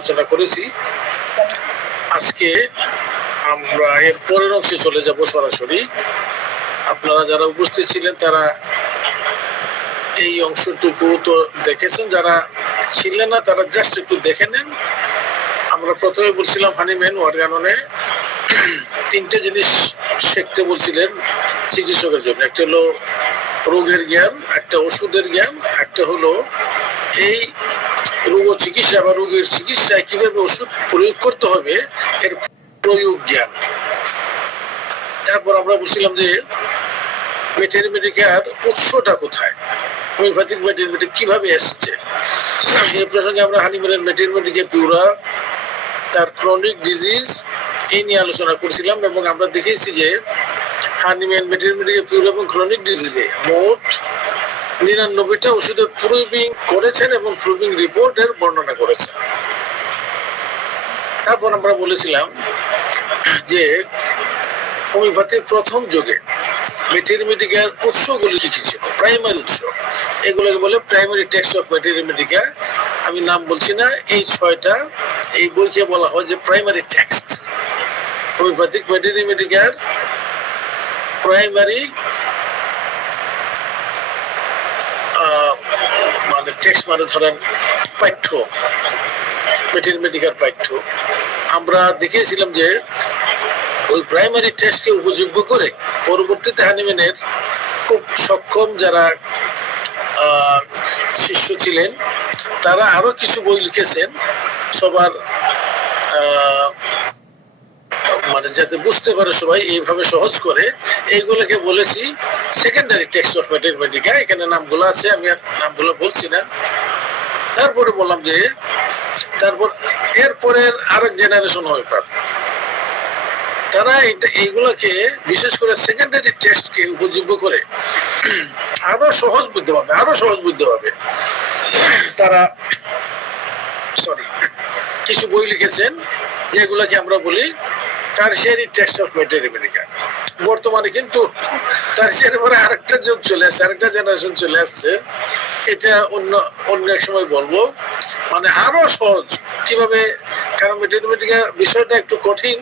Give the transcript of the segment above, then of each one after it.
আলোচনা করেছি। আজকে আমরা এর পরের অংশে চলে যাব সরাসরি। আপনারা যারা উপস্থিত ছিলেন তারা এই অংশটুকু তো দেখেছেন, যারা ছিলেন না তারা জাস্ট একটু দেখে নেন। আমরা প্রথমে বলছিলাম হানিম্যান অর্গাননে তিনটে জিনিস শিখতে বলছিলেন চিকিৎসকের জন্য। একটা হলো রোগের জ্ঞান, একটা ওষুধের জ্ঞান, একটা হলো এই রোগ চিকিৎসা বা রোগের চিকিৎসায় কিভাবে ওষুধ প্রয়োগ করতে হবে এর প্রয়োগ জ্ঞান। তারপর আমরা বলছিলাম যে ম্যাটেরিমেটিকার উৎসটা কোথায়, হোমিওপ্যাথিক ম্যাটেরিমেটিক কিভাবে এসছে। এই প্রসঙ্গে আমরা হানিম্যানের ম্যাটেরিমেটিকে পিউরা, তার ক্রনিক ডিজিজ এই নিয়ে আলোচনা করছিলাম এবং আমরা দেখেছি যে হানিম্যান ম্যাটেরিমেটিকে পিউরা এবং ক্রনিক ডিজিজে মোট 99টা ওষুধের প্রুভিং করেছেন এবং প্রুভিং রিপোর্টের বর্ণনা করেছেন। তারপর আমরা বলেছিলাম যে হোমিওপ্যাথির প্রথম যুগে ম্যাটেরিমেটিকার উৎসগুলি কি কি ছিল, প্রাইমারি উৎস, এগুলোকে বলে প্রাইমারি টেক্সট অফ ম্যাটেরিমেটিকা। আমি নাম বলছি না, এই 6টা এই বইকে বলা হয় যে প্রাইমারি টেক্সট। হোমিওপ্যাথিক ম্যাটেরিমেটিকার প্রাইমারি মানে টেক্সট মানে ধরেন পাঠ্য, ম্যাটেরিমেটিকার পাঠ্য। আমরা দেখিয়েছিলাম যে ওই প্রাইমারি টেস্টকে উপযোগ্য করে পরবর্তীতে হানিম্যানের খুব সক্ষম যারা শিষ্য ছিলেন তারা আরো কিছু বই লিখেছেন সবার মানে যাতে বুঝতে পারে সবাই এইভাবে সহজ করে। এইগুলোকে বলেছি সেকেন্ডারি টেক্সট অফ ম্যাটেরিমেটিকা। এখানে নামগুলো আছে, আমি আর নামগুলো বলছি না। তারপরে বললাম যে তারপর এরপরের আরেক জেনারেশন হোমিওপ্যাথ তারা এইগুলোকে বিশেষ করে সেকেন্ডারি টেস্টকে উপযোগ্য করে আরো সহজ বুদ্ধভাবে তারা কিছু বই লিখেছেন যেগুলোকে আমরা বলি টারশিয়ারি টেক্সট অফ ম্যাটেরিমেটিকা। বর্তমানে কিন্তু টারশিয়ারি পরে আরেকটা যুগ চলে আসছে, আরেকটা জেনারেশন চলে আসছে। এটা অন্য এক সময় বলবো, মানে আরো সহজ কিভাবে, কারণ ম্যাটেরিমেটিকা বিষয়টা একটু কঠিন,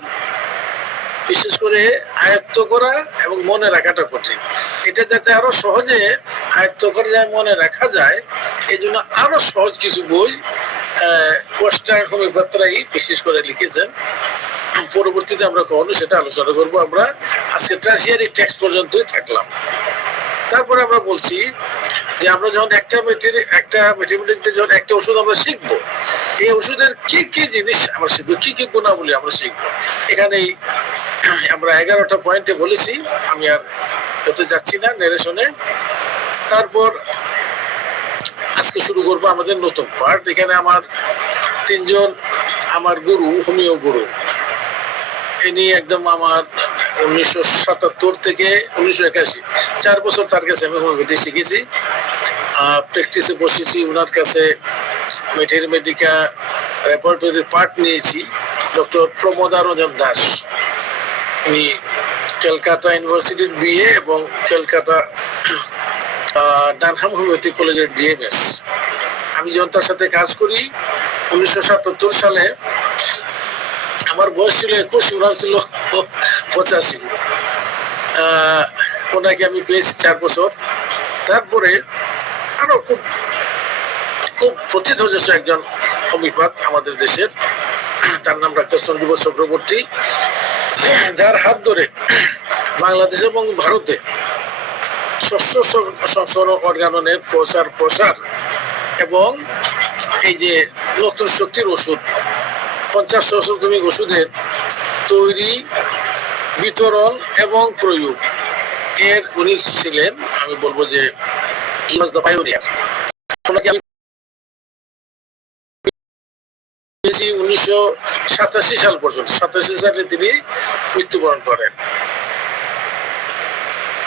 বিশেষ করে আয়ত্ত করা এবং মনে রাখাটা কঠিন। এটা যাতে আরো সহজে আয়ত্ত করা যায়, মনে রাখা যায়, এই জন্য আরো সহজ কিছু বই ওয়েস্টার্ন হোমিওপ্যাথরাই বিশেষ করে লিখেছেন। পরবর্তীতে আমরা কখনো সেটা আলোচনা করবো। আমরা আজকে টারশিয়ারি টেক্সট পর্যন্তই থাকলাম। তারপরে আমরা বলছি যে আমরা যখন একটা ম্যাটেরিমেটিকতে যখন একটা ওষুধ আমরা শিখবো, এই ওষুধের কি কি জিনিস আমরা শিখবো, কি কি গুণাবলী আমরা শিখবো। এখানেই আমরা 11টা পয়েন্টে বলেছি, আমি আর হতে যাচ্ছি না নেরেশনে। তারপর আজকে শুরু করবো আমাদের নতুন পার্ট। এখানে আমার 3জন আমার গুরু, হোমিও গুরু। ইনি একদম আমার 1977 থেকে 1981 4 বছর তার কাছে আমি হোমিওপ্যাথি শিখেছি, প্র্যাকটিসে বসেছি ওনার কাছে। ম্যাটেরিমেটিকা রেপার্টরির পার্ট নিয়েছি। ডক্টর প্রমোদারঞ্জন দাস, উনি কলকাতা ইউনিভার্সিটির বিএ এবং কলকাতা ডানহাম হোমিওপ্যাথি কলেজের ডিএমএস। আমি যখন তার সাথে কাজ করি 1977 সালে, আমার বয়স ছিল 21, ওনার ছিল 85। ওনাকে আমি পেয়েছি 4 বছর। তারপরে আরো খুব খুব প্রথিতযশ একজন হোমিওপ্যাথ আমাদের দেশের, তার নাম ডাক্তার সঞ্জীব চক্রবর্তী, যার হাত ধরে বাংলাদেশ এবং ভারতে শস্য সংস্করণ অর্গাননের প্রসার এবং এই যে নতুন শক্তির ওষুধ 50 সহস্রতমিক ওষুধের তৈরি, বিতরণ এবং প্রয়োগ এর উনি ছিলেন। আমি বলবো যে হি ওয়াজ দ্য পাইওনিয়ার। ওনাকে আমি 1987 সাল পর্যন্ত, 87 সালে তিনি মৃত্যুবরণ করেন।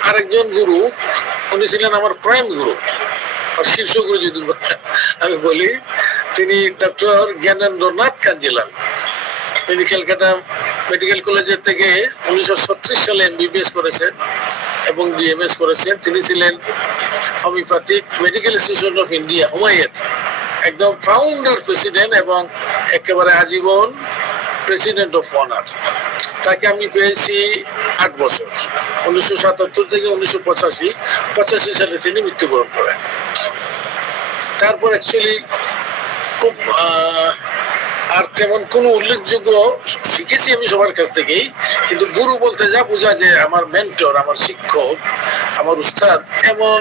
আরেকজন গুরু, উনি ছিলেন আমার প্রাইম গুরু আর শীর্ষ গুরু যদি আমি বলি, তিনি ডক্টর জ্ঞানেন্দ্রনাথ কাঞ্জিলাল। তিনি কলকাতা মেডিকেল কলেজের থেকে 1936 সালে এমবিবিএস করেছেন এবং ডিএমএস করেছেন। তিনি ছিলেন homeopathic medical institution of India, Humayun, একদম ফাউন্ডার প্রেসিডেন্ট এবং একেবারে আজীবন প্রেসিডেন্ট অফ অনার। তাকে আমি পেয়েছি 8 বছর, 1977 থেকে 1985 সালে তিনি মৃত্যুবরণ করেন। তারপর অ্যাকচুয়ালি খুব আর তেমন কোনো উল্লেখযোগ্য শিখেছি আমি সবার কাছ থেকেই, কিন্তু গুরু বলতে যা বোঝা যে আমার মেন্টর, আমার শিক্ষক, আমার উস্তাদ, এমন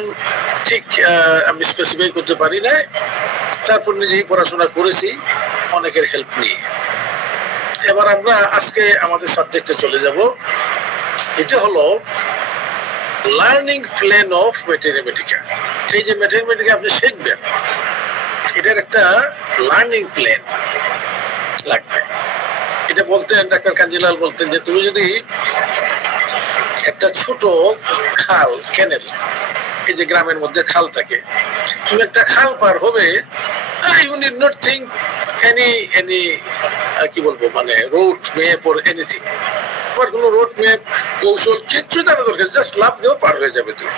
ঠিক আমি স্পেসিফাই করতে পারি না। তারপর নিজেই পড়াশোনা করেছি অনেকের হেল্প নিয়ে। এবার আমরা আজকে আমাদের সাবজেক্টে চলে যাব। এটা হলো লার্নিং প্ল্যান অফ ম্যাথমেটিকা। এই যে ম্যাথমেটিকা আপনি শিখবেন, এটার একটা লার্নিং প্ল্যান লাগবে। এটা বলতেন ডাক্তার কাঞ্জিলাল, বলতেন যে তুমি যদি একটা ছোট খাল, ক্যানেল, এই যে গ্রামের মধ্যে খাল থাকে, তুমি একটা খাল পার হবে, you need not think any কি বলবো, মানে রোড ম্যাপ অর এনিথিং। তোমার কোনো রোড ম্যাপ, কৌশল কিচ্ছু জানা দরকার, জাস্ট লাভ দিয়েও পার হয়ে যাবে তুমি।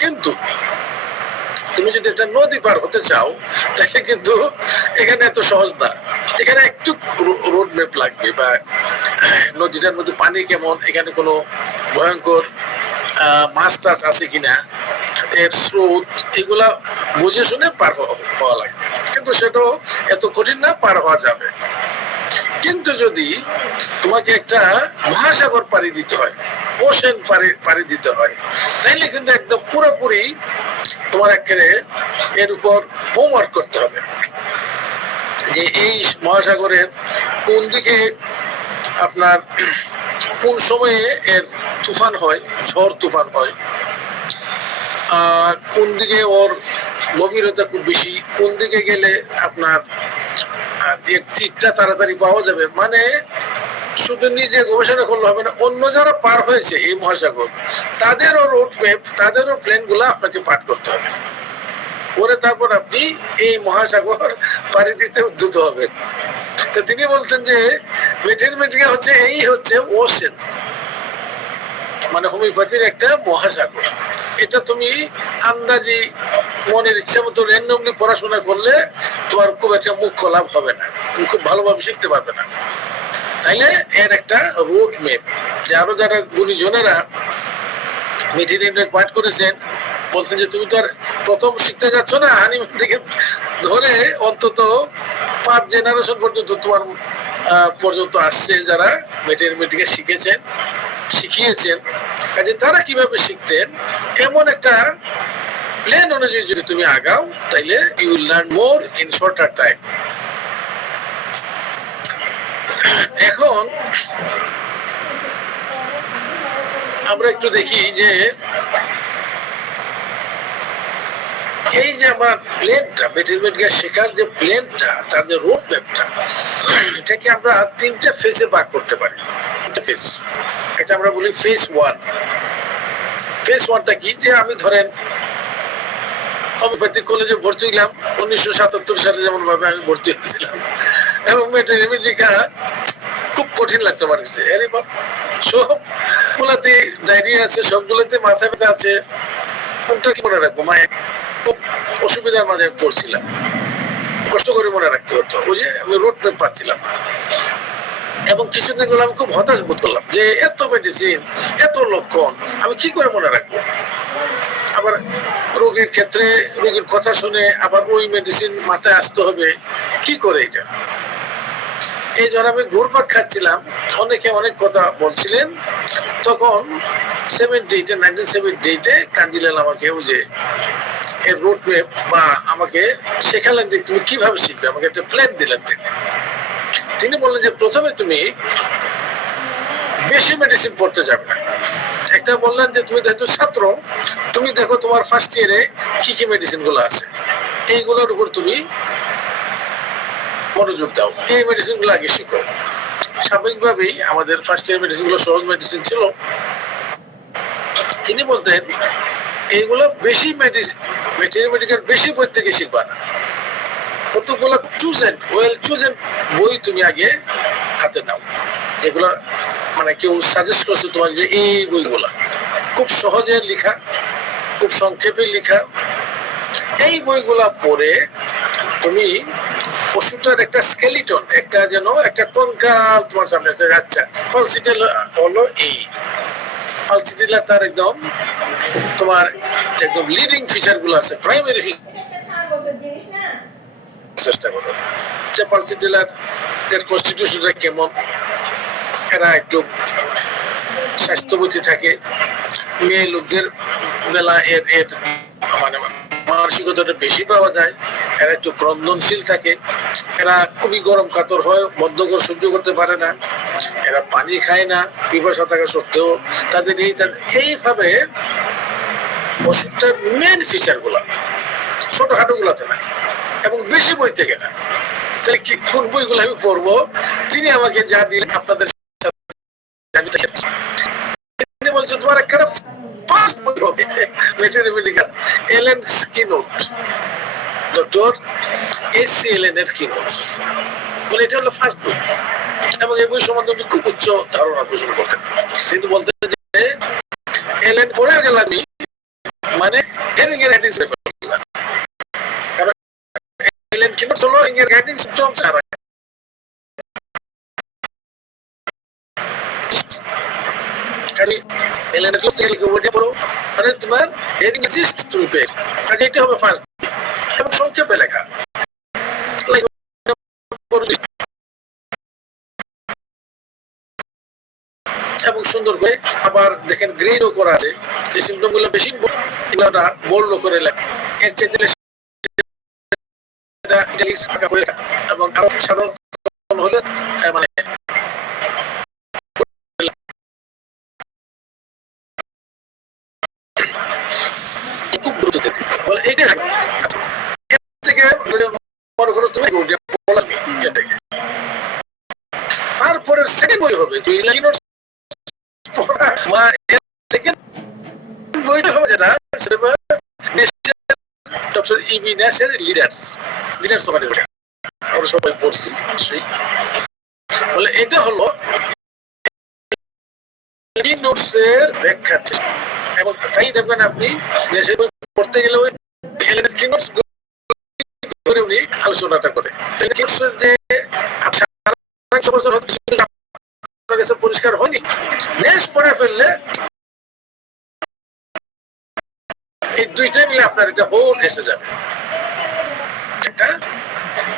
কিন্তু তুমি যদি একটা নদী পার হতে চাও, তাহলে কিন্তু এখানে এত সহজ না। এখানে একটু রোড ম্যাপ লাগবে, বা নদীটার মধ্যে পানি কেমন, এখানে কোনো ভয়ঙ্কর মাছ টাছ আছে কিনা, এর স্রোত, এগুলা বুঝে শুনে পার হওয়া লাগবে। কিন্তু সেটাও এত কঠিন না, পার হওয়া যাবে। কিন্তু যদি তোমাকে একটা মহাসাগর পাড়ি দিতে হয়, ওশেন পাড়ি দিতে হয়, তাইলে কিন্তু একদম পুরোপুরি তোমার একেবারে এর উপর হোমওয়ার্ক করতে হবে, যে এই মহাসাগরের কোন দিকে আপনার কোন সময়ে এর তুফান হয়, ঝড় তুফান হয়, কোন দিকে ওর গভীরতা খুব বেশি, কোন দিকে গেলে আপনার তীরটা তাড়াতাড়ি পাওয়া যাবে। মানে শুধু নিজে গবেষণা করলে হবে না, অন্য যারা পার হয়েছে এই মহাসাগর, তাদেরও রোড ম্যাপ, তাদেরও প্ল্যান গুলা আপনাকে পাঠ করতে হবে। পরে তারপর আপনি এই মহাসাগর পাড়ি দিতে উদ্যত হবেন। তো তিনি বলতেন যে ম্যাথমেটিকা হচ্ছে ওশেন, মানে হোমিওপ্যাথির একটা মহাসাগর। এটা তুমি আন্দাজি মনের ইচ্ছা মতো র্যান্ডমলি পড়াশোনা করলে তোমার খুব একটা মুখ্য লাভ হবে না, তুমি খুব ভালোভাবে শিখতে পারবে না। তাইলে এর একটা রুট ম্যাপ, যে আরো যারা গুণীজনেরা ম্যাথমেটিকা পাঠ করেছেন, বলতেন যে তুমি তো আর প্রথম শিখতে যাচ্ছ না, হানিমুন থেকে ধরে অন্তত 5 জেনারেশন পর্যন্ত তোমার পর্যন্ত আসছে যারা ম্যাথমেটিকা শিখিয়েছেন। কাজে তারা কিভাবে শিখতেন, এমন একটা প্ল্যান অনুযায়ী যদি তুমি আগাও, তাইলে you will learn more in shorter time. এখন আমরা একটু দেখি যে এই যে আমার প্ল্যানটা, ম্যাথমেটিকা শেখার যে প্ল্যানটা, তার যে রোড ম্যাপটা, এটাকে আমরা 3টে ফেজে ভাগ করতে পারি। ফেজ, এটা আমরা বলি ফেজ 1। ফেজ 1টা কি, যে আমি ধরেন হোমিওপ্যাথিক কলেজে ভর্তি হলাম 1977 সালে, যেমন ভাবে আমি ভর্তি হয়েছিলাম, এবং ম্যাথমেটিকা খুব কঠিন লাগতে পারছে। আরে বাপ, সবগুলাতে ডায়রিয়া আছে, সবগুলোতে মাথা ব্যথা আছে, কোনটা কি মনে রাখবো, মায়ের খুব অসুবিধার মাঝে পড়ছিলাম, কষ্ট করে মনে রাখতে হতো। ওই যে আমি রোড ম্যাপ পাচ্ছিলাম, এবং কিছুদিন হলো আমি খুব হতাশ বোধ করলাম যে এত মেডিসিন, এত লক্ষণ, আমি কি করে মনে রাখবো। আবার রোগীর ক্ষেত্রে রোগীর কথা শুনে আবার ওই মেডিসিন মাথায় আসতে হবে, কি করে এটা। এই জন্য আমি ঘুরপাক খাচ্ছিলাম, অনেকে অনেক কথা বলছিলেন। তখন 1978-এ কাঞ্জিলাল আমাকে ওই যে এর রোড ম্যাপ বা আমাকে শেখালেন যে তুমি কিভাবে শিখবে, আমাকে একটা প্ল্যান দিলেন তিনি বললেন যে প্রথমে তুমি বেশি মেডিসিন পড়তে যাবে না। একটা বললেন যে তুমি যেহেতু ছাত্র, তুমি দেখো তোমার ফার্স্ট ইয়ারে কি কি মেডিসিন গুলো আছে, এইগুলোর উপর তুমি মনোযোগ দাও, এই মেডিসিন গুলো আগে শিখো। স্বাভাবিকভাবেই আমাদের ফার্স্ট ইয়ার মেডিসিন গুলো সহজ মেডিসিন ছিল। তিনি বলতেন এইগুলো বেশি মেডিসিন, ম্যাথমেটিকার বেশি বই থেকে শিখবা না, কতগুলো ওয়েল চুজেন বই তুমি আগে হাতে নাও। এগুলা মানে কেউ সাজেস্ট করছে তোমার যে এই বইগুলা খুব সহজে লেখা, খুব সংক্ষেপে লেখা, এই বইগুলা পড়ে তুমি ওষুধটার একটা স্কেলিটন, একটা যেন একটা কঙ্কাল তোমার সামনে আছে। আচ্ছা, পালসিটেল হলো এই পালসিটেলার তার একদম তোমার একদম লিডিং ফিচার গুলো আছে, প্রাইমারি চেষ্টা করো যে পালসিটেলার এর কনস্টিটিউশনটা কেমন। এরা একটু স্বাস্থ্যবতী থাকে, মেয়ে লোকদের বেলা এর এর মানে মানসিকতাটা বেশি পাওয়া যায়। এরা একটু ক্রন্দনশীল থাকে, এরা খুবই গরম কাতর হয়, মধ্যকর সহ্য করতে পারে না, এরা পানি খায় না পিপাসা থাকা সত্ত্বেও। তাদের এইভাবে ওষুধটার মেন ফিচার গুলা ছোটখাটো গুলাতে না, এবং বেশি বই থেকে না। তাই কি কোন বইগুলো আমি পড়বো, তিনি আমাকে যা দিলেন আপনাদের তিনি বলছেন তোমার একটা ফার্স্ট বই হবে ভেটেরিনারি মেডিকেল এলেন কিনোট, ডক্টর এসসি এলেন এর কিনোট, বলে এটা হলো ফার্স্ট বই। এবং এই বই সম্বন্ধে উনি খুব উচ্চ ধারণা পোষণ করতেন। কিন্তু বলতেন যে এলেন পড়ে গেলাম মানে হেরিং এর অ্যাডিস কারণ এলেন কিনোট হলো ইংয়ের গাইডিং সিস্টেম ছাড়া এলেন ক্লোজ থেকে বইটা পড়ো মানে তোমার হেরিং এক্সিস্ট তুমি পেয়ে কাজে এটা হবে ফার্স্ট এবং সংক্ষেপে লেখা এবং সুন্দর করে আবার দেখেন গ্রেডও করা আছে, যে সিম্পটম গুলো বেশি বোল্ড করে লেখা, এর চেয়ে এবং আরো সাধারণ হলে মানে খুব গুরুত্ব দেবে বলে এইটা থেকে মনে করো তুমি থেকে তারপরে সেকেন্ড বই হবে বইটা হবে যেটা ডক্টর ইবি ন্যাশের লিডার্স আমরা সবাই পড়ছি বলে এটা হলো নোটসের ব্যাখ্যা। এবং তাই দেখবেন আপনি ন্যাশের বই পড়তে গেলে ওই নোটস করে উনি আলোচনাটা করে যে পরিষ্কার হয়নি, ন্যাশ পড়ে ফেললে এই দুইটা মিলে আপনার এটা হোল এসে যাবে। একটা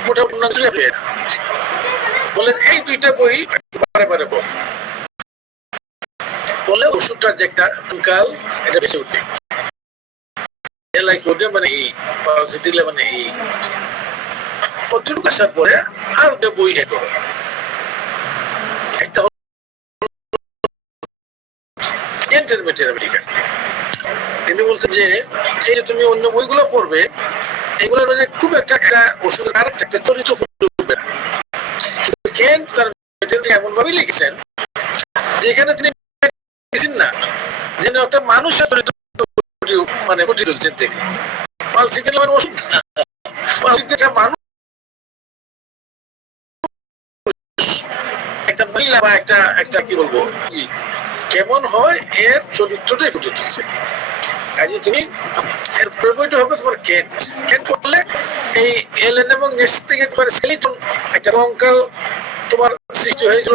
মোটামুটি বলে এই দুইটা বই বারে বারে বলে ওষুধটার যে একটা কাল এটা বেশি উঠবে মানে এই মানে এই আসার পরে আর একটা বই এড হবে। একটা তিনি বলছেন যে এই যে তুমি অন্য বইগুলো পড়বে এগুলোর মধ্যে খুব একটা ওষুধের আর একটা চরিত্র ফুটবে না, এমন ভাবে লিখেছেন যেখানে তিনি না যেন একটা মানুষের চরিত্র মানে ফুটিয়ে তুলছেন তিনি। পালসিটেল মানে ওষুধ একটা মানুষ, একটা মহিলা বা একটা একটা কি বলবো কেমন হয় এর চরিত্রটাই ফুটে তুলছে। কাজে তুমি এর প্রবইটা হবে তোমার কেন করলে এই এলএন এবং নেক্সট থেকে তোমার স্কেলিটন একটা কঙ্কাল তোমার সৃষ্টি হয়েছিল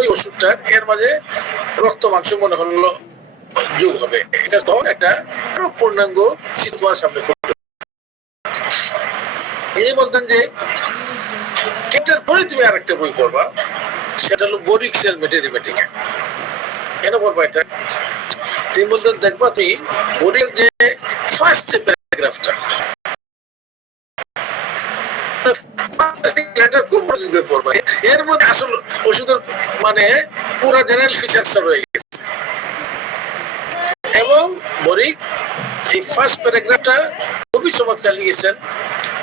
ওই ওষুধটা এর মাঝে রক্ত মাংস মনে হলো যোগ হবে, এটা তখন একটা পূর্ণাঙ্গ তোমার সামনে ফুটবে। এই বলতেন যে এটার পরে তুমি আরেকটা বই পড়বা, সেটা হলো বরিক্সের মেটেরিমেটিকা। কেন পড়বা এটা? তিনি বলতেন দেখবা তুমি বোর্ডের যে ফার্স্ট যে প্যারাগ্রাফটা এর মধ্যে আসল ওষুধের মানে পুরো জেনারেল ফিচারস রয়ে গেছে। এবং বরিক এই ফার্স্ট প্যারাগ্রাফটা খুবই চমৎকার লিখেছেন,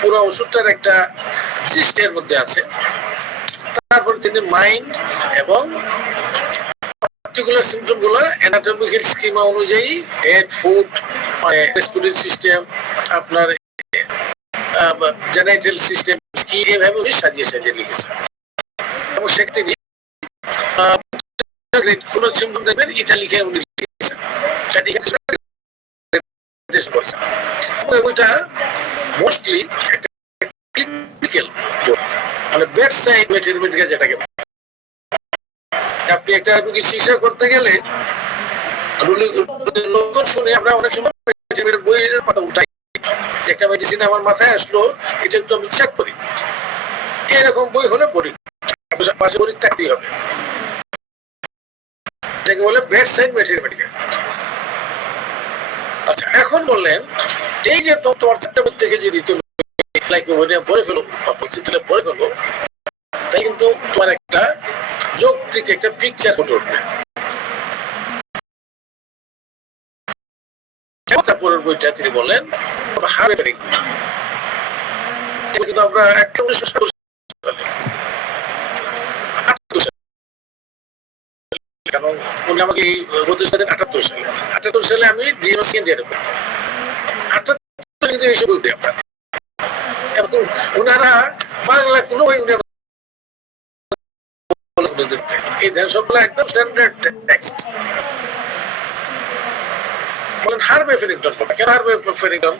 পুরো ওষুধটার একটা সিস্টেমের মধ্যে আছে। তারপর তিনি মাইন্ড এবং পার্টিকুলার সিম্পটম গুলো অ্যানাটমিক্যাল স্কিমা অনুযায়ী হেড ফুড মানে রেসপিরেটরি সিস্টেম আপনার জেনাইটাল সিস্টেম কি এভাবে উনি সাজিয়ে সাজিয়ে লিখেছেন। এবং সেক্ষেত্রে কোন সিম্পটম দেখবেন এটা লিখে উনি লিখেছেন। ওইটা মোস্টলি ক্লিনিক্যাল মানে বেড সাইড মেটেরিয়াল যেটাকে আপনি একটা রোগী চিকিৎসা করতে গেলে লক্ষণ শুনে আমরা অনেক সময় বইয়ের পাতা উঠাই, একটা মেডিসিন আমার মাথায় আসলো, এটা একটু আমি চেক করি, এরকম বই হলে পড়ি, পাশে পড়ি থাকতেই হবে, এটাকে বলে বেড সাইড মেটেরিয়াল। আচ্ছা, এখন বললেন এই যে তোমার চারটা বই থেকে যদি তুমি পড়ে ফেলো পড়ে ফেলো, তাই কিন্তু তোমার একটা যৌক্তিক একটা পিকচার ফুটে উঠবে। পরের বইটা তিনি বললেন কিন্তু আমরা একটা কারণ উনি আমাকে এই প্রতিষ্ঠা দেন 78 সালে আমি ডিএমএস সেকেন্ড ইয়ারে 78 কিন্তু এইসব বলতে আমরা এবং ওনারা বাংলা কোনো বই উনি এই দেন সবগুলো একদম স্ট্যান্ডার্ড টেক্সট। বলেন হার্ভে ফেরিংটন, কেন হার্ভে ফেরিংটন?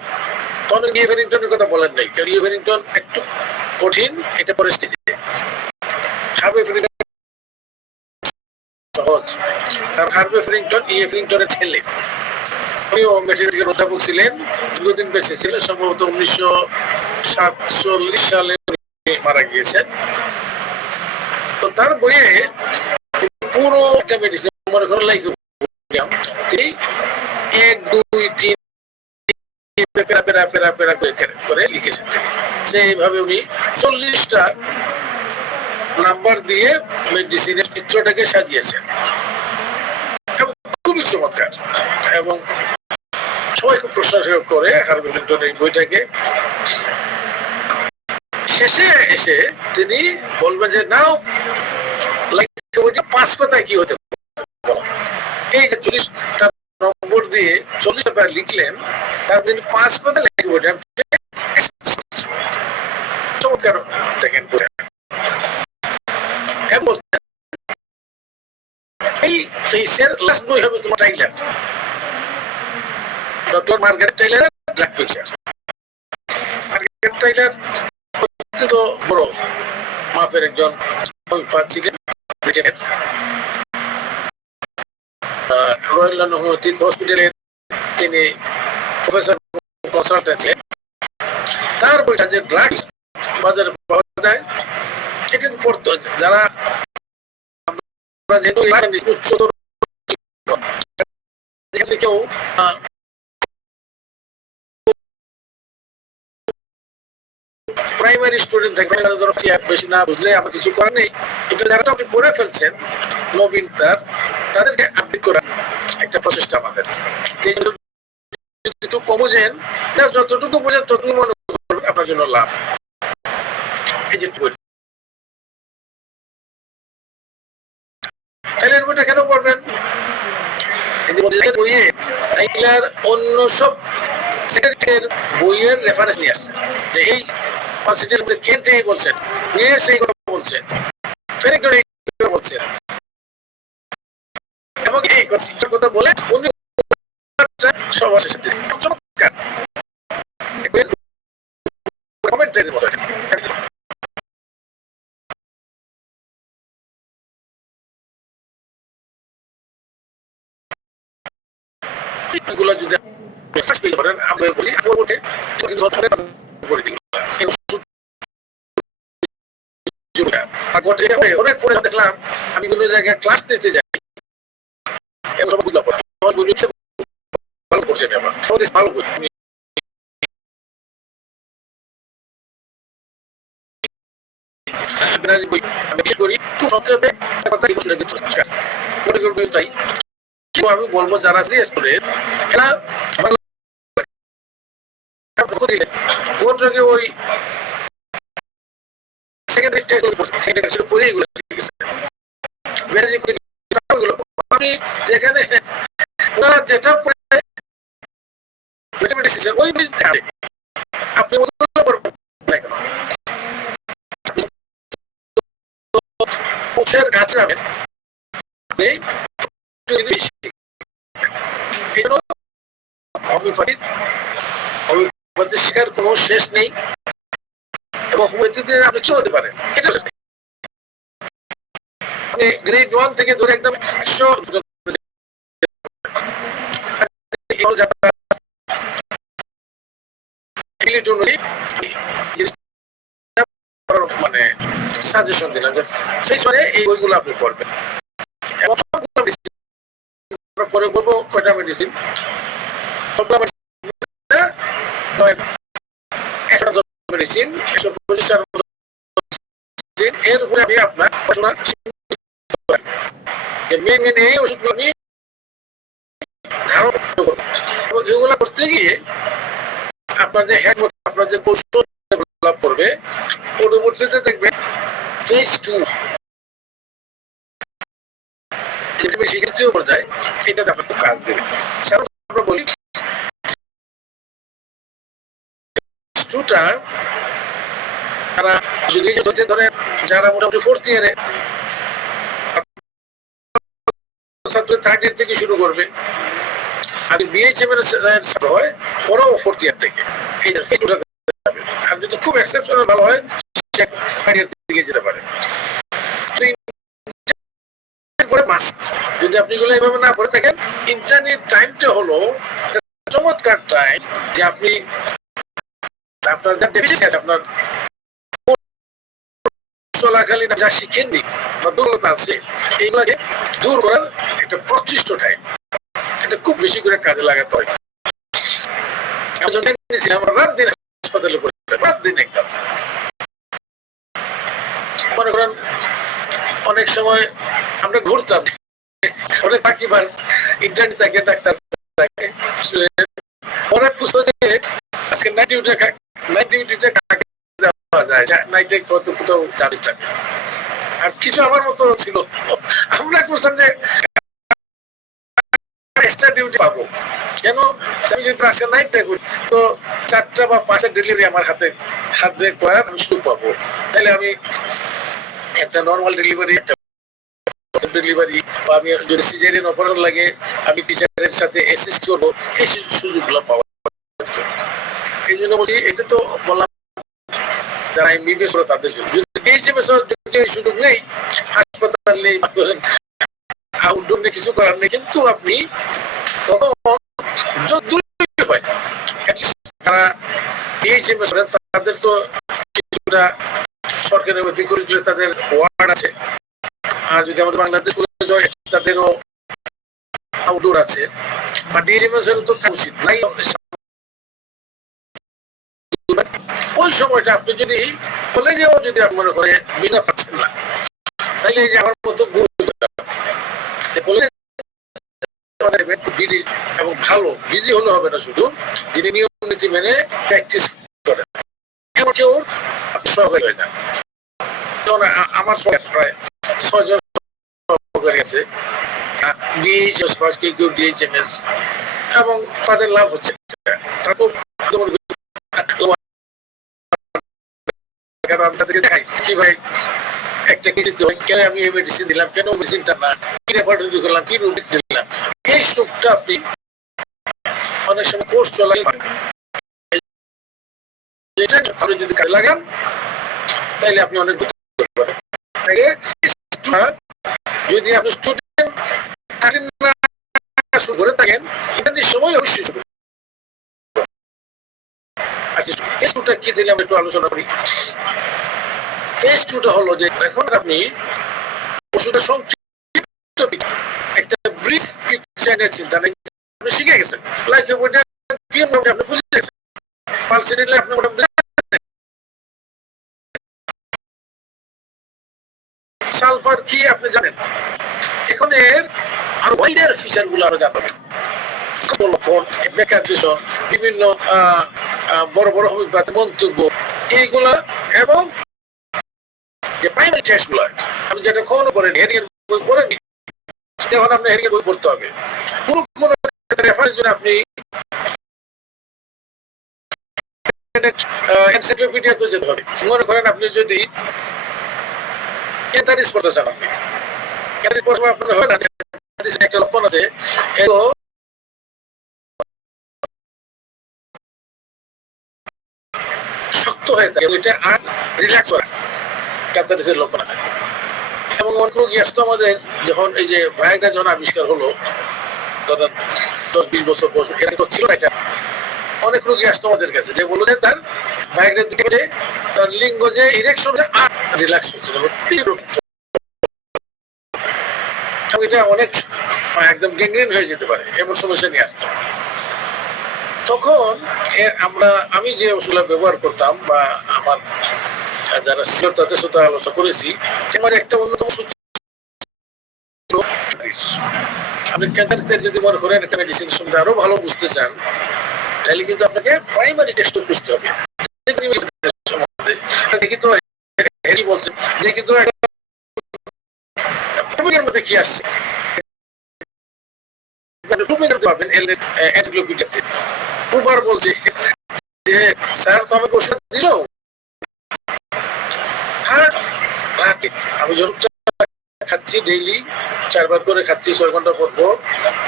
তখন গিয়ে ফেরিংটনের কথা বলেন নাই, কারণ গিয়ে ফেরিংটন একটু কঠিন এটা পরিস্থিতিতে। হার্ভে ফেরিংটন সহজ, কারণ হার্ভে ফেরিংটন ফেরিংটনের ছেলে, উনিও ম্যাথমেটিক্যাল অধ্যাপক ছিলেন, দীর্ঘদিন বেঁচে ছিলেন, সম্ভবত 1947 সালে মারা গিয়েছেন। তো তার বইয়ে পুরো একটা মেডিসিন মনে করেন লাইক তিনি 1 2 3 করে লিখেছেন। সেইভাবে উনি 40টা নাম্বার দিয়ে মেডিসিনের চিত্রটাকে সাজিয়েছেন, খুবই চমৎকার এবং সবাই খুব প্রশংসা করে হার্ভে ফেরিংটনের এই বইটাকে। শেষে এসে তিনি বলবেন যে নাও লাইক 5 কথায় কি হতে এই 40টা নম্বর দিয়ে 40টা লিখলেন, তার তিনি 5 কথা লিখে চমৎকার দেখেন। এই ফেসের লাস্ট বই হবে তোমার টাইলার, ডক্টর মার্গারেট টাইলারের ব্ল্যাক পিকচার। মার্গারেট টাইলার অত্যন্ত বড় মাপের একজন ছিলেন, ব্রিটেনের রয়্যাল লন্ডন হোমিওপ্যাথিক হসপিটালের তিনি প্রফেসর কনসালটেন্ট ছিলেন। তার বইটা যে ড্রাগ বাজারে পাওয়া যায় এটা পড়তো যারা যেহেতু উচ্চতর কেউ প্রাইমারি স্টুডেন্ট থাকবে বেশি না বুঝলে আমার কিছু করার নেই, এটা যারা আপনি পড়ে ফেলছেন নবীন তাদেরকে আপডেট করা একটা প্রচেষ্টা আমাদের। কম বোঝেন, যতটুকু বোঝেন ততটুকু মনে করবেন আপনার জন্য লাভ। এই যে টাইলার বইটা কেন পড়বেন? বইয়ে টাইলার অন্য সব সেক্রেটারির বইয়ের রেফারেন্স নিয়ে আসছে, এই কনসিডার কেন্ট এই বলছেন, সেই কথা বলছেন, ফেরিংটন এই কথা বলছেন এবং এই কথা বলে উনি সবার শেষে চমৎকার কমেন্টারির মতো এগুলো যদি করেন আমরা বলি অনেক পরে দেখলাম আমি কোনো জায়গায় ক্লাস নিতে যাই ভালো করছেন ভালো করি খুব সংক্ষেপে তাই আমি বলবো যারা এরা ওই যেখানে যেটা আপনি কাছে যাবেন হোমিওপ্যাথির শিকার কোনো শেষ নেই এবং হোমিওপ্যাথিতে আপনি কি হতে পারেন, এটা আপনি গ্রেড 1 থেকে ধরে একদম 100 মানে সাজেশন দিলাম যে সেই সময় এই বইগুলো আপনি পড়বেন। এবং পরে বলবো কয়টা মেডিসিন, মেডিসিন এর উপরে আমি আপনার মেন মেন এই ওষুধগুলো আমি ধারণ করবো। এবং এগুলো করতে গিয়ে আপনার যে হ্যাক, আপনার যে কৌশল ডেভেলপ করবে, পরবর্তীতে দেখবেন ফেজ 2 এটা বেশি কিছু পর্যায়ে এটাতে আপনার খুব কাজ দেবে। আমরা বলি তারা যদি ধরেন যারা মোটামুটি 4th ইয়ারে থার্ড ইয়ার থেকে শুরু করবে, আর বিএইচএম এর হয় ওরাও 4th ইয়ার থেকে, আর যদি খুব এক্সেপশনাল ভালো হয় থার্ড ইয়ার থেকে যেতে পারে। যদি আপনি এগুলো এভাবে না করে থাকেন, ইন্টারনেট টাইমটা হলো চমৎকার টাইম যে আপনি আপনার যা ডেফিসিয়েন্সি আছে, আপনার চলাকালীন যা শিখেননি বা দুর্বলতা আছে, এইগুলাকে দূর করার একটা প্রকৃষ্ট টাইম। এটা খুব বেশি করে কাজে লাগাতে হয়। আমরা রাত দিন হাসপাতালে পড়তে, রাত দিন একদম মনে করেন অনেক সময় আমরা ঘুরতাম, অনেক বাকি বাস ইন্টারনেট থাকে, ডাক্তার থাকে, অনেক পুষো যে আজকে নাইট ডিউটিটা দেওয়া যায়, নাইটে কত কোথাও চার্জ থাকে। আর কিছু আমার মতো ছিল, আমরা বুঝতাম যে এক্সট্রা ডিউটি পাবো কেন, আমি যদি আজকে নাইটটা করি তো 4টা বা 5টা ডেলিভারি আমার হাতে করার আমি সুযোগ পাবো। তাহলে আমি একটা নর্মাল ডেলিভারি, একটা ডেলিভারি, বা আমি যদি সিজারিয়ান অপারেশন লাগে আমি টিচারের সাথে অ্যাসিস্ট করবো, এই সুযোগগুলো পাওয়া। এই জন্য বলছি, এটা তো বললাম যারা এমবিবিএস করে তাদের জন্য। যদি এই সুযোগ নেই, হাসপাতাল নেই, আউটডোর নেই, কিছু করার নেই, কিন্তু আপনি তখন তারা তাদের তো কিছুটা সরকারের অধিকারী তাদের ওয়ার্ড আছে, আর যদি আমাদের বাংলাদেশ তাদেরও আউটডোর আছে, বা ডিএমএস এর তো থাকা উচিত নাই। ওই সময়টা আপনি যদি কলেজেও যদি আপনি মনে করে বিনা পাচ্ছেন না, তাহলে এই যে আমার মতো বিজি এবং ভালো বিজি হলে হবে না, শুধু যিনি নিয়ম নীতি মেনে প্র্যাকটিস করেন এমন কেউ আপনি সহকারী হয় না। আমার প্রায় 6 জন সহকারী আছে, ডিএইচএমএস, এবং তাদের লাভ হচ্ছে। তারা খুব তাদেরকে দেখাই কি ভাই একটা কিছু কেন আমি এই মেডিসিন দিলাম, কেন মেডিসিনটা না, কি রেপার্টরি করলাম, কি রুটিন দিলাম, এই সুখটা আপনি অনেক সময় কোর্স চলাই যদি কাজে লাগান তাহলে আপনি অনেক যদি আপনি স্টুডেন্ট থাকেন না শুরু করে থাকেন, এটা সময় অবশ্যই শুরু। আচ্ছা, ফেজ 2টা কি দিলে আমরা একটু আলোচনা করি। ফেজ 2টা হলো যে এখন আপনি ওষুধের সংক্ষিপ্ত একটা ব্রিফ পিকচারের চিন্তা নেই, আপনি শিখে গেছেন, লাইক আপনি বুঝে গেছেন, পালসে নিলে আপনি মোটামুটি সালফার কি আপনি জানেন। এখন এর আর ওয়াইডার ফিচার গুলো আরো জানতে হবে, বিভিন্ন বড় বড় হোমিওপ্যাথি মন্তব্য এইগুলা, এবং প্রাইমারি টেস্ট গুলা আমি যেটা কখনো করেনি, হেরিং এর বই পড়েনি, তখন আপনি হেরিং এর বই পড়তে হবে। কোন রেফারেন্স জন্য আপনি এনসাইক্লোপিডিয়া তো যেতে হবে। মনে করেন আপনি যদি ক্যান্সারিস পড়তে চান, আপনি ক্যান্সারিস পড়তে আপনার হয় না, একটা লক্ষণ আছে, শক্ত হয়ে হয়ে থাকে ওইটা আর রিল্যাক্স করা ক্যান্সারের লক্ষণ আছে। এবং অনেক রোগী আসতো আমাদের, যখন এই যে ভাইয়াগ্রা যখন আবিষ্কার হলো ধরেন 10-20 বছর বয়স, এটা তো ছিল এটা, অনেক রোগী আসতো আমাদের কাছে যে বললো যে তার ভাইয়াগ্রা দিকে তার লিঙ্গ যে ইরেকশন আর রিল্যাক্স হচ্ছিল, এটা অনেক একদম গ্যাংগ্রিন হয়ে যেতে পারে এমন সমস্যা নিয়ে আসতো। তখন আমি যে ওষুধ ব্যবহার করতাম বা আমার যারা ছিল তাদের সাথে আলোচনা করেছি, আমার একটা অন্যতম আপনি ক্যান্সার যদি মনে করেন একটা মেডিসিন সম্বন্ধে আরো ভালো বুঝতে চান, তাহলে কিন্তু আপনাকে প্রাইমারি টেস্ট বুঝতে হবে। দেখি তো বলছেন যে কিন্তু মধ্যে কি আসছে বলছে যে স্যার তো আমাকে ওষুধ দিল, রাতে আমি যখন খাচ্ছি ডেইলি 4 বার করে খাচ্ছি 6 ঘন্টা পর পর,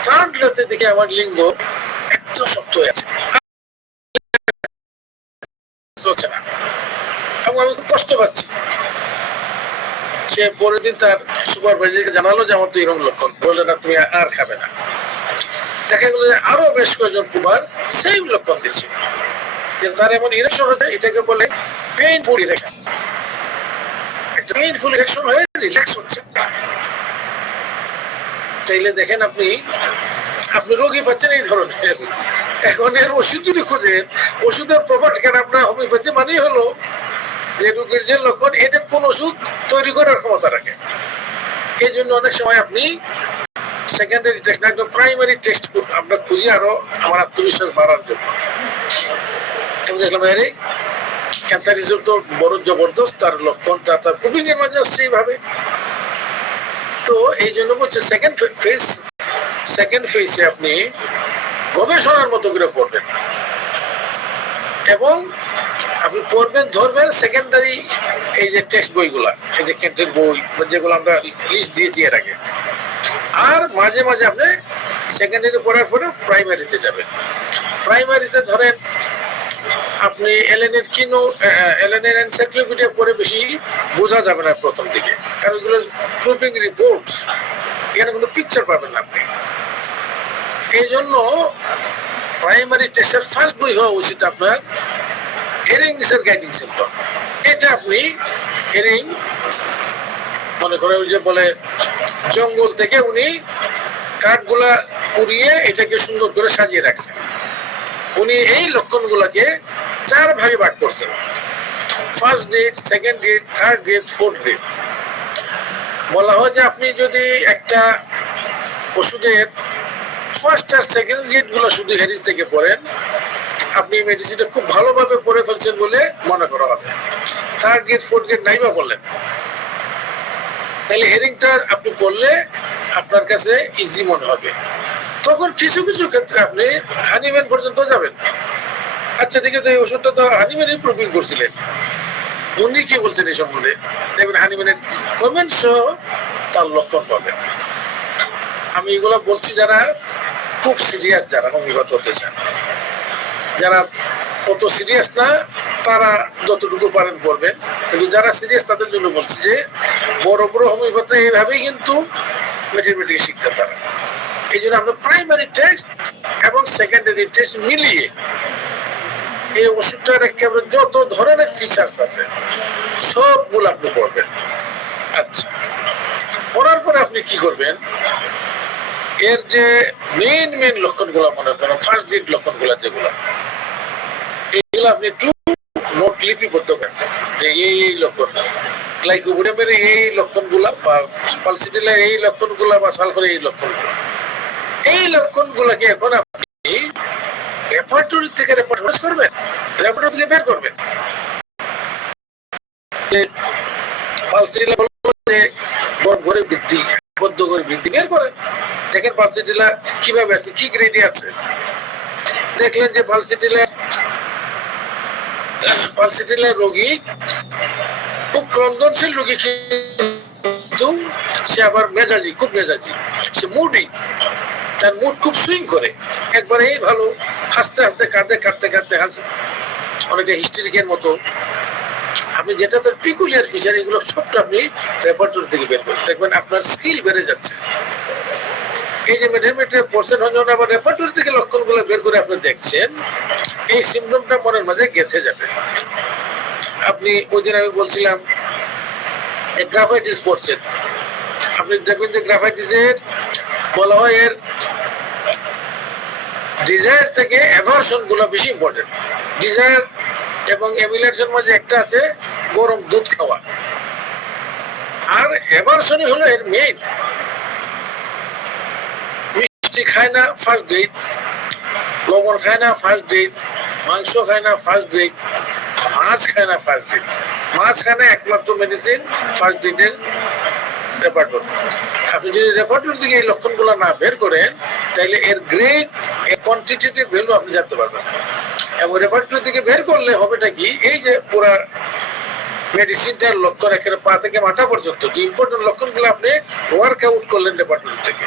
থার্ড রাতে দেখে আমার লিঙ্গ এত শক্ত হয়ে আছে না, এবং আমি খুব কষ্ট পাচ্ছি। সে পরের দিন তার সুপারভাইজারকে জানালো যে আমার তো এরকম লক্ষণ, বললে না তুমি আর খাবে না। দেখা গেল যে আরো বেশ কয়েকজন কুমার সেম লক্ষণ দিচ্ছে, তার এমন ইরেকশন হচ্ছে, এটাকে বলে পেইনফুল ইরেকশন। একটা পেইনফুল ইরেকশন হয়ে রিল্যাক্স হচ্ছে। তাইলে দেখেন আপনি রোগী পাচ্ছেন এই ধরনের। এখন এর ওষুধ যদি খুঁজেন, ওষুধের প্রভাব কেন আপনার হোমিওপ্যাথি মানেই হলো যে রোগীর যে লক্ষণ এটা কোন ওষুধ তৈরি করার ক্ষমতা রাখে। এই জন্য অনেক সময় আপনি সেকেন্ডারি টেস্ট না, একদম প্রাইমারি টেস্ট আমরা খুঁজি আরো আমার আত্মবিশ্বাস বাড়ার জন্য। আমি দেখলাম আরে ক্যান্সারিজম তো বড় জবরদস্ত, তার লক্ষণ তার প্রুভিং এর মাঝে আসছে এইভাবে। তো এই জন্য বলছে সেকেন্ড ফেজে আপনি গবেষণার মতো করে পড়বেন, এবং আপনি পড়বেন ধরবেন সেকেন্ডারি এই যে টেক্সট বইগুলা, এই যে কেন্টের বই যেগুলো আমরা লিস্ট দিয়েছি এর আগে, আর মাঝে মাঝে আপনি সেকেন্ডারি পড়ার পরে প্রাইমারিতে যাবেন। প্রাইমারিতে ধরেন আপনি এলএনের এনসাইক্লোপিডিয়া পড়ে বেশি বোঝা যাবে না প্রথম দিকে, কারণ এগুলো প্রুভিং রিপোর্টস, এখানে কোনো পিকচার পাবেন না আপনি। এই জন্য প্রাইমারি টেস্টের ফার্স্ট বই হওয়া উচিত আপনার হেরিংস এর গাইডিং সিম্পটম। এটা আপনি হেরিং মনে করেন ওই যে বলে জঙ্গল থেকে উনি কাঠগুলা পুড়িয়ে এটাকে সুন্দর করে সাজিয়ে রাখছেন, উনি এই লক্ষণগুলোকে 4 ভাগে ভাগ করছেন, first grade, second grade, third grade, fourth grade. বলা হয় যে আপনি যদি একটা ওষুধের ফার্স্ট আর সেকেন্ড গ্রেড গুলো শুধু হেরিং থেকে পড়েন, আপনি মেডিসিনটা খুব ভালোভাবে পড়ে ফেলছেন বলে মনে করা হবে। থার্ড গ্রেড ফোর্থ গ্রেড নাইবা বললেন, তাহলে হেরিংটা আপনি পড়লে আপনার কাছে ইজি মনে হবে। তখন কিছু কিছু ক্ষেত্রে আপনি হানিম্যান পর্যন্ত যাবেন। আচ্ছা ঠিক আছে, এই ওষুধটা তো হানিম্যানই প্রুভিং করছিলেন, উনি কি বলছেন এই সম্বন্ধে দেখবেন হানিম্যানের কমেন্ট সহ তার লক্ষণ পাবেন। আমি এগুলো বলছি যারা খুব সিরিয়াস, যারা হোমিওপ্যাথ হতে চান, যারা অত সিরিয়াস না তারা যতটুকু পারেন পড়বেন, কিন্তু যারা সিরিয়াস তাদের জন্য বলছি যে বড় বড় হোমিওপ্যাথি এইভাবেই কিন্তু ম্যাথমেটিক্স শিখতে তারা। এই জন্য আপনার প্রাইমারি টেস্ট এবং সেকেন্ডারি টেস্ট মিলিয়ে এই ওষুধটার একেবারে যত ধরনের ফিচার্স আছে সবগুলো আপনি পড়বেন। আচ্ছা, পড়ার পরে আপনি কি করবেন, এর যে মেইন লক্ষণগুলো মনে করেন ফার্স্ট গ্রেড লক্ষণগুলো যেগুলো, এইগুলো আপনি একটু নোট লিপিবদ্ধ করেন যে এই লক্ষণ, গ্লাইকোভোডামের এই লক্ষণগুলা বা পালসিটিলের এই লক্ষণগুলা বা সালফারের এই লক্ষণগুলো, এই লক্ষণগুলোকে এখন আপনি রেপার্টরি থেকে রেপার্টরি করবেন, রেপার্টরি থেকে বের করবেন। পালসিটিলা বলতে ঘরে বৃদ্ধি, বদ্ধ করে বৃদ্ধি বের করেন, দেখেন পালসিটিলা কিভাবে আছে, কি গ্রেডে আছে। দেখলেন যে পালসিটিলা রোগী খুব ক্রন্দনশীল রোগী, কিন্তু সে আবার মেজাজি, খুব মেজাজি, সে মুডি, তার মুড খুব সুইং করে, একবারে ভালো হাসতে হাসতে কাঁদতে কাঁদতে কাঁদতে হাসে, অনেকটা হিস্টেরিকের মতো। আপনি যেটা তোর পিকুলিয়ার ফিচার, এগুলো সবটা আপনি রেপার্টরি থেকে বের করেন, দেখবেন আপনার স্কিল বেড়ে যাচ্ছে। এই যে মেটেরিয়াল পড়ছেন, যখন আবার রেপার্টরি থেকে লক্ষণগুলো বের করে আপনি দেখছেন, এই সিমটমটা মনের মাঝে গেঁথে যাবে। আপনি ওই দিন আমি বলছিলাম গ্রাফাইটিস পড়ছেন, আপনি দেখবেন যে গ্রাফাইটিসের বলা হয় এর ডিজায়ার থেকে অ্যাভারশন গুলো বেশি ইম্পর্টেন্ট। ডিজায়ার এবং এমিলেশন মাঝে একটা আছে গরম দুধ খাওয়া, আর অ্যাভারশনই হলো এর মেইন। মিষ্টি খায় না ফার্স্ট ডেট, লবণ খায় না ফার্স্ট ডেট, মাংস খায় না ফার্স্ট ডেট, মাছ খায় না ফার্স্ট ডেট। মাছ খায় না একমাত্র মেডিসিন ফার্স্ট ডেটের রেপার্টরি। আপনি যদি রেপার্টরি থেকে এই লক্ষণগুলো না বের করেন, তাহলে এর গ্রেড, এর কোয়ান্টিটেটিভ ভ্যালু আপনি জানতে পারবেন। এবং রেপার্টরি থেকে বের করলে হবেটা কি, এই যে পুরা মেডিসিনটার লক্ষণ এখানে পা থেকে মাথা পর্যন্ত যে ইম্পর্টেন্ট লক্ষণগুলো আপনি ওয়ার্ক আউট করলেন রেপার্টরি থেকে,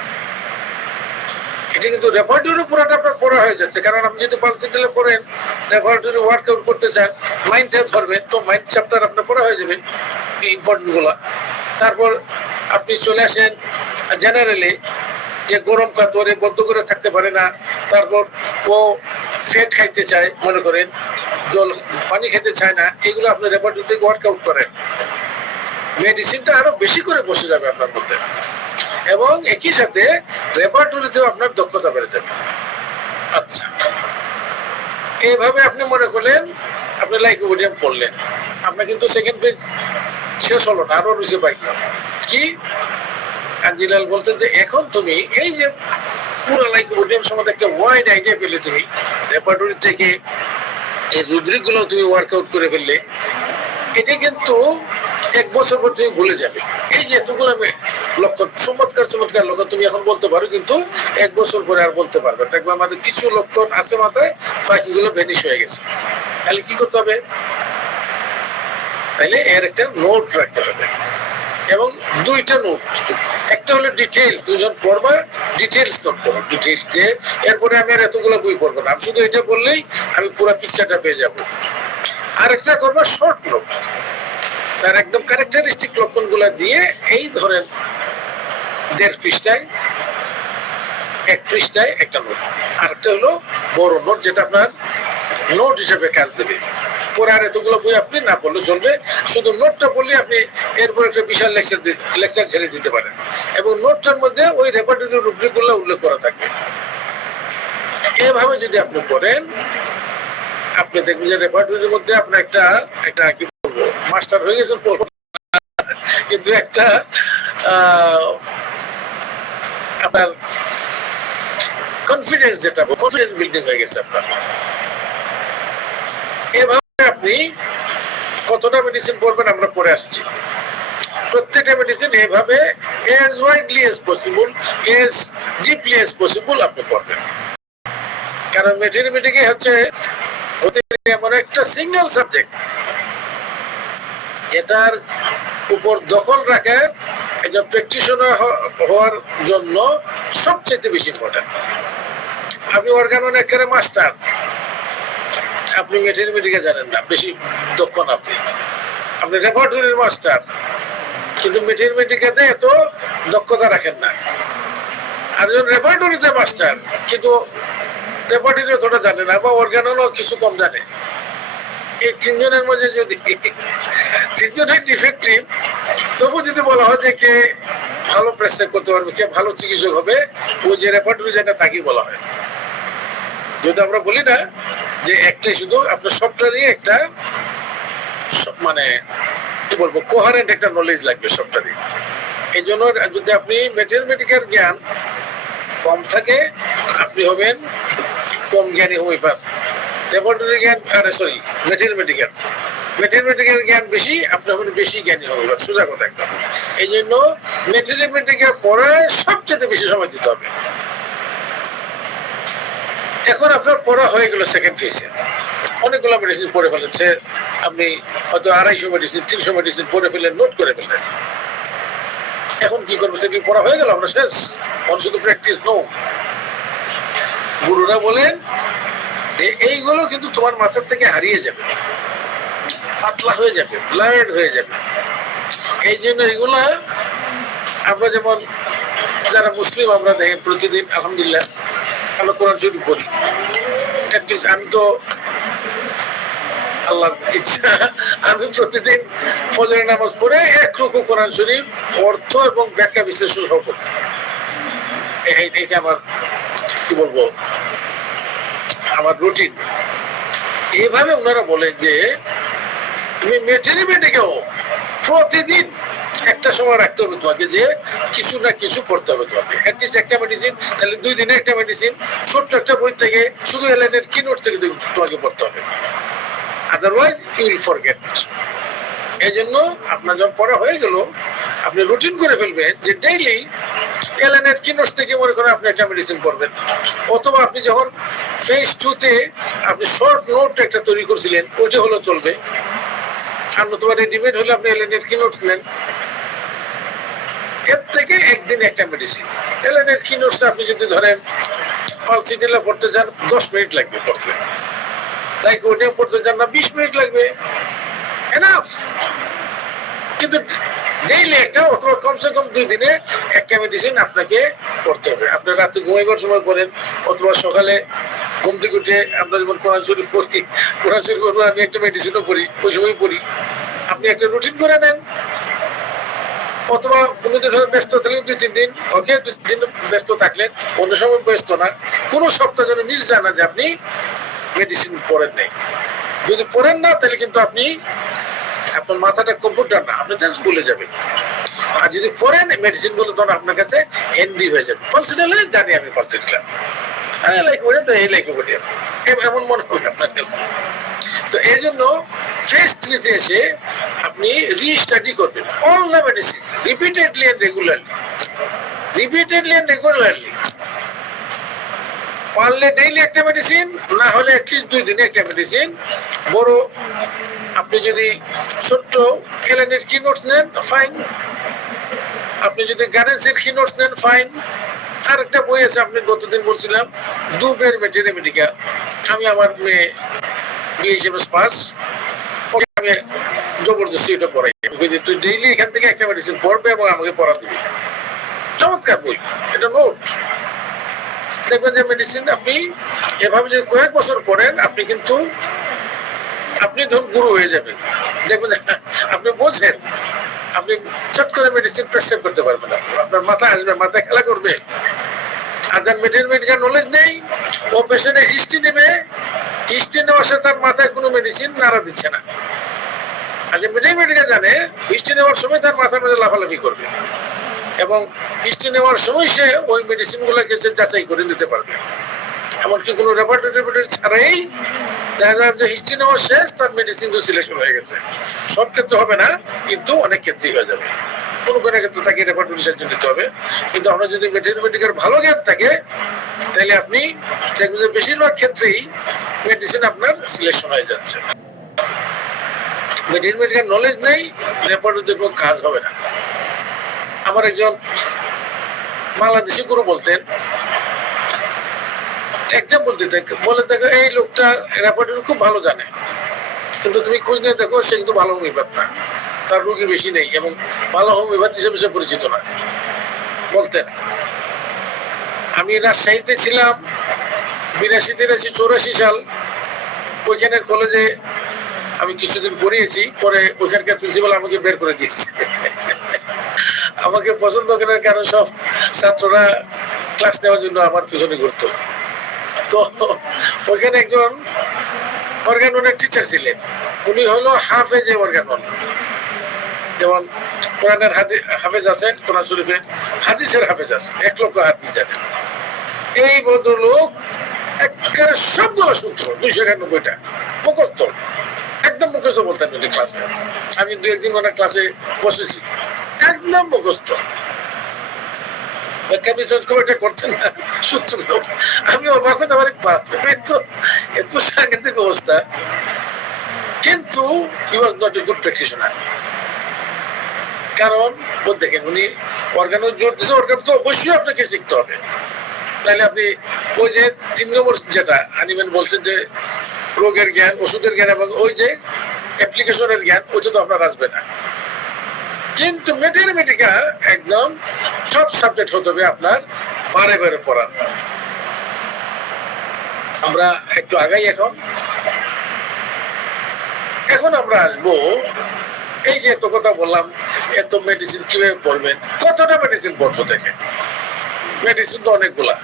এটা কিন্তু রেপার্টরি পুরাটা আপনার পড়া হয়ে যাচ্ছে। কারণ আপনি যদি পালসিটালে পড়েন, রেপার্টরি ওয়ার্ক আউট করতে চান, মাইন্ডটা ধরবেন, তো মাইন্ড চ্যাপ্টার আপনার পড়া হয়ে যাবে ইম্পর্টেন্ট গুলা। তারপর আপনি চলে আসেন জেনারেলি, যে গরম কাতরে বদ্ধ করে থাকতে পারে না, তারপর ও ফ্যাট খাইতে চায়, মনে করেন জল পানি খেতে চায় না, এগুলো আপনি রেপার্টরি থেকে ওয়ার্কআউট করেন, মেডিসিনটা আরো বেশি করে বসে যাবে আপনার মধ্যে। এবং একই সাথে রেপার্টরিতেও আপনার দক্ষতা বেড়ে যাবে। আচ্ছা, এইভাবে আপনি মনে করলেন আপনি লাইকোপোডিয়াম পড়লেন, আপনার কিন্তু সেকেন্ড পেজ শেষ হলো না, আরো নিচে পাইলাম কি কাঞ্জিলাল বলতেন যে এখন তুমি এই যে পুরো লাইকোপোডিয়াম সম্বন্ধে একটা ওয়াইড আইডিয়া পেলে, তুমি রেপার্টরি থেকে এই রুব্রিক গুলো তুমি ওয়ার্কআউট করে ফেললে, এটা কিন্তু এক বছর পর তুমি ভুলে যাবে। এই যে এতগুলো লক্ষণ, চমৎকার চমৎকার লক্ষণ তুমি এখন বলতে পারো, কিন্তু এক বছর পরে আর বলতে পারবে। দেখবে আমাদের কিছু লক্ষণ আছে মাথায়, বাকিগুলো ভ্যানিশ হয়ে গেছে। তাহলে কি করতে হবে? তাহলে এর একটা নোট রাখতে হবে, এবং দুইটা নোট, একটা হলো ডিটেলস, দুজন পড়বা ডিটেলস নোট করো, ডিটেলস যে এরপরে আমি আর এতগুলো বই পড়বো না, আমি শুধু এটা বললেই আমি পুরো পিকচারটা পেয়ে যাবো। আরেকটা করবা শর্ট নোট, তার একদম ক্যারেক্টারিস্টিক লক্ষণগুলো দিয়ে, এই ধরেন 1.5 পৃষ্ঠায় 1 পৃষ্ঠায় একটা নোট। আরেকটা হলো বড় নোট, যেটা আপনার নোট হিসেবে কাজ দেবে। পরে আর এতগুলো বই আপনি না পড়লে চলবে, শুধু নোটটা পড়লে আপনি এরপর একটা বিশাল লেকচার ছেড়ে দিতে পারেন, এবং নোটটার মধ্যে ওই রেপার্টরি রুব্রিকগুলো উল্লেখ করা থাকবে। এভাবে যদি আপনি পড়েন, আপনি দেখবেন যে রেপার্টরির মধ্যে আপনার একটা কি বলবো, মাস্টার হয়ে গেছেন পড়বো, কিন্তু একটা আপনার কনফিডেন্স, যেটা কনফিডেন্স বিল্ডিং হয়ে গেছে আপনার। এভাবে আপনি কতটা মেডিসিন পড়বেন আমরা পড়ে আসছি। প্রত্যেকটা মেডিসিন এভাবে as widely as possible, as deeply as possible আপনি পড়বেন। কারণ ম্যাথমেটিক্স হচ্ছে এমন একটা সিঙ্গেল সাবজেক্ট, এটার উপর দখল রাখা একজন প্র্যাকটিশনার হওয়ার জন্য সবচেয়ে বেশি ইম্পর্টেন্ট। আপনি অর্গানন একেবারে মাস্টার, আপনি ম্যাথমেটিক্স জানেন না, বেশি দক্ষ না, আপনি রেপার্টরির মাস্টার, কিন্তু ম্যাথমেটিক্সে এত দক্ষতা রাখেন না। আর একজন রেপার্টরিতে মাস্টার, কিন্তু রেপার্টরি অতটা জানে না, বা অর্গাননও কিছু কম জানে। এই তিনজনের মধ্যে যদি তিনজনের ডিফেক্টিভ, তবু যদি বলা হয় যে কে ভালো প্রেসক্রাইব করতে পারবে, কে ভালো চিকিৎসক হবে, ও যে রেপার্টরি জানে তাকেই বলা হয়। যদি আমরা বলি না যে একটাই শুধু আপনার সবটারই একটা মানে কি বলবো কোহারেন্ট একটা নলেজ লাগবে সবটারই। এই জন্য যদি আপনি ম্যাথমেটিক্যাল জ্ঞান কম থাকে, আপনি হবেন কম জ্ঞানী হোমিওপ্যাথ। রেপার্টরি জ্ঞান সরি ম্যাথমেটিক্যাল জ্ঞান বেশি, আপনি হবেন বেশি জ্ঞানী হোমিওপ্যাথ, সোজা কথা একদম। এই জন্য ম্যাথমেটিক্যাল পড়ায় সবচেয়ে বেশি সময় দিতে হবে। এখন আপনার পড়া হয়ে গেল সেকেন্ড ফেজে, অনেকগুলো মেডিসিন পড়ে ফেলেছে, আপনি হয়তো 250 মেডিসিন 300 মেডিসিন পড়ে ফেললেন, নোট করে ফেললেন। এখন কি করবো? থেকে পড়া হয়ে গেল, আমরা শেষ, শুধু প্র্যাকটিস নো। গুরুরা বলেন যে এইগুলো কিন্তু তোমার মাথার থেকে হারিয়ে যাবে, পাতলা হয়ে যাবে, ব্লাড হয়ে যাবে। এই জন্য এগুলা আমরা যেমন যারা মুসলিম আমরা দেখেন প্রতিদিন আলহামদুলিল্লাহ আমরা কোরআন শরীফ পড়ি। আমি তো আল্লাহর ইচ্ছা আমি প্রতিদিন ফজরের নামাজ পড়ে এক রুকু কোরআন শরীফ অর্থ এবং ব্যাখ্যা বিশ্লেষণ সহ পড়ি। এটা আমার কি বলবো আমার রুটিন। এইভাবে ওনারা বলেন যে তুমি মেটেরিমেটিকেও প্রতিদিন একটা সময় রাখতে হবে তোমাকে, যে কিছু না কিছু পড়তে হবে তোমাকে, অ্যাটলিস্ট একটা মেডিসিন, তাহলে 2 দিনে একটা মেডিসিন, ছোট্ট একটা বই থেকে শুধু এলএনের কিনোট থেকে তোমাকে পড়তে হবে, আদারওয়াইজ ইউ উইল ফরগেট। এই জন্য আপনার যখন পড়া হয়ে গেল আপনি রুটিন করে ফেলবেন যে ডেইলি এলএনের কিনোট থেকে মনে করেন আপনি একটা মেডিসিন পড়বেন, অথবা আপনি যখন ফেজ 2-তে আপনি শর্ট নোট একটা তৈরি করছিলেন ওইটা হলো চলবে, আর নতুবা রেডিমেড হলে আপনি এলএনের কিনোট নেন। এর থেকে একদিন একটা মেডিসিন। এলএনের কিনোটস আপনি যদি ধরেন পালসিটিলা পড়তে চান 10 মিনিট লাগবে পড়তে, লাইক ওটা পড়তে চান না 20 মিনিট লাগবে, এনাফ। কিন্তু ডেইলি একটা অথবা কমসে কম 2 দিনে একটা মেডিসিন আপনাকে পড়তে হবে। আপনি রাতে ঘুমাইবার সময় পড়েন অথবা সকালে ঘুম থেকে উঠে আমরা যেমন কোরআন শরীফ পড়ি, কোরআন শরীফ পড়বো, আমি একটা মেডিসিনও পড়ি, ওই সময় পড়ি। আপনি একটা রুটিন করে নেন, অথবা কোনোদিন ব্যস্ত থাকলেন 2-3 দিন, ওকে 2 দিন ব্যস্ত থাকলেন, অন্য সময় ব্যস্ত না, কোনো সপ্তাহ যেন মিস যায় না যে আপনি মেডিসিন পড়েন নাই। যদি পড়েন না তাহলে কিন্তু আপনি আপনার মাথাটা কম্পিউটার না, আপনি জাস্ট ভুলে যাবেন। আর যদি পড়েন মেডিসিন গুলো তখন আপনার কাছে এনডি হয়ে যাবে, পালসিটাল জানি আমি পালসিটাল লাইক বলেন তো এই লাইকে বলি এমন মনে হবে আপনার কাছে। তো এই জন্য ফেজ 3-তে এসে আপনি রিস্টাডি করবেন all the medicine repeatedly and regularly. পারলে ডেইলি একটা মেডিসিন, না হলে অ্যাটলিস্ট 2 দিনে একটা মেডিসিন। বড় আপনি যদি ছোট্ট এলএনের কি নোটস নেন ফাইন, আপনি যদি গার্ডেন্সের কি নোটস নেন ফাইন। আর একটা বই আছে আপনি গতদিন বলছিলাম দুবের মেটেরিমেটিকা, আমি আমার মেয়ে বিএসএমএস পাস, আমি জবরদস্তি এটা পড়াই, তুই ডেইলি এখান থেকে একটা মেডিসিন পড়বে এবং আমাকে পড়া দিবি। চমৎকার বই, এটা নোট। দেখবেন যে মেডিসিন আপনি এভাবে যদি কয়েক বছর পড়েন আপনি কিন্তু আপনি ধরুন গুরু হয়ে যাবেন। দেখবেন আপনি বোঝেন, আপনি চট করে মেডিসিন প্রেসক্রাইব করতে পারবেন না, আপনার মাথা আসবে, মাথায় খেলা করবে। আর যার মেডিকেল নলেজ নেই ও পেশেন্টের হিস্ট্রি নেবে, হিস্ট্রি নেওয়ার সাথে তার মাথায় কোনো মেডিসিন নাড়া দিচ্ছে না। আর যে মেডিকেল জানে হিস্ট্রি নেওয়ার সময় তার মাথার মধ্যে লাফালাফি করবে এবং হিস্ট্রি নেওয়ার সময় সে ওই মেডিসিন গুলোকে সে যাচাই করে নিতে পারবে। এমনকি কোনো রেপার্টরি ছাড়াই দেখা যায় যে হিস্ট্রি নেওয়া শেষ, তার মেডিসিন তো সিলেকশন হয়ে গেছে। সব ক্ষেত্রে হবে না, কিন্তু অনেক ক্ষেত্রেই হয়ে যাবে। কোনো কোনো ক্ষেত্রে তাকে রেপার্টরি সাহায্য নিতে হবে। কিন্তু আপনার যদি মেডিকেল ভালো জ্ঞান থাকে তাহলে আপনি দেখবেন যে বেশিরভাগ ক্ষেত্রেই মেডিসিন আপনার সিলেকশন হয়ে যাচ্ছে। মেডিকেল নলেজ নেই, রেপার্টরিতে কোনো কাজ হবে না। আমার একজন বাংলাদেশি গুরু বলতেন, এক্সাম্পল দিতে বলে দেখো এই লোকটা রেপার্টরি খুব ভালো জানে, কিন্তু তুমি খোঁজ নিয়ে দেখো সে কিন্তু ভালো হোমিওপ্যাথ না, তার রোগী বেশি নেই এবং ভালো হোমিওপ্যাথ হিসেবে সে পরিচিত না। বলতেন আমি রাজশাহীতে ছিলাম 82-83-84 সাল, ওইখানের কলেজে আমি কিছুদিন পড়িয়েছি, পরে ওইখানকার প্রিন্সিপাল আমাকে বের করে দিয়েছে। আমাকে পছন্দ করার কারণ সব ছাত্ররা ক্লাস নেওয়ার জন্য আমার পিছনে ঘুরতো। তো ওইখানে একজন অর্গাননের টিচার ছিলেন, উনি হলো হাফেজে অর্গানন। যেমন কোরআনের হাফেজ আছেন, কোরআন শরীফের হাদিসের হাফেজ আছে, 1 লক্ষ হাদিস জানেন। এই ভদ্রলোক একেবারে সবগুলো সূত্র 291টা মুখস্থ, একদম মুখস্থ বলতেন উনি ক্লাসে। আমি 2-1 দিন ওনার ক্লাসে বসেছি, একদম মুখস্থ। আমি অবাক হতে পারি, এত সাংঘাতিক অবস্থা। কিন্তু he was not a good practitioner. কারণ দেখেন উনি অর্গানের জোর দিচ্ছে, অর্গান তো অবশ্যই আপনাকে শিখতে হবে। তাহলে আপনি ওই যে 3 নম্বর যেটা আনিবেন বলছেন যে রোগের জ্ঞান, ওষুধের জ্ঞান এবং ওই যে অ্যাপ্লিকেশনের জ্ঞান ওটা তো আপনার আসবে না। কিন্তু ম্যাথমেটিকা একদম টপ সাবজেক্ট হতে হবে আপনার বারে বারে পড়ার। আমরা একটু আগাই এখন আমরা আসবো এই যে এত কথা বললাম, এত মেডিসিন কিভাবে পড়বেন, কতটা মেডিসিন পড়বো থেকে। মেডিসিন তো অনেকগুলা,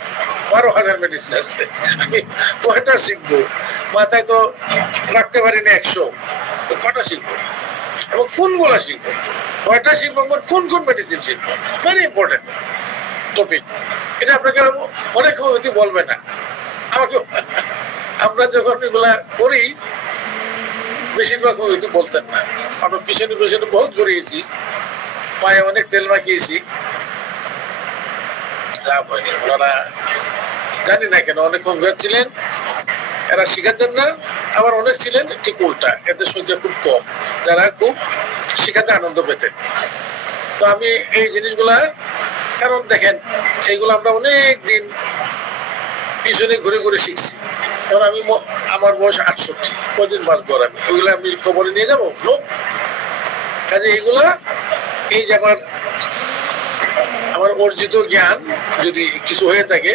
12,000 মেডিসিন আছে, আমি কয়টা শিখবো? মাথায় তো রাখতে পারি না 100, কটা শিখবো এবং কোনগুলা শিখবো, কয়টা শিখবো, কোন কোন মেডিসিন শিখবো, ভেরি ইম্পর্টেন্ট টপিক। এটা আপনাকে অনেক হোমিওপ্যাথি বলবে না আমাকে। আমরা যখন এগুলা করি বেশিরভাগ হোমিওপ্যাথি বলতেন না। আমরা পিছনে পিছনে বহুত ঘুরিয়েছি, পায়ে অনেক তেল মাখিয়েছি, লাভ হয়নি। ওনারা জানি না কেন অনেক হোমিওপ্যাথ ছিলেন, এরা শিখাতেন না, আবার অনেক ছিলেন ঠিক উল্টা, এদের সংখ্যা খুব কম যারা খুব শিখাতে আনন্দ পেতেন। তো আমি এই জিনিসগুলা, কারণ দেখেন এইগুলো আমরা অনেক দিন পিছনে ঘুরে ঘুরে শিখছি। কারণ আমি আমার বয়স 68, কদিন বাঁচবো আমি ওইগুলো আমি খবরে নিয়ে যাবো? কাজে এইগুলা, এই যে আমার অর্জিত জ্ঞান যদি কিছু হয়ে থাকে,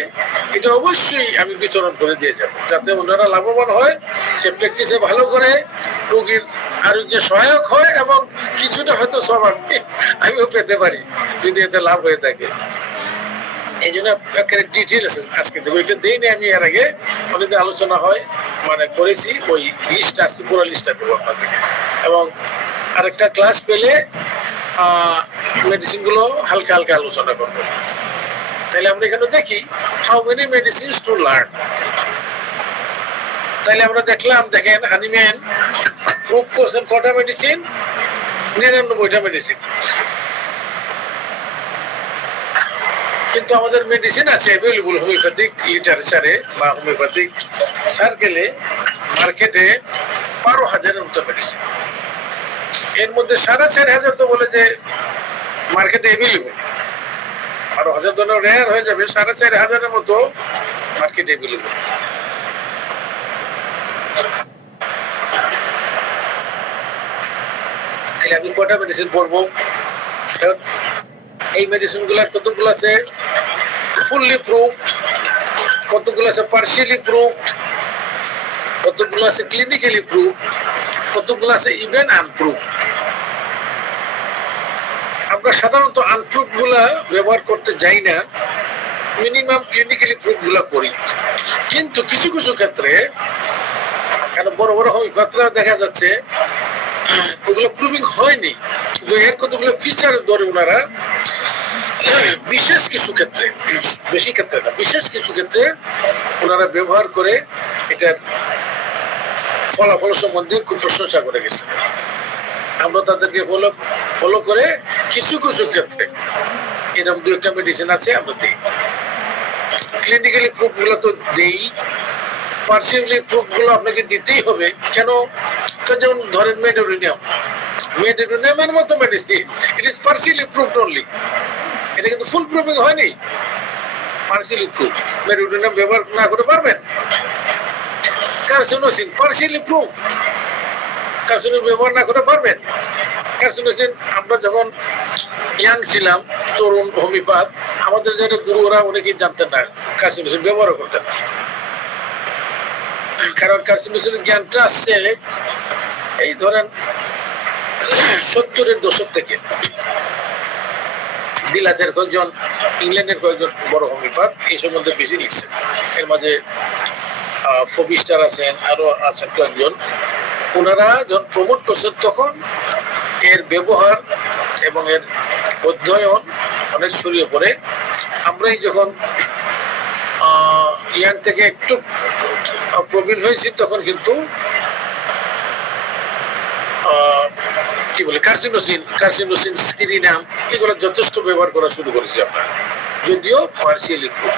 এটা অবশ্যই আমি বিতরণ করে দিয়ে যাবো, যাতে ওনারা লাভবান হয়, সে প্র্যাকটিসে ভালো করে, রোগীর আরোগ্যে সহায়ক হয় এবং কিছুটা হয়তো সব আমিও পেতে পারি যদি এতে লাভ হয়ে থাকে। এই জন্য ডিটেলস আজকে দেবো, এটা দিইনি আমি এর আগে, অনেকদিন আলোচনা হয় মানে করেছি, ওই লিস্ট আজকে পুরো লিস্টটা দেবো আপনাদেরকে। এবং আরেকটা ক্লাস পেলে মেডিসিন গুলো হালকা হালকা আলোচনা করবো। তাহলে আমরা এখানে দেখি how many medicines to learn. তাহলে আমরা দেখলাম, দেখেন হানিম্যান প্রুভ করছেন কটা মেডিসিন? 99টা মেডিসিন। কিন্তু আমাদের মেডিসিন আছে অ্যাভেলেবল হোমিওপ্যাথিক লিটারেচারে বা হোমিওপ্যাথিক সার্কেলে, মার্কেটে 12,000-এর মতো মেডিসিন। এর মধ্যে 4,500 তো বলে যে মার্কেটে অ্যাভেলেবল, 12,000 তো রেয়ার হয়ে যাবে, 4,500-এর মতো মার্কেটে অ্যাভেলেবল। তাহলে আমি কটা মেডিসিন পড়বো? এই মেডিসিন গুলা কতগুলো আছে ফুললি প্রুফড, কতগুলো আছে পার্শিয়ালি প্রুফড, কতগুলো আছে ক্লিনিক্যালি প্রুফড, কতগুলো আছে ইভেন আনপ্রুফড। আমরা সাধারণত আনপ্রুফড গুলা ব্যবহার করতে যাই না, মিনিমাম ক্লিনিক্যালি প্রুফড গুলা করি। কিন্তু কিছু কিছু ক্ষেত্রে, কেন বড় বড় হোমিওপ্যাথরা দেখা যাচ্ছে ওগুলো প্রুভিং হয়নি, কিন্তু এর কতগুলো ফিচার ধরে ওনারা বিশেষ কিছু ক্ষেত্রে, বেশি ক্ষেত্রে না, বিশেষ কিছু ক্ষেত্রে ওনারা ব্যবহার করে এটার ফলাফল সম্বন্ধে খুব প্রশংসা করে গেছে। আমরা তাদেরকে ফলো করে কিছু কিছু ক্ষেত্রে এরকম 2-1টা মেডিসিন আছে আমরা দিই। ক্লিনিক্যালি প্রুফ গুলো তো দেই, পার্সিয়ালি প্রুফ গুলো আপনাকে দিতেই হবে। কেন? যেমন ধরেন মেডোরিনিয়ামের মতো medicine, it is partially proofed only, এটা কিন্তু ফুল প্রুফিং হয়নি। পার্সিয়ালি প্রুফ, মেডোরিনিয়াম ব্যবহার না করে পারবেন। কার্সিনোসিন পার্সিয়ালি প্রুফ, কার্সিনোসিন ব্যবহার না করে পারবেন। কার্সিনোসিন আমরা যখন ইয়াং ছিলাম, তরুণ হোমিওপ্যাথ, আমাদের যারা গুরুরা অনেকেই জানতেন না, কার্সিনোসিন ব্যবহার করতেন না। কারণ কার্সিনোসিনের জ্ঞানটা আসছে এই ধরেন 70-এর দশক থেকে। বিলাতের কয়েকজন, ইংল্যান্ডের কয়েকজন বড় হোমিওপ্যাথ এই সম্বন্ধে বেশি লিখছেন। এর মাঝে ফবিস্টার আছেন, আরো আছেন কয়েকজন। ওনারা যখন প্রমোট করছেন তখন এর ব্যবহার এবং এর অধ্যয়ন অনেক ছড়িয়ে পড়ে। আমরাই যখন ইয়াং থেকে একটু প্রবীণ হয়েছি তখন কিন্তু কি বলে কার্সিনোসিন, স্কিরিনাম এগুলো যথেষ্ট ব্যবহার করা শুরু করেছি আমরা, যদিও পার্সিয়ালি প্রুফ,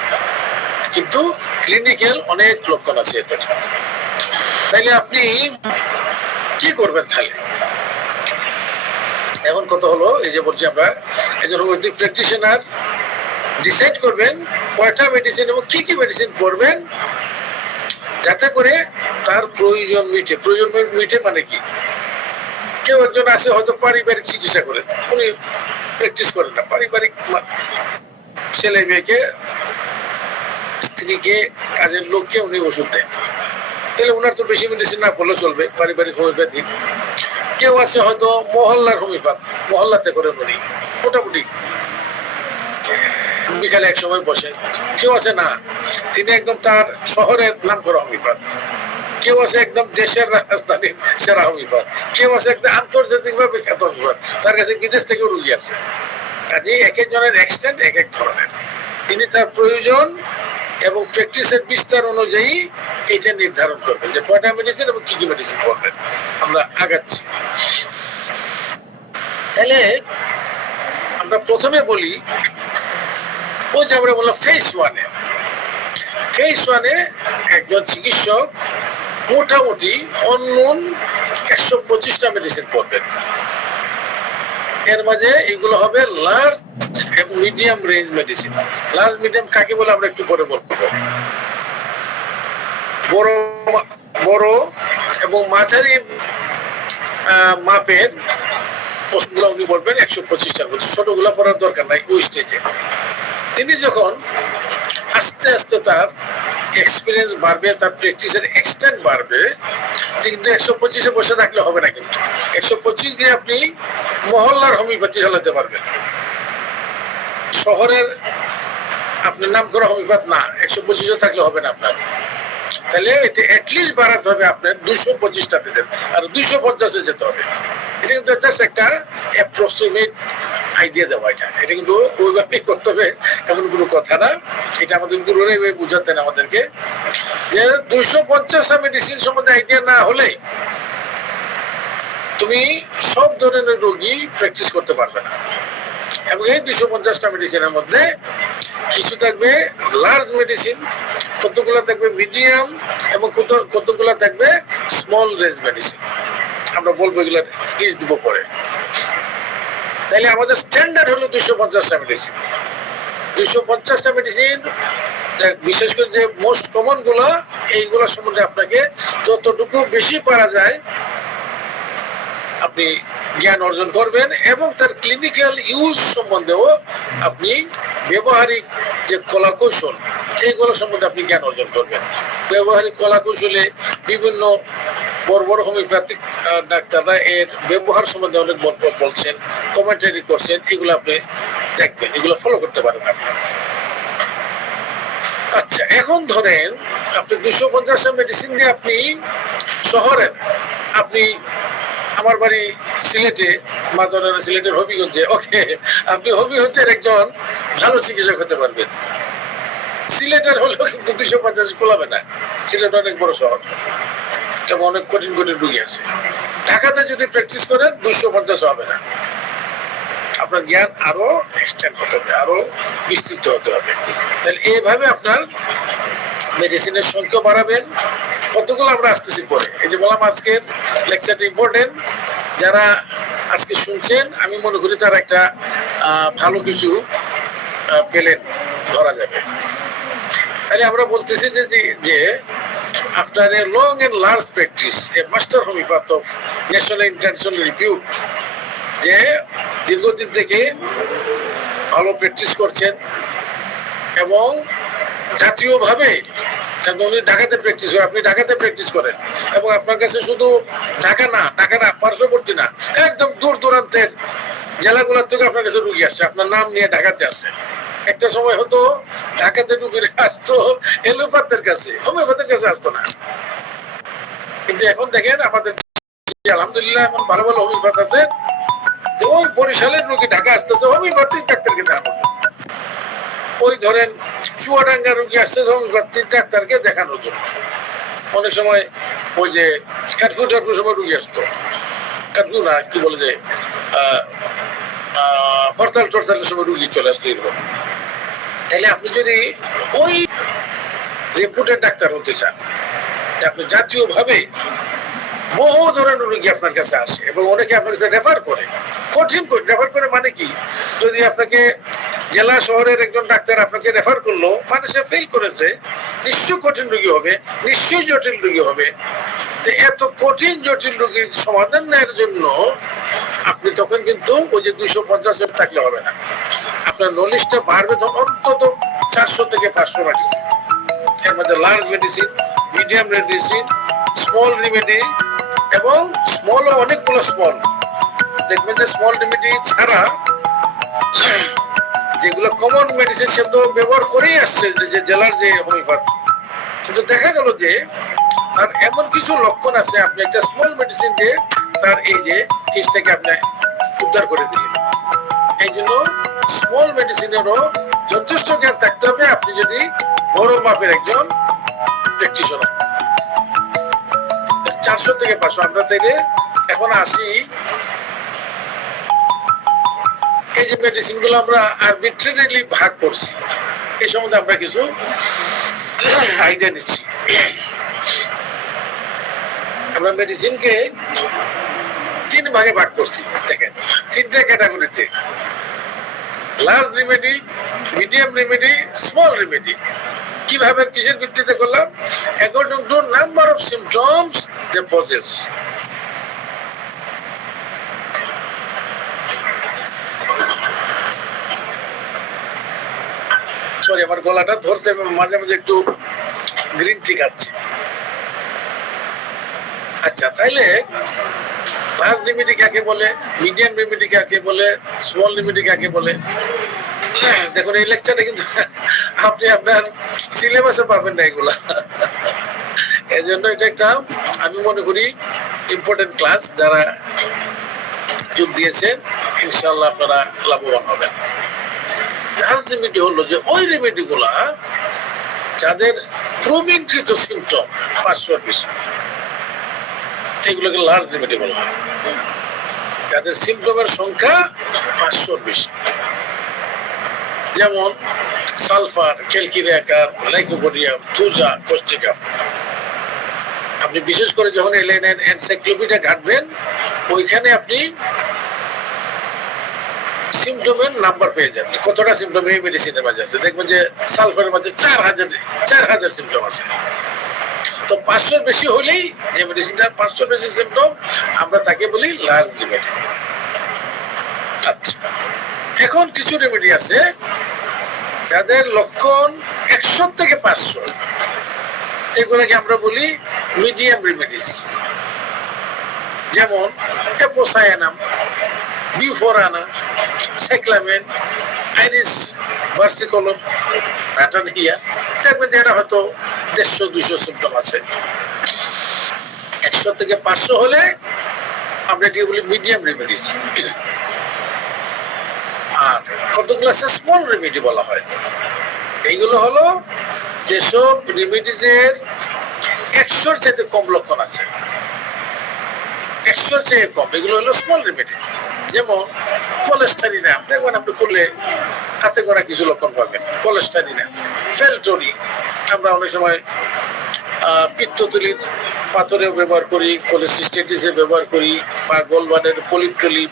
কিন্তু ক্লিনিক্যাল অনেক লক্ষণ আছে এটার। তাইলে আপনি কি করবেন? তাহলে এখন কত হলো, এই যে বলছি আমরা একজন হোমিওপ্যাথিক প্র্যাকটিশনার ডিসাইড করবেন কয়টা মেডিসিন এবং কি কি মেডিসিন পড়বেন, যাতে করে তার প্রয়োজন মিটে। প্রয়োজন মিটে মানে কি? কেউ একজন আছে হয়তো পারিবারিক চিকিৎসা করে, উনি প্র্যাকটিস করেন না, পারিবারিক ছেলে মেয়েকে, স্ত্রীকে, কাজের লোককে উনি ওষুধ দেন, তাহলে ওনার তো বেশি মেডিসিন না করলে চলবে, পারিবারিক হোমিওপ্যাথি। কেউ আছে হয়তো মহল্লার হোমিওপ্যাথ, মহল্লাতে করেন উনি, মোটামুটি বিকালে এক সময় বসে। কেউ আছে না, তিনি একদম তার শহরের নাম করা হোমিওপ্যাথ। কেউ আছে একদম দেশের রাজধানীর সেরা হোমিওপ্যাথ। কেউ আছে একদম আন্তর্জাতিক ভাবে খ্যাত হোমিওপ্যাথ, তার কাছে বিদেশ থেকেও রুগী আছে। কাজে এক একজনের এক্সটেন্ট এক এক ধরনের, তিনি তার প্রয়োজন এবং প্র্যাকটিসের বিস্তার অনুযায়ী এটা নির্ধারণ করবেন যে কয়টা মেডিসিন এবং কি কি মেডিসিন করবেন। আমরা আগাচ্ছি। তাহলে আমরা প্রথমে বলি, ওই যে আমরা বললাম ফেজ ওয়ানে একজন চিকিৎসক মোটামুটি অন্যন 125টা মেডিসিন করবেন। এর মাঝে এগুলো হবে লার্জ এবং medium range medicine. Large medium কাকে বলে আমরা একটু পরে বলবো। বড় এবং মাঝারি মাপের ওষুধগুলো উনি বলবেন 125টার মধ্যে, ছোটগুলো পড়ার দরকার নাই ওই স্টেজে। তিনি যখন আস্তে আস্তে তার এক্সপিরিয়েন্স বাড়বে, তার প্র্যাকটিসের এক্সটেন্ট বাড়বে, কিন্তু 125-এ বসে থাকলে হবে না। কিন্তু 125 দিয়ে আপনি মহল্লার হোমিওপ্যাথি চালাতে পারবেন, শহরের আপনার নাম করা হোমিওপ্যাথ না। 125-এ থাকলে হবে না আপনার। তাহলে এটা অ্যাটলিস্ট বাড়াতে হবে আপনার 225টা পেতে, আর 250-এ যেতে হবে। এটা কিন্তু জাস্ট একটা অ্যাপ্রক্সিমেট আইডিয়া দেওয়া, এটা কিন্তু ওইভাবেই করতে হবে এমন কোনো কথা না। এটা আমাদের গুরুরা এইভাবে বুঝাতেন আমাদেরকে যে 250টা মেডিসিন সম্বন্ধে আইডিয়া না হলে তুমি সব ধরনের রোগী প্র্যাকটিস করতে পারবে না। এবং এই 250টা মেডিসিনের মধ্যে কিছু থাকবে লার্জ মেডিসিন, কতগুলো থাকবে মিডিয়াম, এবং কতগুলো থাকবে স্মল রেঞ্জ মেডিসিন। আমরা বলবো এগুলোর লিস্ট দিব পরে। তাহলে আমাদের স্ট্যান্ডার্ড হলো 250টা মেডিসিন। 250টা মেডিসিন, বিশেষ করে যে মোস্ট কমন গুলো, এইগুলো সম্বন্ধে আপনাকে যতটুকু বেশি পারা যায় আপনি জ্ঞান অর্জন করবেন, এবং তার ক্লিনিক্যাল ইউজ সম্বন্ধেও আপনি ব্যবহারিক যে কলা কৌশল এইগুলো সম্বন্ধে আপনি জ্ঞান অর্জন করবেন। ব্যবহারিক কলা কৌশলে বিভিন্ন বড় বড় হোমিওপ্যাথিক ডাক্তাররা এর ব্যবহার সম্বন্ধে অনেক বলছেন, কমেন্টারি করছেন, এগুলো আপনি দেখবেন, এগুলো ফলো করতে পারেন আপনি। আচ্ছা, এখন ধরেন আপনি 250টা মেডিসিন দিয়ে আপনি শহরের, আপনি আমার বাড়ি সিলেটে, মা ধরেন সিলেটের হবিগঞ্জে, ওকে, আপনি হবিগঞ্জের একজন ভালো চিকিৎসক হতে পারবেন। সিলেটের হলেও কিন্তু 250 কোলাবে না, সিলেট অনেক বড় শহর এবং অনেক কঠিন কঠিন রুগী আছে। ঢাকাতে যদি প্র্যাকটিস করেন 250 হবে না, আপনার জ্ঞান আরো এক্সটেন্ড হতে হবে, আরো বিস্তৃত হতে হবে। তাহলে এইভাবে আপনার মেডিসিনের সংখ্যা বাড়াবেন। কতগুলো আমরা আসতেছি পরে। এই যে বললাম আজকের লেকচারটা ইম্পর্টেন্ট, যারা আজকে শুনছেন আমি মনে করি তারা একটা ভালো কিছু পেলেন, ধরা যাবে। তাহলে আমরা বলতেছি যে after a long and large practice, a master homeopath of national international repute, যে দীর্ঘদিন থেকে ভালো প্র্যাকটিস করছেন এবং জাতীয়ভাবে, উনি ঢাকাতে প্র্যাকটিস করেন, আপনি ঢাকাতে প্র্যাকটিস করেন, এবং আপনার কাছে শুধু ঢাকা না পার্শ্ববর্তী না, একদম দূর দূরান্তের জেলাগুলোর থেকে আপনার কাছে রুগী আসছে, আপনার নাম নিয়ে ঢাকাতে আসছে। একটা সময় হতো ঢাকাতে রুগী আসতো এলোপ্যাথের কাছে, হোমিওপ্যাথের কাছে আসতো না। কিন্তু এখন দেখেন আমাদের আলহামদুলিল্লাহ এখন ভালো ভালো হোমিওপ্যাথ আছে, ওই বরিশালের রুগী ঢাকা আসতেছে হোমিওপ্যাথিক ডাক্তারকে দেখানোর জন্য, ওই ধরেন চুয়াডাঙ্গা রুগী আসতেছে হোমিওপ্যাথিক ডাক্তারকে দেখানোর জন্য। অনেক সময় ওই যে কারফিউ সময় রুগী আসতো, কারফিউ না কি বলে যে হরতালের সময় রুগী চলে আসতো এরকম। তাহলে আপনি যদি ওই রেপুটেড ডাক্তার হতে চান, আপনি জাতীয়ভাবে বহু ধরনের রোগী আপনার কাছে আসে এবং অনেকে আপনার কাছে রেফার করে, কঠিন করে রেফার করে। মানে কি, যদি আপনাকে জেলা শহরের একজন ডাক্তার আপনাকে রেফার করলো, মানে সে ফেল করেছে, নিশ্চয়ই কঠিন রোগী হবে, নিশ্চয়ই জটিল রোগী হবে। এত কঠিন জটিল রোগীর সমাধান নেওয়ার জন্য আপনি তখন কিন্তু ওই যে 250 থাকলে হবে না, আপনার নলেজটা বাড়বে তখন অন্তত 400 থেকে 500 মেডিসিন। এর মধ্যে large medicine, medium medicine, small remedy, এবং স্মলও অনেকগুলো স্মল। দেখবেন যে স্মল রেমেডি ছাড়া যেগুলো কমন মেডিসিন সে তো ব্যবহার করেই আসছে যে জেলার যে হোমিওপ্যাথ, কিন্তু দেখা গেল যে আর এমন কিছু লক্ষণ আছে, আপনি একটা স্মল মেডিসিন দিয়ে তার এই যে কেসটাকে আপনি উদ্ধার করে দিলেন। এই জন্য স্মল মেডিসিনেরও যথেষ্ট জ্ঞান থাকতে হবে আপনি যদি বড় মাপের একজন প্র্যাকটিশনার। 400 থেকে 500 আমরা থেকে এখন আসি। এই যে মেডিসিন গুলো আমরা আরবিট্রারিলি ভাগ করছি, এই সম্বন্ধে আমরা কিছু আইডিয়া নিচ্ছি। আমরা মেডিসিনকে 3 ভাগে ভাগ করছি, দেখেন 3টা ক্যাটাগরিতে: large remedy, medium remedy, small remedy. কিভাবে, কিসের ভিত্তিতে করলাম? According to number of symptoms they possess. Sorry, আমার গলাটা ধরছে, মাঝে মাঝে একটু গ্রিন টি খাচ্ছি। আচ্ছা, তাইলে লার্জ রেমেডি কাকে বলে, মিডিয়াম রেমেডি কাকে বলে, স্মল রেমেডি কাকে বলে? দেখুন, এই লেকচারটা কিন্তু আপনি আপনার সিলেবাসে পাবেন না এগুলা। এই জন্য এটা একটা আমি মনে করি ইম্পর্টেন্ট ক্লাস। যারা যোগ দিয়েছেন ইনশাআল্লাহ আপনারা লাভবান হবেন। লার্জ রেমেডি হলো যে ওই রেমেডি গুলা যাদের প্রবীণকৃত সিমটম 500-এর বেশি, এগুলোকে লার্জ রেমেডি বলা হয়। যাদের সিমটমের সংখ্যা 500-এর বেশি, যেমন সালফার, ক্যালকিরিয়াকার, লাইকোপোডিয়াম, থুজা, কোস্টিকাম। আপনি বিশেষ করে যখন এলএনএন এনসাইক্লোপিডিয়া ঘাটবেন, ওইখানে আপনি সিমটমের নাম্বার পেয়ে যাবেন, কতটা সিমটম এই মেডিসিনের মাঝে আছে। দেখবেন যে সালফারের মধ্যে 4000 সিমটম আছে। তো 500-এর বেশি হলেই, যে মেডিসিনটার 500-এর বেশি সিমটম, আমরা তাকে বলি লার্জ রেমেডি। আচ্ছা, এখন কিছু রেমেডি আছে যাদের লক্ষণ 100 থেকে 500, এগুলোকে আমরা বলি মিডিয়াম রেমেডিস। যেমন এপোসায়ানাম, বিউফোরানা, সাইক্লামেন, আইরিস ভার্সিকোলন, প্যাটারনিয়া। দেখবেন যে এটা হয়তো 150-200 সিমটম আছে। 100 থেকে 500 হলে আমরা এটিকে বলি মিডিয়াম রেমেডিস। আর কতগুলো আছে স্মল রেমেডি বলা হয়। এইগুলো হলো যেসব রেমেডিজের 100-এর চাইতে কম লক্ষণ আছে, 100-এর চেয়ে কম, এগুলো হলো স্মল রেমেডি। যেমন কোলেস্টেরিনাম, দেখবেন আপনি করলে হাতে করা কিছু লক্ষণ পাবেন। কোলেস্টেরিনাম, ফেলটোরি, আমরা অনেক সময় পিত্তথলির পাথরেও ব্যবহার করি, কোলেসিস্টেটিসে ব্যবহার করি, বা গোলবানের পলিপ।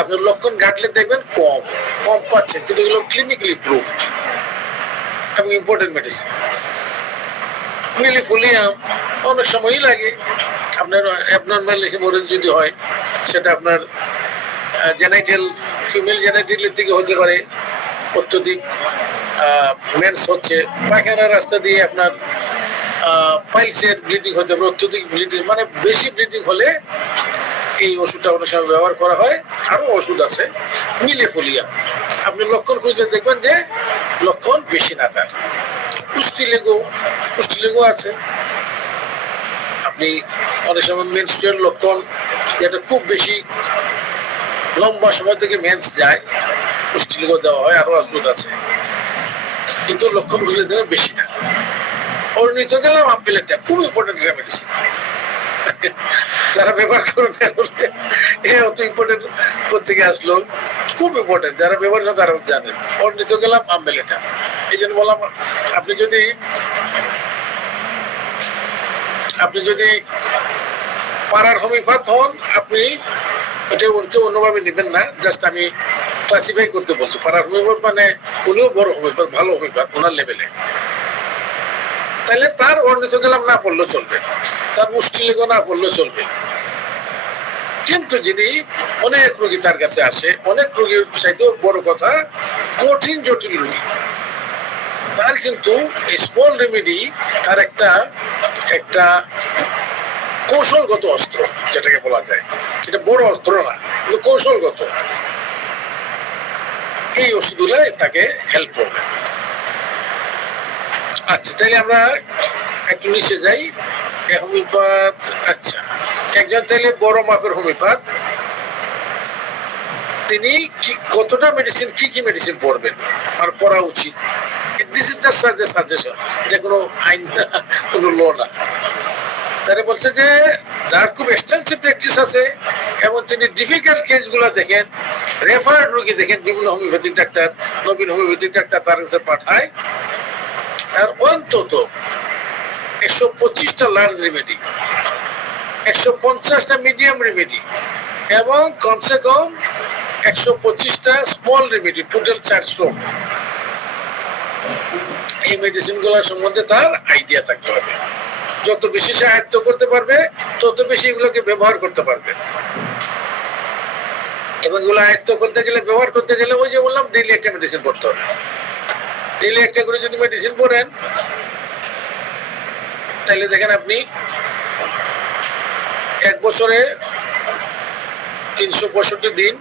আপনার লক্ষণ ঘাটলে দেখবেন কম পাচ্ছেন, কিন্তু এগুলো ক্লিনিক্যালি প্রুভড এবং ইম্পর্টেন্ট মেডিসিন। মিলিফোলিয়াম অনেক সময়ই লাগে। আপনার অ্যাবনর্মাল হেমোরেজ যদি হয়, সেটা আপনার জেনাইটাল, ফিমেল জেনাইটালের থেকে হতে পারে। অত্যধিক মেন্স হচ্ছে, পায়খানার রাস্তা দিয়ে আপনার পাইলসের ব্লিডিং হতে পারে। অত্যধিক ব্লিডিং মানে বেশি ব্লিডিং হলে এই ওষুধটা অনেক সময় ব্যবহার করা হয়। আরো ওষুধ আছে মিলিফোলিয়াম। আপনি লক্ষণ খুঁজলে দেখবেন যে লক্ষণ বেশি না তার। পুষ্টিলেগো আছে। আপনি অনেক সময় মেন্সট্রুয়াল লক্ষণ, যেটা খুব বেশি লম্বা সময় থেকে মেন্স যায়, পুষ্টিলেগো দেওয়া হয়। আরো ওষুধ আছে, কিন্তু লক্ষণ খুঁজলে দেখবেন বেশি না। অর্নিত গেলাম আপেলেরটা খুব ইম্পর্টেন্ট মেডিসিন। যারা ব্যবহার করেন অত ইম্পর্টেন্ট কোথেকে আসলো, খুব ইম্পর্টেন্ট। যারা ব্যবহার করেন তারা জানেন। অর্নিত গেলাম আম্বেলেটা, এই জন্য বললাম আপনি যদি পাড়ার হোমিওপ্যাথ হন, আপনি এটা অন্যভাবে নেবেন না। জাস্ট আমি ক্লাসিফাই করতে বলছে। পাড়ার হোমিওপ্যাথ মানে উনিও বড় হোমিওপ্যাথ, ভালো হোমিওপ্যাথ ওনার লেভেলে, তাহলে তার অর্ণিত গেলাম না পড়লেও চলবে, তার মুষ্টিলেখ না পড়লেও চলবে। কিন্তু যিনি অনেক রোগী তার কাছে আসে, অনেক রোগীর চাইতেও বড় কথা কঠিন জটিল রোগী, তার কিন্তু স্মল রেমেডি তার একটা কৌশলগত অস্ত্র, যেটাকে বলা যায়। এটা বড় অস্ত্র না, কিন্তু কৌশলগত। এই ওষুধগুলো তাকে হেল্প করবে। আচ্ছা, তাহলে আমরা একটু নিচে যাই। হোমিওপ্যাথ, আচ্ছা, একজন তাহলে বড় মাপের হোমিওপ্যাথ, তিনি কতটা মেডিসিন, কি কি মেডিসিন পড়বেন আর পড়া উচিত, দিস ইজ জাস্ট সাজেশন, এটা কোনো আইন না, কোনো ল না। তারা বলছে যে যার খুব এক্সটেন্সিভ প্র্যাকটিস আছে এবং তিনি ডিফিকাল্ট কেসগুলো দেখেন, রেফার্ড রোগী দেখেন, বিভিন্ন হোমিওপ্যাথিক ডাক্তার, নবীন হোমিওপ্যাথিক ডাক্তার তার কাছে পাঠায়, তার অন্তত 125টা লার্জ রেমেডি, 150টা মিডিয়াম রেমেডি এবং কমসে কম 125টা স্মল রেমেডি, টোটাল 400। এই মেডিসিন গুলোর সম্বন্ধে তার আইডিয়া থাকতে হবে। যত বেশি সে আয়ত্ত করতে পারবে, তত বেশি এগুলোকে ব্যবহার করতে পারবে। এবং এগুলো আয়ত্ত করতে গেলে, ব্যবহার করতে গেলে, ওই যে বললাম ডেইলি একটা মেডিসিন পড়তে হবে। ডেইলি একটা করে যদি মেডিসিন পড়েন, তাহলে দেখেন আপনি 1 বছরে 365 দিন,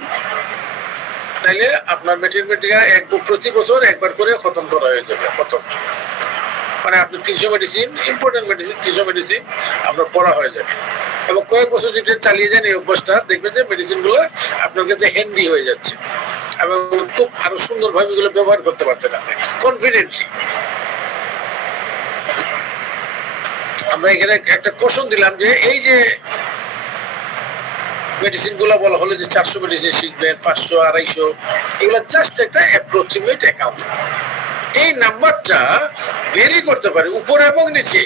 তাইলে আপনার ম্যাথমেটিকা প্রতি বছর একবার করে খতম করা হয়ে যাবে। খতম মানে আপনি 300 মেডিসিন, ইম্পর্টেন্ট মেডিসিন 300 মেডিসিন আপনার পড়া হয়ে যাবে। এবং কয়েক বছর যদি চালিয়ে যান এই অভ্যাসটা, দেখবেন যে মেডিসিন গুলো আপনার কাছে হ্যান্ডি হয়ে যাচ্ছে এবং খুব আরো সুন্দরভাবে এগুলো ব্যবহার করতে পারছেন আপনি কনফিডেন্টলি। আমরা এখানে একটা কোশ্চেন দিলাম যে এই যে মেডিসিন গুলা বলা হলো যে 400 মেডিসিন শিখবেন, 500, 250, এগুলো জাস্ট একটা অ্যাপ্রক্সিমেট অ্যাকাউন্ট। এই নাম্বারটা ভেরি করতে পারে উপরে এবং নিচে।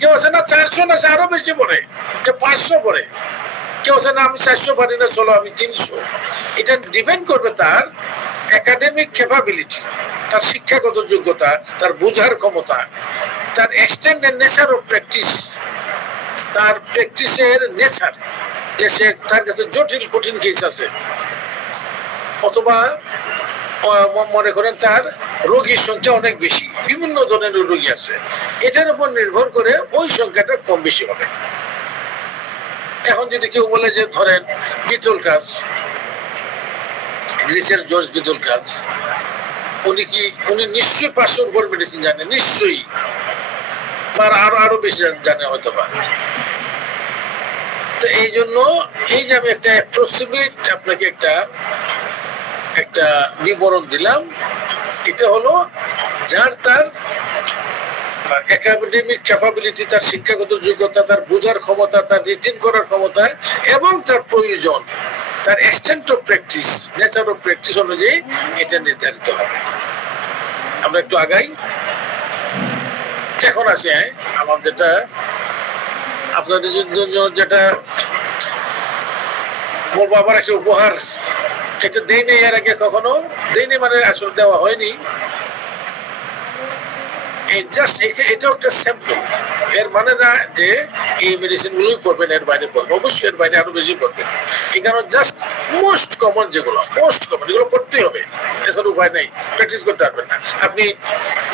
কেউ আছে না 400 না, সে আরো বেশি পড়ে, যে 500 পড়ে, কেউ আছে না আমি 400 পারি না, চলো আমি 300। এটা ডিপেন্ড করবে তার একাডেমিক ক্যাপাবিলিটি, তার শিক্ষাগত যোগ্যতা, তার বোঝার ক্ষমতা, তার এক্সটেন্ডেড নেচার অফ প্র্যাকটিস, তার প্র্যাকটিসের নেচার, যে সে তার কাছে জটিল কঠিন কেস আছে, অথবা মনে করেন তার রোগীর সংখ্যা অনেক বেশি, বিভিন্ন ধরনের রোগী আছে, এটার উপর নির্ভর করে ওই সংখ্যাটা কম বেশি হবে। এখন যদি কেউ বলে যে ধরেন বিতলকাজ, গ্রিসের জর্জ বিতলকাজ, উনি নিশ্চয়ই 500 উপর মেডিসিন জানে, নিশ্চয়ই, বা আরো বেশি জানে হয়তো বা। তো এই জন্য এই যে আমি একটা অ্যাপ্রক্সিমেট আপনাকে একটা বিবরণ দিলাম, এটা হলো যার তার একাডেমিক ক্যাপাবিলিটি, তার শিক্ষাগত যোগ্যতা, তার বোঝার ক্ষমতা, তার রিটেন করার ক্ষমতা এবং তার প্রয়োজন, তার extent of practice, nature of practice অনুযায়ী এটা নির্ধারিত হবে। আমরা একটু আগাই। এখন আসি আমার যেটা আপনাদের জন্য যেটা বলবো, আবার একটা উপহার, এটা দেয়নি এর আগে কখনো, দেয়নি মানে আসলে দেওয়া হয়নি, এটাও একটা স্যাম্পল। এর মানে না যে এই মেডিসিন গুলোই পড়বেন, এর বাইরে পড়বেন, অবশ্যই এর বাইরে আরো বেশি পড়বেন। এখানে জাস্ট মোস্ট কমন যেগুলো, মোস্ট কমন, এগুলো পড়তেই হবে, এছাড়া উপায় নেই। প্র্যাকটিস করতে পারবেন না আপনি,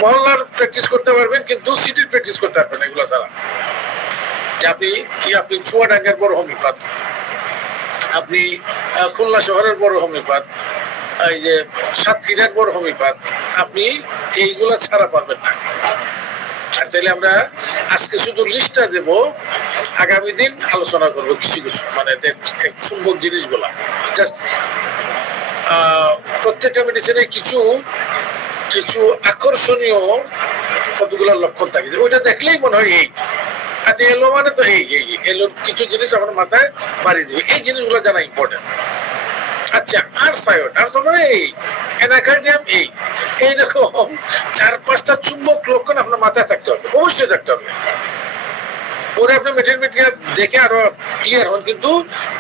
মহল্লার প্র্যাকটিস করতে পারবেন কিন্তু সিটির প্র্যাকটিস করতে পারবেন না এগুলো ছাড়া। যে আপনি চুয়াডাঙ্গার বড় হোমিওপ্যাথ, আপনি খুলনা শহরের বড় হোমিওপ্যাথ, এই যে সাতক্ষীরার বড় হোমিওপ্যাথ, আপনি এইগুলা ছাড়া পারবেন না। আর তাহলে আমরা আজকে শুধু লিস্টটা দেব, আগামী দিন আলোচনা করবো কিছু কিছু মানে সুন্দর জিনিসগুলা। জাস্ট প্রত্যেকটা মেডিসিনে কিছু কিছু আকর্ষণীয় কতগুলো লক্ষণ থাকে, ওইটা দেখলেই মনে হয় এই আচ্ছা এলো মানে তো এলোর কিছু জিনিস আমার মাথায় বাড়িয়ে দিবে, এই জিনিসগুলো জানা ইম্পর্টেন্ট। আচ্ছা, আরসায়োড, মানে অ্যানাকার্ডিয়াম, এইরকম 4-5টা চুম্বক লক্ষণ আপনার মাথায় থাকতে হবে, অবশ্যই থাকতে হবে। পরে আপনি মেটেরিয়াল দেখে আরো ক্লিয়ার হন, কিন্তু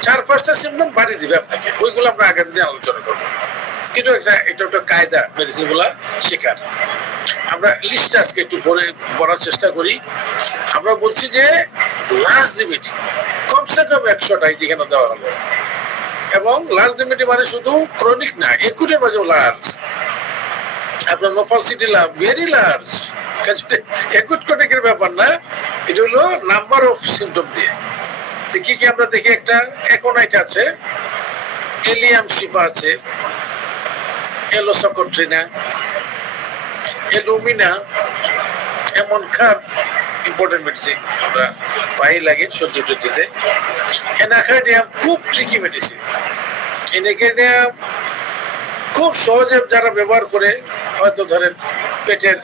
4-5টা সিম্পটম বাড়িয়ে দিবে আপনাকে, ওইগুলো আমরা আগামী দিন আলোচনা করবো। এটা একটা কায়দা মেডিসিন গুলা শেখার। আমরা লিস্ট আজকে একটু পড়ার চেষ্টা করি। আমরা বলছি যে লার্জ রেমেডি কমসে কম 100টাই যেখানে দেওয়া হলো, এবং লার্জ রেমেডি মানে শুধু ক্রনিক না, একুটের মাঝেও লার্জ। আপনার নোফালসিটি ভেরি লার্জ, একুট ক্রনিকের ব্যাপার না, এটা হলো নাম্বার অফ সিমটম দিয়ে। কি কি আমরা দেখি, একটা অ্যাকোনাইট আছে, এলিয়াম শিপা আছে, এলোসকোট্রিনা, এলুমিনা, এমন খার ইম্পর্টেন্ট মেডিসিন আমরা পাই লাগে সহ্য টহ্যতে। এনাকার্ডিয়াম খুব ট্রিকি মেডিসিন। এনাকার্ডিয়াম খুব সহজে যারা ব্যবহার করে, হয়তো ধরেন পেটের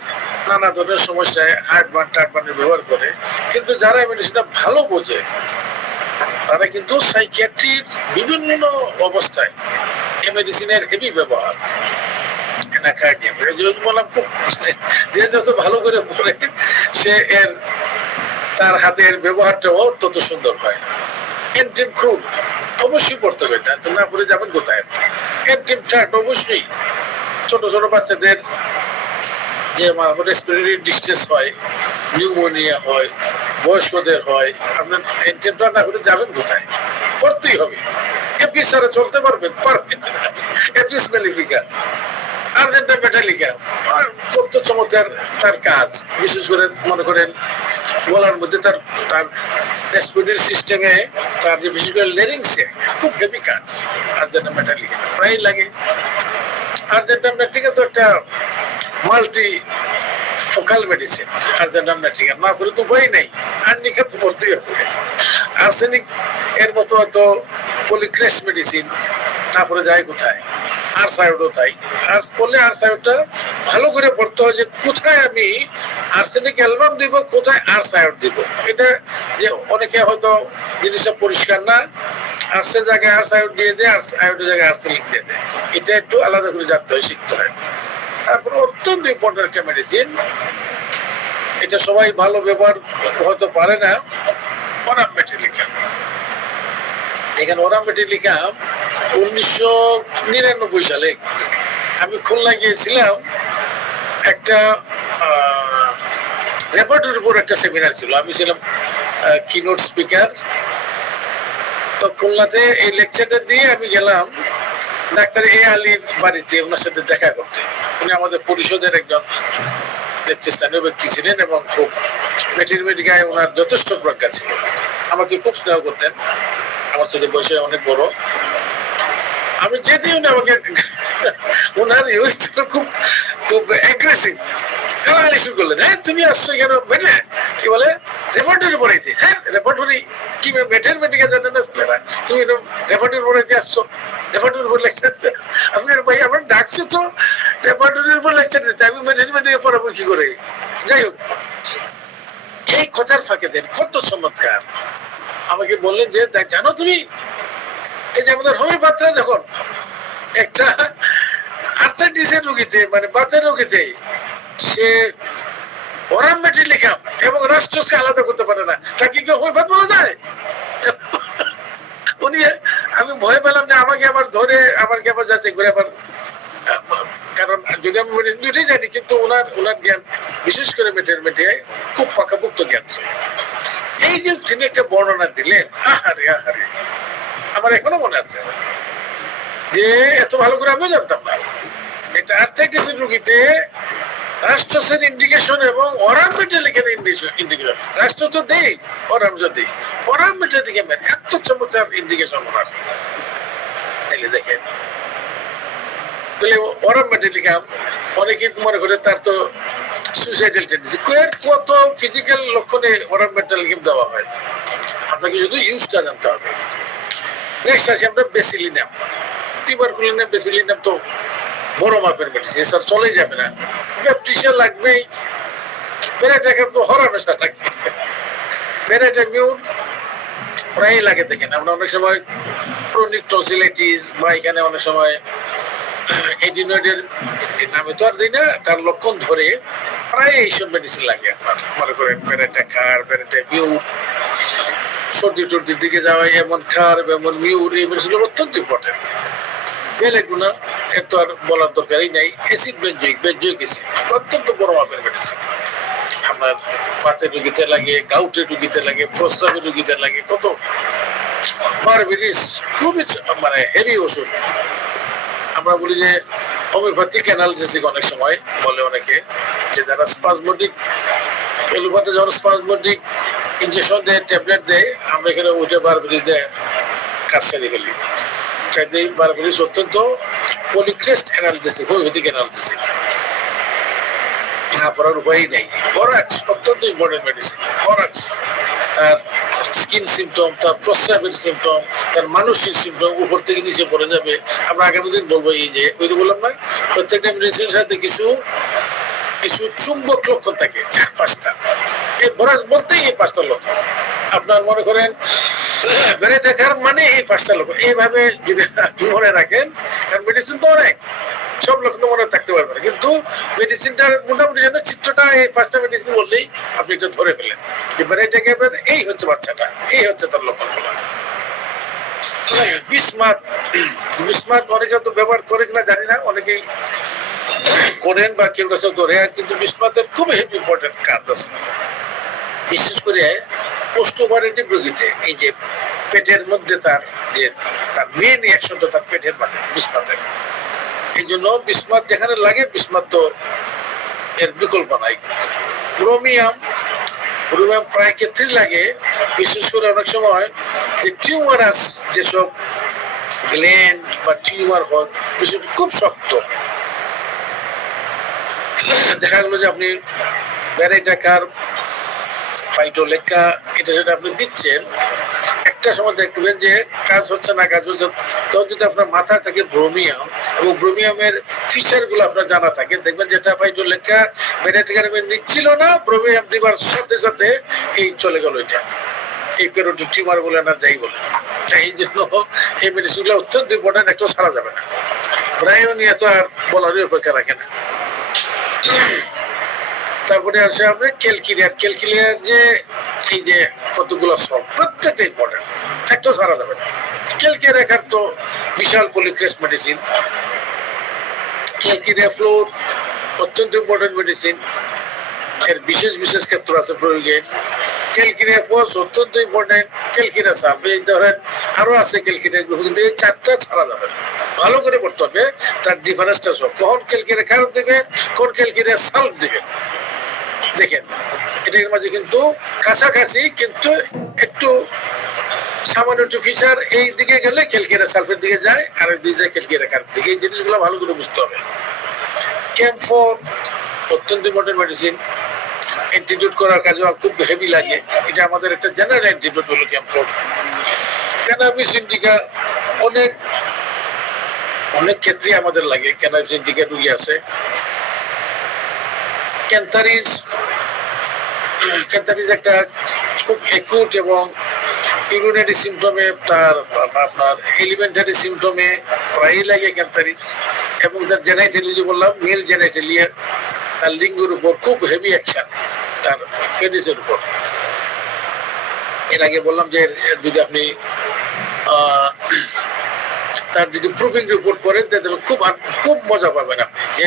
নানা ধরনের সমস্যায় হার্টবার্নের ব্যবহার করে, কিন্তু যারা এই মেডিসিনটা ভালো বোঝে তারা কিন্তু সাইকিয়াট্রির বিভিন্ন অবস্থায় এই মেডিসিনের হেভি ব্যবহার। বললাম খুব, যে যত ভালো করে পড়ে সে তার হাতের ব্যবহারটাও তত সুন্দর হয়। এন্টিম ক্রুড অবশ্যই পড়তে হবে, না তো না পড়ে যাবেন কোথায়। এন্টিম চার্ট অবশ্যই, ছোট ছোট বাচ্চাদের যে রেসপিরেটরি ডিস্ট্রেস হয়, নিউমোনিয়া হয়, বয়স্কদের হয়, আপনার এন্টিম চার্ট না করে যাবেন কোথায়, পড়তেই হবে। এপিস ছাড়া চলতে পারবেন এপিস মেলিফিকা, আর্জেন্টা মেটালিকা, আর কত চমৎকার তার কাজ। বিশেষ করে মনে করেন গলার মধ্যে তার রেসপিরেটরি সিস্টেমে তার যে বিশেষ করে লেরিংসে খুব হেভি কাজ আর্জেন্টা মেটালিকা প্রায় লাগে। আর্জেন্টা মেটালিকা তো একটা মাল্টি ফোকাল মেডিসিন। আর্জেন্টা মেটালিকা না করে তো বই নেই, আর্নিকা তো পড়তেই হবে। আর্সেনিক এর মতো তো পলিক্রেস মেডিসিন, তারপরে যায় কোথায় আরসায়োডও তাই। আর পড়লে আরসায়োডটা ভালো করে পড়তে হয় যে কোথায় আমি আর্সেনিক অ্যালবাম দিব, কোথায় আরসায়োড দিব। এটা যে অনেকে হয়তো জিনিসটা পরিষ্কার না, আর্সের জায়গায় আরসায়োড দিয়ে দেয়, আয়োডের জায়গায় আর্সেনিক দিয়ে দেয়। এটা একটু আলাদা করে জানতে হয়, শিখতে হয়। তারপরে অত্যন্ত ইম্পর্টেন্ট একটা মেডিসিন, এটা সবাই ভালো ব্যবহার হয়তো পারে না, ওরাম মেটালিকা। এখানে ওরাম মেটালিকা 1999 সালে আমি খুলনা গিয়েছিলাম, একটা রেপার্টরির উপর একটা সেমিনার ছিল, আমি ছিলাম কিনোট স্পিকার। তো খুলনাতে এই লেকচারটা দিয়ে আমি গেলাম ডাক্তার এ আলীর বাড়িতে, ওনার সাথে দেখা করতে। উনি আমাদের পরিষদের একজন নেতৃস্থানীয় ব্যক্তি ছিলেন এবং খুব মেডিকায় ওনার যথেষ্ট প্রজ্ঞা ছিল, আমাকে খুব স্নেহ করতেন, আমার সাথে বয়সে অনেক বড়। আমি যেতে উনি আমাকে ওনার ইউজ ছিল খুব খুব অ্যাগ্রেসিভ, গালাগালি শুরু করলেন। হ্যাঁ তুমি আসছো এখানে বেটে, কি বলে রেপার্টরি পড়াইতে। হ্যাঁ রেপার্টরি কি মেটের মেডিকা জানেন না, তুমি রেপার্টরি পড়াইতে আসছো, রেপার্টরির উপর লেকচার দিতে। আপনার ভাই আমার ডাকছে তো রেপার্টরির উপর লেকচার দিতে, আমি মেটের মেডিকা পড়াবো কি করে। যাই হোক, এই কথার ফাঁকে দেন কত চমৎকার আমাকে বললেন যে জানো তুমি, এই যে আমাদের হোমিওপ্যাথরা যখন একটা আর্থাইটিসের রোগীতে মানে বাতের রোগীতে সে ওরাম মেটালিকা এবং রাষ্ট্রকে আলাদা করতে পারে না, তাকে কি হোমিওপ্যাথ বলা যায়? উনি, আমি ভয় পেলাম যে আমাকে আবার ধরে আমাকে আবার যাচ্ছে ঘুরে আবার, কারণ যদি আমি দুটোই জানি, কিন্তু ওনার জ্ঞান বিশেষ করে মেটায় খুব পাকাপোক্ত জ্ঞান ছিল। এই যে তিনি একটা বর্ণনা দিলেন, আহারে আহারে, আমার এখনো মনে আছে যে এত ভালো করে আমিও জানতাম না। এটা আর্থাইটিসের রোগীতে রাষ্ট্রসের ইন্ডিকেশন এবং ওরাম মেটালিকের ইন্ডিকেশন, রাষ্ট্র তো দেই, ওরাম যদি ওরাম মেটালিকে এত চমৎকার ইন্ডিকেশন ওনার। তাহলে দেখেন, তাহলে ওরাম মেটালিকা অনেকে মনে করে তার তো সুইসাইডাল টেন্ডেন্সি, কত ফিজিক্যাল লক্ষণে ওরাম মেটালিকা দেওয়া হয়, আপনাকে শুধু ইউজটা জানতে হবে। নেক্সট আসি আমরা বেসিলিনাম। টিউবারকুলিনাম বেসিলিনাম তো বড় মাপের মেডিসিন, স্যার চলে যাবে না, ব্যাপটিশিয়া লাগবেই, প্যারাটাকে তো হরহামেশা লাগবে, প্যারাটামিউন প্রায় লাগে। দেখেন আমরা অনেক সময় ক্রনিক টনসিলাইটিস বা এখানে অনেক সময় এডিনয়েডের নামে তো আর দিই না, তার লক্ষণ ধরে প্রায় এইসব মেডিসিন লাগে আপনার। মনে করেন প্যারাটাখার, প্যারাটামিউন, সর্দি টর্দির দিকে যাওয়া, এমন খার, এমন মিউর, এই মেডিসিন অত্যন্ত ইম্পর্টেন্ট। বেলেডুনা এর তো আর বলার দরকারই নাই। অ্যাসিড বেঞ্জয়িক অ্যাসিড অত্যন্ত বড় মাপের মেডিসিন। আপনার বাতের রুগীতে লাগে, গাউটের রুগীতে লাগে, প্রস্রাবের রুগীতে লাগে, কত বারবিরিস খুবই মানে হেভি ওষুধ। আমরা বলি যে হোমিওপ্যাথিক অ্যানালজেসিক অনেক সময় বলে অনেকে, যে যারা স্পাজমোটিক এলোপাতে যখন স্পাজমোটিক ইনজেকশন দেয়, ট্যাবলেট দেয়, আমরা এখানে উঠে বারবিরিস দেয় কাজ সারি ফেলি। বারবিরিস অত্যন্ত পলিক্রেস্ট অ্যানালজেসিক, হোমিওপ্যাথিক অ্যানালজেসিক, না পড়ার উপায়ই নেই। বরাক্স অত্যন্ত ইম্পর্টেন্ট মেডিসিন। বরাক্স তার স্কিন সিমটম, তার প্রস্রাবের সিমটম, তার মানসিক সিমটম উপর থেকে নিচে পড়ে যাবে। আমরা আগামী দিন বলবো এই যে ওই যে বললাম না, প্রত্যেকটা মেডিসিনের সাথে কিছু কিছু চুম্বক লক্ষণ থাকে, 4-5টা। এই বরাক্স বলতেই এই 5টা লক্ষণ। আপনার মনে করেন বেড়ে দেখার মানে এই 5টা লক্ষণ, এইভাবে যদি মনে রাখেন, কারণ মেডিসিন তো অনেক, সব লক্ষণ মনে থাকতে পারবে না, কিন্তু মেডিসিনটার মোটামুটি যেন চিত্রটা এই 5টা মেডিসিন বললেই আপনি এটা ধরে ফেলেন যে বেড়ে দেখাবেন এই হচ্ছে বাচ্চাটা, এই হচ্ছে তার লক্ষণগুলো। বিসমাত, বিসমাত অনেকে তো ব্যবহার করে কিনা জানি না, অনেকেই করেন বা কেউ কাছে ধরে, কিন্তু বিসমাতের খুব ইম্পর্টেন্ট কাজ আছে, বিশেষ করে পোস্ট অপারেটিভ রোগীতে। এই যে পেটের মধ্যে তার যে তার মেন অ্যাকশনটা তার পেটের মানে বিসমাতের, এই জন্য বিসমাত যেখানে লাগে, বিসমাত তো এর বিকল্প নাই। ব্রোমিয়াম প্রায় ক্ষেত্রেই লাগে, বিশেষ করে অনেক সময় যে টিউমারাস যেসব গ্ল্যান্ড বা টিউমার হয়, বিশেষ খুব শক্ত, দেখা গেলো যে আপনি ব্যারাইটাকার, ফাইটোলেক্কা, এটা সেটা আপনি দিচ্ছেন, একটা সময় দেখবেন যে কাজ হচ্ছে না, তখন যদি আপনার মাথায় থাকে ব্রোমিয়াম এবং ব্রোমিয়ামের ফিচার গুলো আপনার জানা থাকে, দেখবেন যেটা ফাইটোলেক্কা ব্যারাইটাকার নিচ্ছিল না, ব্রোমিয়াম দিবার সাথে সাথে এই চলে গেল, এটা এই পেরোটিক টিউমার বলে না যাই বলে। এই জন্য এই মেডিসিনগুলো অত্যন্ত ইম্পর্টেন্ট, একটু ছাড়া যাবে না। ব্রায়োনিয়া তো আর বলারই অপেক্ষা রাখে না। তারপরে আসে আমরা ক্যালকিলিয়ার যে এই যে কতগুলো সল্ভ, প্রত্যেকটা ইম্পর্টেন্ট, একটা ছাড়া যাবে না। ক্যালকিলিয়ার একার তো বিশাল পলিক্রেস্ট মেডিসিন। ক্যালকিলিয়া ফ্লোর অত্যন্ত ইম্পর্টেন্ট মেডিসিন, এর বিশেষ বিশেষ ক্ষেত্র আছে প্রয়োগের। ক্যালকিলিয়া ফস অত্যন্ত ইম্পর্টেন্ট। ক্যালকিলিয়া সালফ, এই ধরেন আরো আছে ক্যালকিলিয়া গ্রুপ, কিন্তু এই 4টা ছাড়া যাবে না, ভালো করে পড়তে হবে তার ডিফারেন্সটা সব, কখন ক্যালকিলিয়া খারাপ দিবেন, কোন ক্যালকিলিয়া সালফ দিবেন। দেখেন এটার মাঝে কিন্তু কাছাকাছি, কিন্তু একটু সামান্য একটু ফিচার এই দিকে গেলে ক্যালকিলিয়া সালফের দিকে যায়, আর ওই দিকে যায় ক্যালকিলিয়া খারাপ দিকে। এই জিনিসগুলো ভালো করে বুঝতে হবে। ক্যাম্ফর অত্যন্ত ইম্পর্টেন্ট মেডিসিন, অ্যান্টিডোট করার কাজে খুব হেভি লাগে, এটা আমাদের একটা জেনারেল অ্যান্টিডোট হলো ক্যাম্ফর। ক্যানাবিস ইন্ডিকা অনেক অনেক ক্ষেত্রে আমাদের লাগে, ক্যানাবিস ইন্ডিকা রুগী আছে। ক্যান্থারিস একটা খুব অ্যাকুট এবং ইউরিনারি সিমটমে, তার আপনার এলিমেন্টারি সিমটমে প্রায়ই লাগে ক্যান্থারিস, এবং তার জেনাইটেলিয়া, যে বললাম মেল জেনাইটেলিয়া, তার লিঙ্গের উপর খুব হেভি অ্যাকশন, তার পেনিসের উপর। এর আগে বললাম যে যদি আপনি তার যদি প্রুভিং রিপোর্ট করেন, তাহলে খুব মজা পাবেন আপনি, যে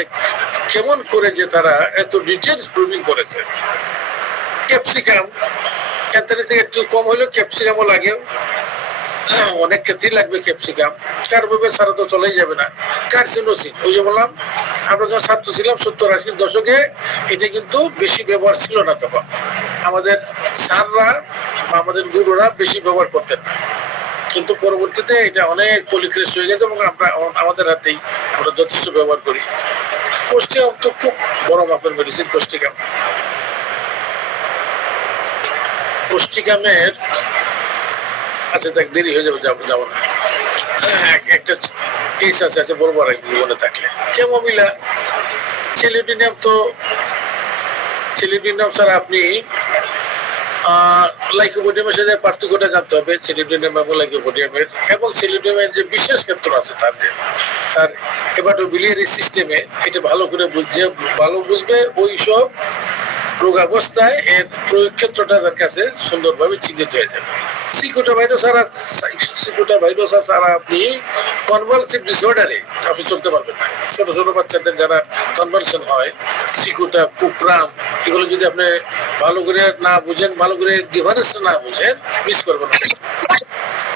কেমন করে যে তারা এত ডিটেলস প্রুভিং করেছে। ক্যাপসিকাম ক্যান্থারিস থেকে একটু কম হলেও ক্যাপসিকামও লাগে, অনেক ক্ষেত্রেই লাগবে ক্যাপসিকাম। কার্বোভেট ছাড়া তো চলেই যাবে না। কার্সিনোসিন, ওই যে বললাম আমরা যখন ছাত্র ছিলাম 70-80 দশকে, এটা কিন্তু বেশি ব্যবহার ছিল না তখন, আমাদের স্যাররা বা আমাদের গুরুরা বেশি ব্যবহার করতেন না, কিন্তু পরবর্তীতে এটা অনেক পলিক্রেস্ট হয়ে গেছে এবং আমরা আমাদের হাতেই আমরা যথেষ্ট ব্যবহার করি। কোষ্টিকাম তো খুব বড় মাপের মেডিসিন। কোষ্টিকামের আচ্ছা দেখ দেরি হয়ে যাবে, যাবো না, একটা কেস আছে বলবো আর একদিন মনে থাকলে। ক্যামোমিলা, ছেলিডিনাম ছাড়া আপনি লাইকোপোডিয়ামের সাথে পার্থক্যটা জানতে হবে, ছেলিডিনাম এবং লাইকোপোডিয়ামের। এবং ছেলিডিনামের যে বিশেষ ক্ষেত্র আছে তার হেপাটোবিলিয়ারি সিস্টেমে, এটা ভালো করে বুঝবে, ওই সব রোগাবস্থায় এর প্রয়োগ ক্ষেত্রটা তার কাছে সুন্দরভাবে চিহ্নিত হয়ে যাবে। সিকুটা ভাইরাস ছাড়া আপনি কনভালসিভ ডিসঅর্ডারে আপনি চলতে পারবেন না। ছোট ছোট বাচ্চাদের যারা কনভালশন হয়, সিকুটা, কুপ্রাম, এগুলো যদি আপনি ভালো করে না বুঝেন, ভালো করে ডিফারেন্স না বুঝেন, মিস করবেন না।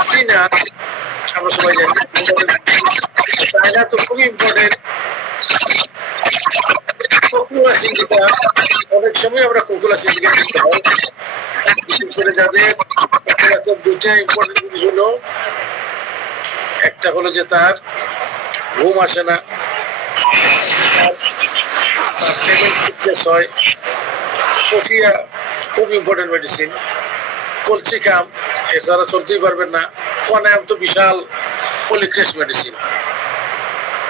চীনা আমরা সবাই জানি, চায়না তো খুবই ইম্পর্টেন্ট। কোকুলা সিন্ডিকা, অনেক সময় আমরা কোকুলা সিন্ডিকা দিতে হয়, বিশেষ করে যাদের দুইটা ইম্পর্টেন্ট জিনিস হলো, একটা হলো যে তার ঘুম আসে না, হয়, কফিয়া খুব ইম্পর্টেন্ট মেডিসিন, কলসিকাম এছাড়া চলতেই পারবেন না, কনাম তো বিশাল পলিক্রেস মেডিসিন,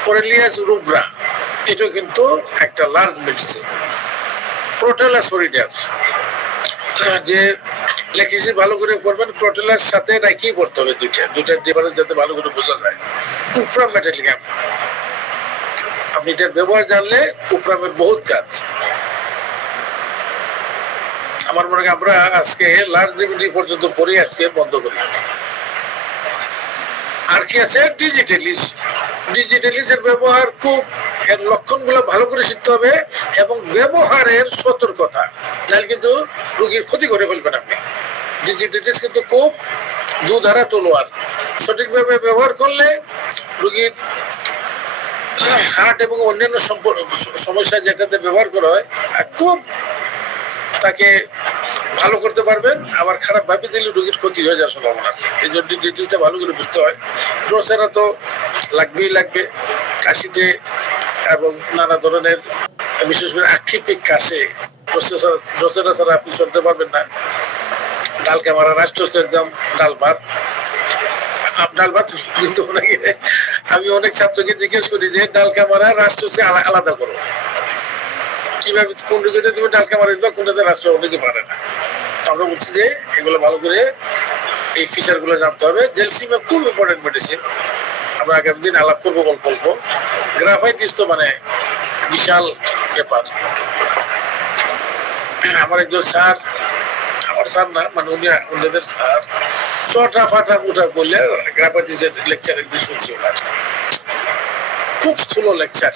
কোরেলিয়াস রুব্রা এটা কিন্তু একটা লার্জ মেডিসিন, প্রোটেলাস ফরিডাস যে লেখেছি ভালো করে পড়বেন, প্রোটেলাস সাথে রাখিয়ে পড়তে হবে, দুইটা ডিফারেন্স যাতে ভালো করে বোঝা যায়। কুপ্রাম মেটালিকাম, আপনি এটার ব্যবহার জানলে কুপ্রামের বহুত কাজ। আমার মনে হয় আমরা আজকে লার্জ ডিভিডি পর্যন্ত পড়ে আজকে বন্ধ করি। আর কি আছে? ডিজিটালিস। ডিজিটালিসের ব্যবহার খুব, এর লক্ষণগুলো ভালো করে শিখতে হবে এবং ব্যবহারের সতর্কতা, নাহলে কিন্তু রোগীর ক্ষতি করে ফেলবেন আপনি। ডিজিটালিস কিন্তু খুব দুধারা তলোয়ার, সঠিকভাবে ব্যবহার করলে রোগীর হার্ট এবং অন্যান্য সমস্যা যেটাতে ব্যবহার করা হয় খুব তাকে ভালো করতে পারবেন, আবার খারাপ ভাবে দিলে রোগীর ক্ষতি হয়ে যাওয়ার সম্ভাবনা আছে। এই জন্য ডিটেলসটা ভালো করে বুঝতে হয়। ড্রসেরা তো লাগবেই লাগবে কাশিতে এবং নানা ধরনের, বিশেষ করে আক্ষেপিক কাশে ড্রসেরা ছাড়া আপনি চলতে পারবেন না। ডাল ক্যামেরা রাষ্ট্র একদম ডাল ভাত, ডাল ভাত কিন্তু আমি অনেক ছাত্রকে জিজ্ঞেস করি যে ডাল ক্যামেরা রাষ্ট্র আলাদা করো, কিভাবে কোন রোগীতে তুমি ডাল ক্যামেরা দিবা, কোনটাতে রাষ্ট্র অনেকে পারে না। আমরা বলছি যে এগুলো ভালো করে এই ফিচার গুলো জানতে হবে। জেলসিমেব খুব ইম্পর্টেন্ট মেডিসিন, আমরা আগামী দিন আলাপ করবো গল্প অল্প। গ্রাফাইটিস তো মানে বিশাল ব্যাপার। আমার একজন স্যার, আমার স্যার না মানে উনি ওনাদের স্যার, ছটা ফাটা মোটা বললে গ্রাফাইটিসের লেকচার একদিন শুনছি ওনার, খুব স্থূল লেকচার।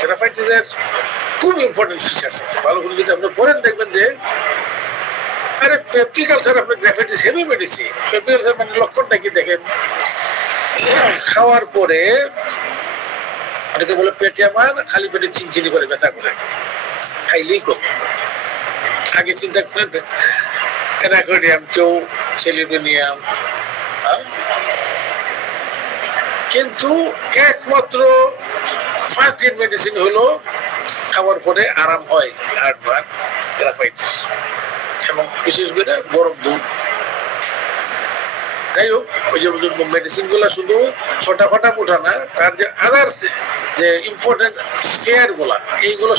গ্রাফাইটিসের খুব ইম্পর্টেন্ট ফিচার্স আছে, ভালো করে যদি আপনি পড়েন দেখবেন যে আরে পেপটিক আলসার আপনার graphites heavy medicine. Peptic ulcer মানে লক্ষণটা কি দেখেন, খাওয়ার পরে অনেকে বলে পেটে আমার খালি পেটে চিনচিনি করে ব্যথা করে, খাইলেই কমে। আগে চিন্তা করেন অ্যানাকোডিয়াম, কেউ সেলিডোনিয়াম, কিন্তু একমাত্র ফার্স্ট এড মেডিসিন হলো খাওয়ার পরে আরাম হয় হার্টবার্ন, গ্রাফাইটিস, এবং বিশেষ করে গরম দুধ। যাই হোক, ওই যে মেডিসিন গুলা শুধু ছোটা ফাটা মোটা না, তার যে আদার্স যে ইম্পর্টেন্ট স্পেয়ার গুলা, এইগুলো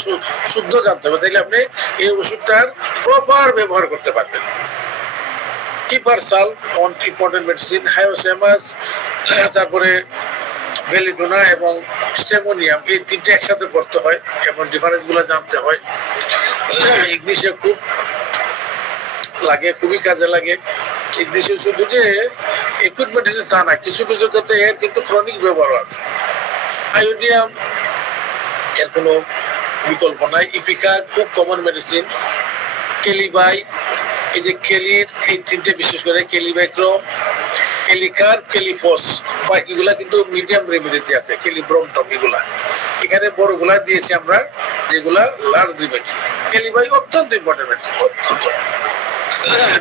শুদ্ধ জানতে হবে, তাইলে আপনি এই ওষুধটার প্রপার ব্যবহার করতে পারবেন। কিপার সালভ ইম্পর্টেন্ট মেডিসিন, হায়োসেমাস, তারপরে ভ্যালিডোনা এবং স্টেমোনিয়াম, এই তিনটে একসাথে পড়তে হয় এবং ডিফারেন্স গুলো জানতে হয়। ইংলিশে খুব লাগে, খুবই কাজে লাগে। ইংলিশে শুধু যে একুট মেডিসিন তা না, কিছু কিছু ক্ষেত্রে এর কিন্তু ক্রনিক ব্যবহার আছে। আয়োডিয়াম এর কোনো বিকল্প নাই। ইপিকা খুব কমন মেডিসিন। কেলিবাই, এই যে কেলির এই তিনটে, বিশেষ করে কেলিবাইক্রোম, কেলিকার, কেলিফস, বাকিগুলা কিন্তু মিডিয়াম রেমিডিতে আছে। কেলিব্রমটম এগুলা, এখানে বড়গুলা দিয়েছি আমরা, যেগুলা লার্জ রেমিডি। কেলিবাই অত্যন্ত ইম্পর্টেন্ট মেডিসিন, অত্যন্ত।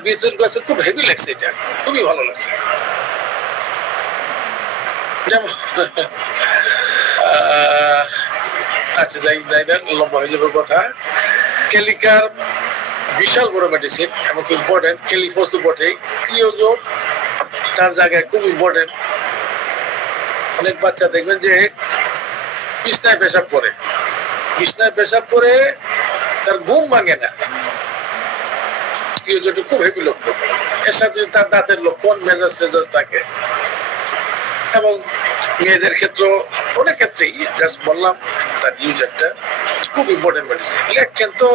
বিজুর কাছে খুব হেভি লাগছে, এটা খুবই ভালো লাগছে। যেমন আচ্ছা যাই লম্বা হয়ে যাবে কথা। কেলিকার বিশাল বড় মেডিসিন এবং খুব ইম্পর্টেন্ট। কেলিফস তো বটেই, ক্রিওজোন তার জায়গায় খুব ইম্পর্টেন্ট। অনেক বাচ্চা দেখবেন যে বিছনায় পেশাব করে, বিছনায় পেশাব করে তার ঘুম ভাঙে না, ক্রিওজোনটা খুব হেভি লক্ষণ। এর সাথে তার দাঁতের লক্ষণ, মেজাজ টেজাজ থাকে। এবং মেয়েদের ক্ষেত্রে অনেক ক্ষেত্রেই জাস্ট বললাম তার ইউজ একটা খুব ইম্পর্টেন্ট মেডিসিন। লেখেন তো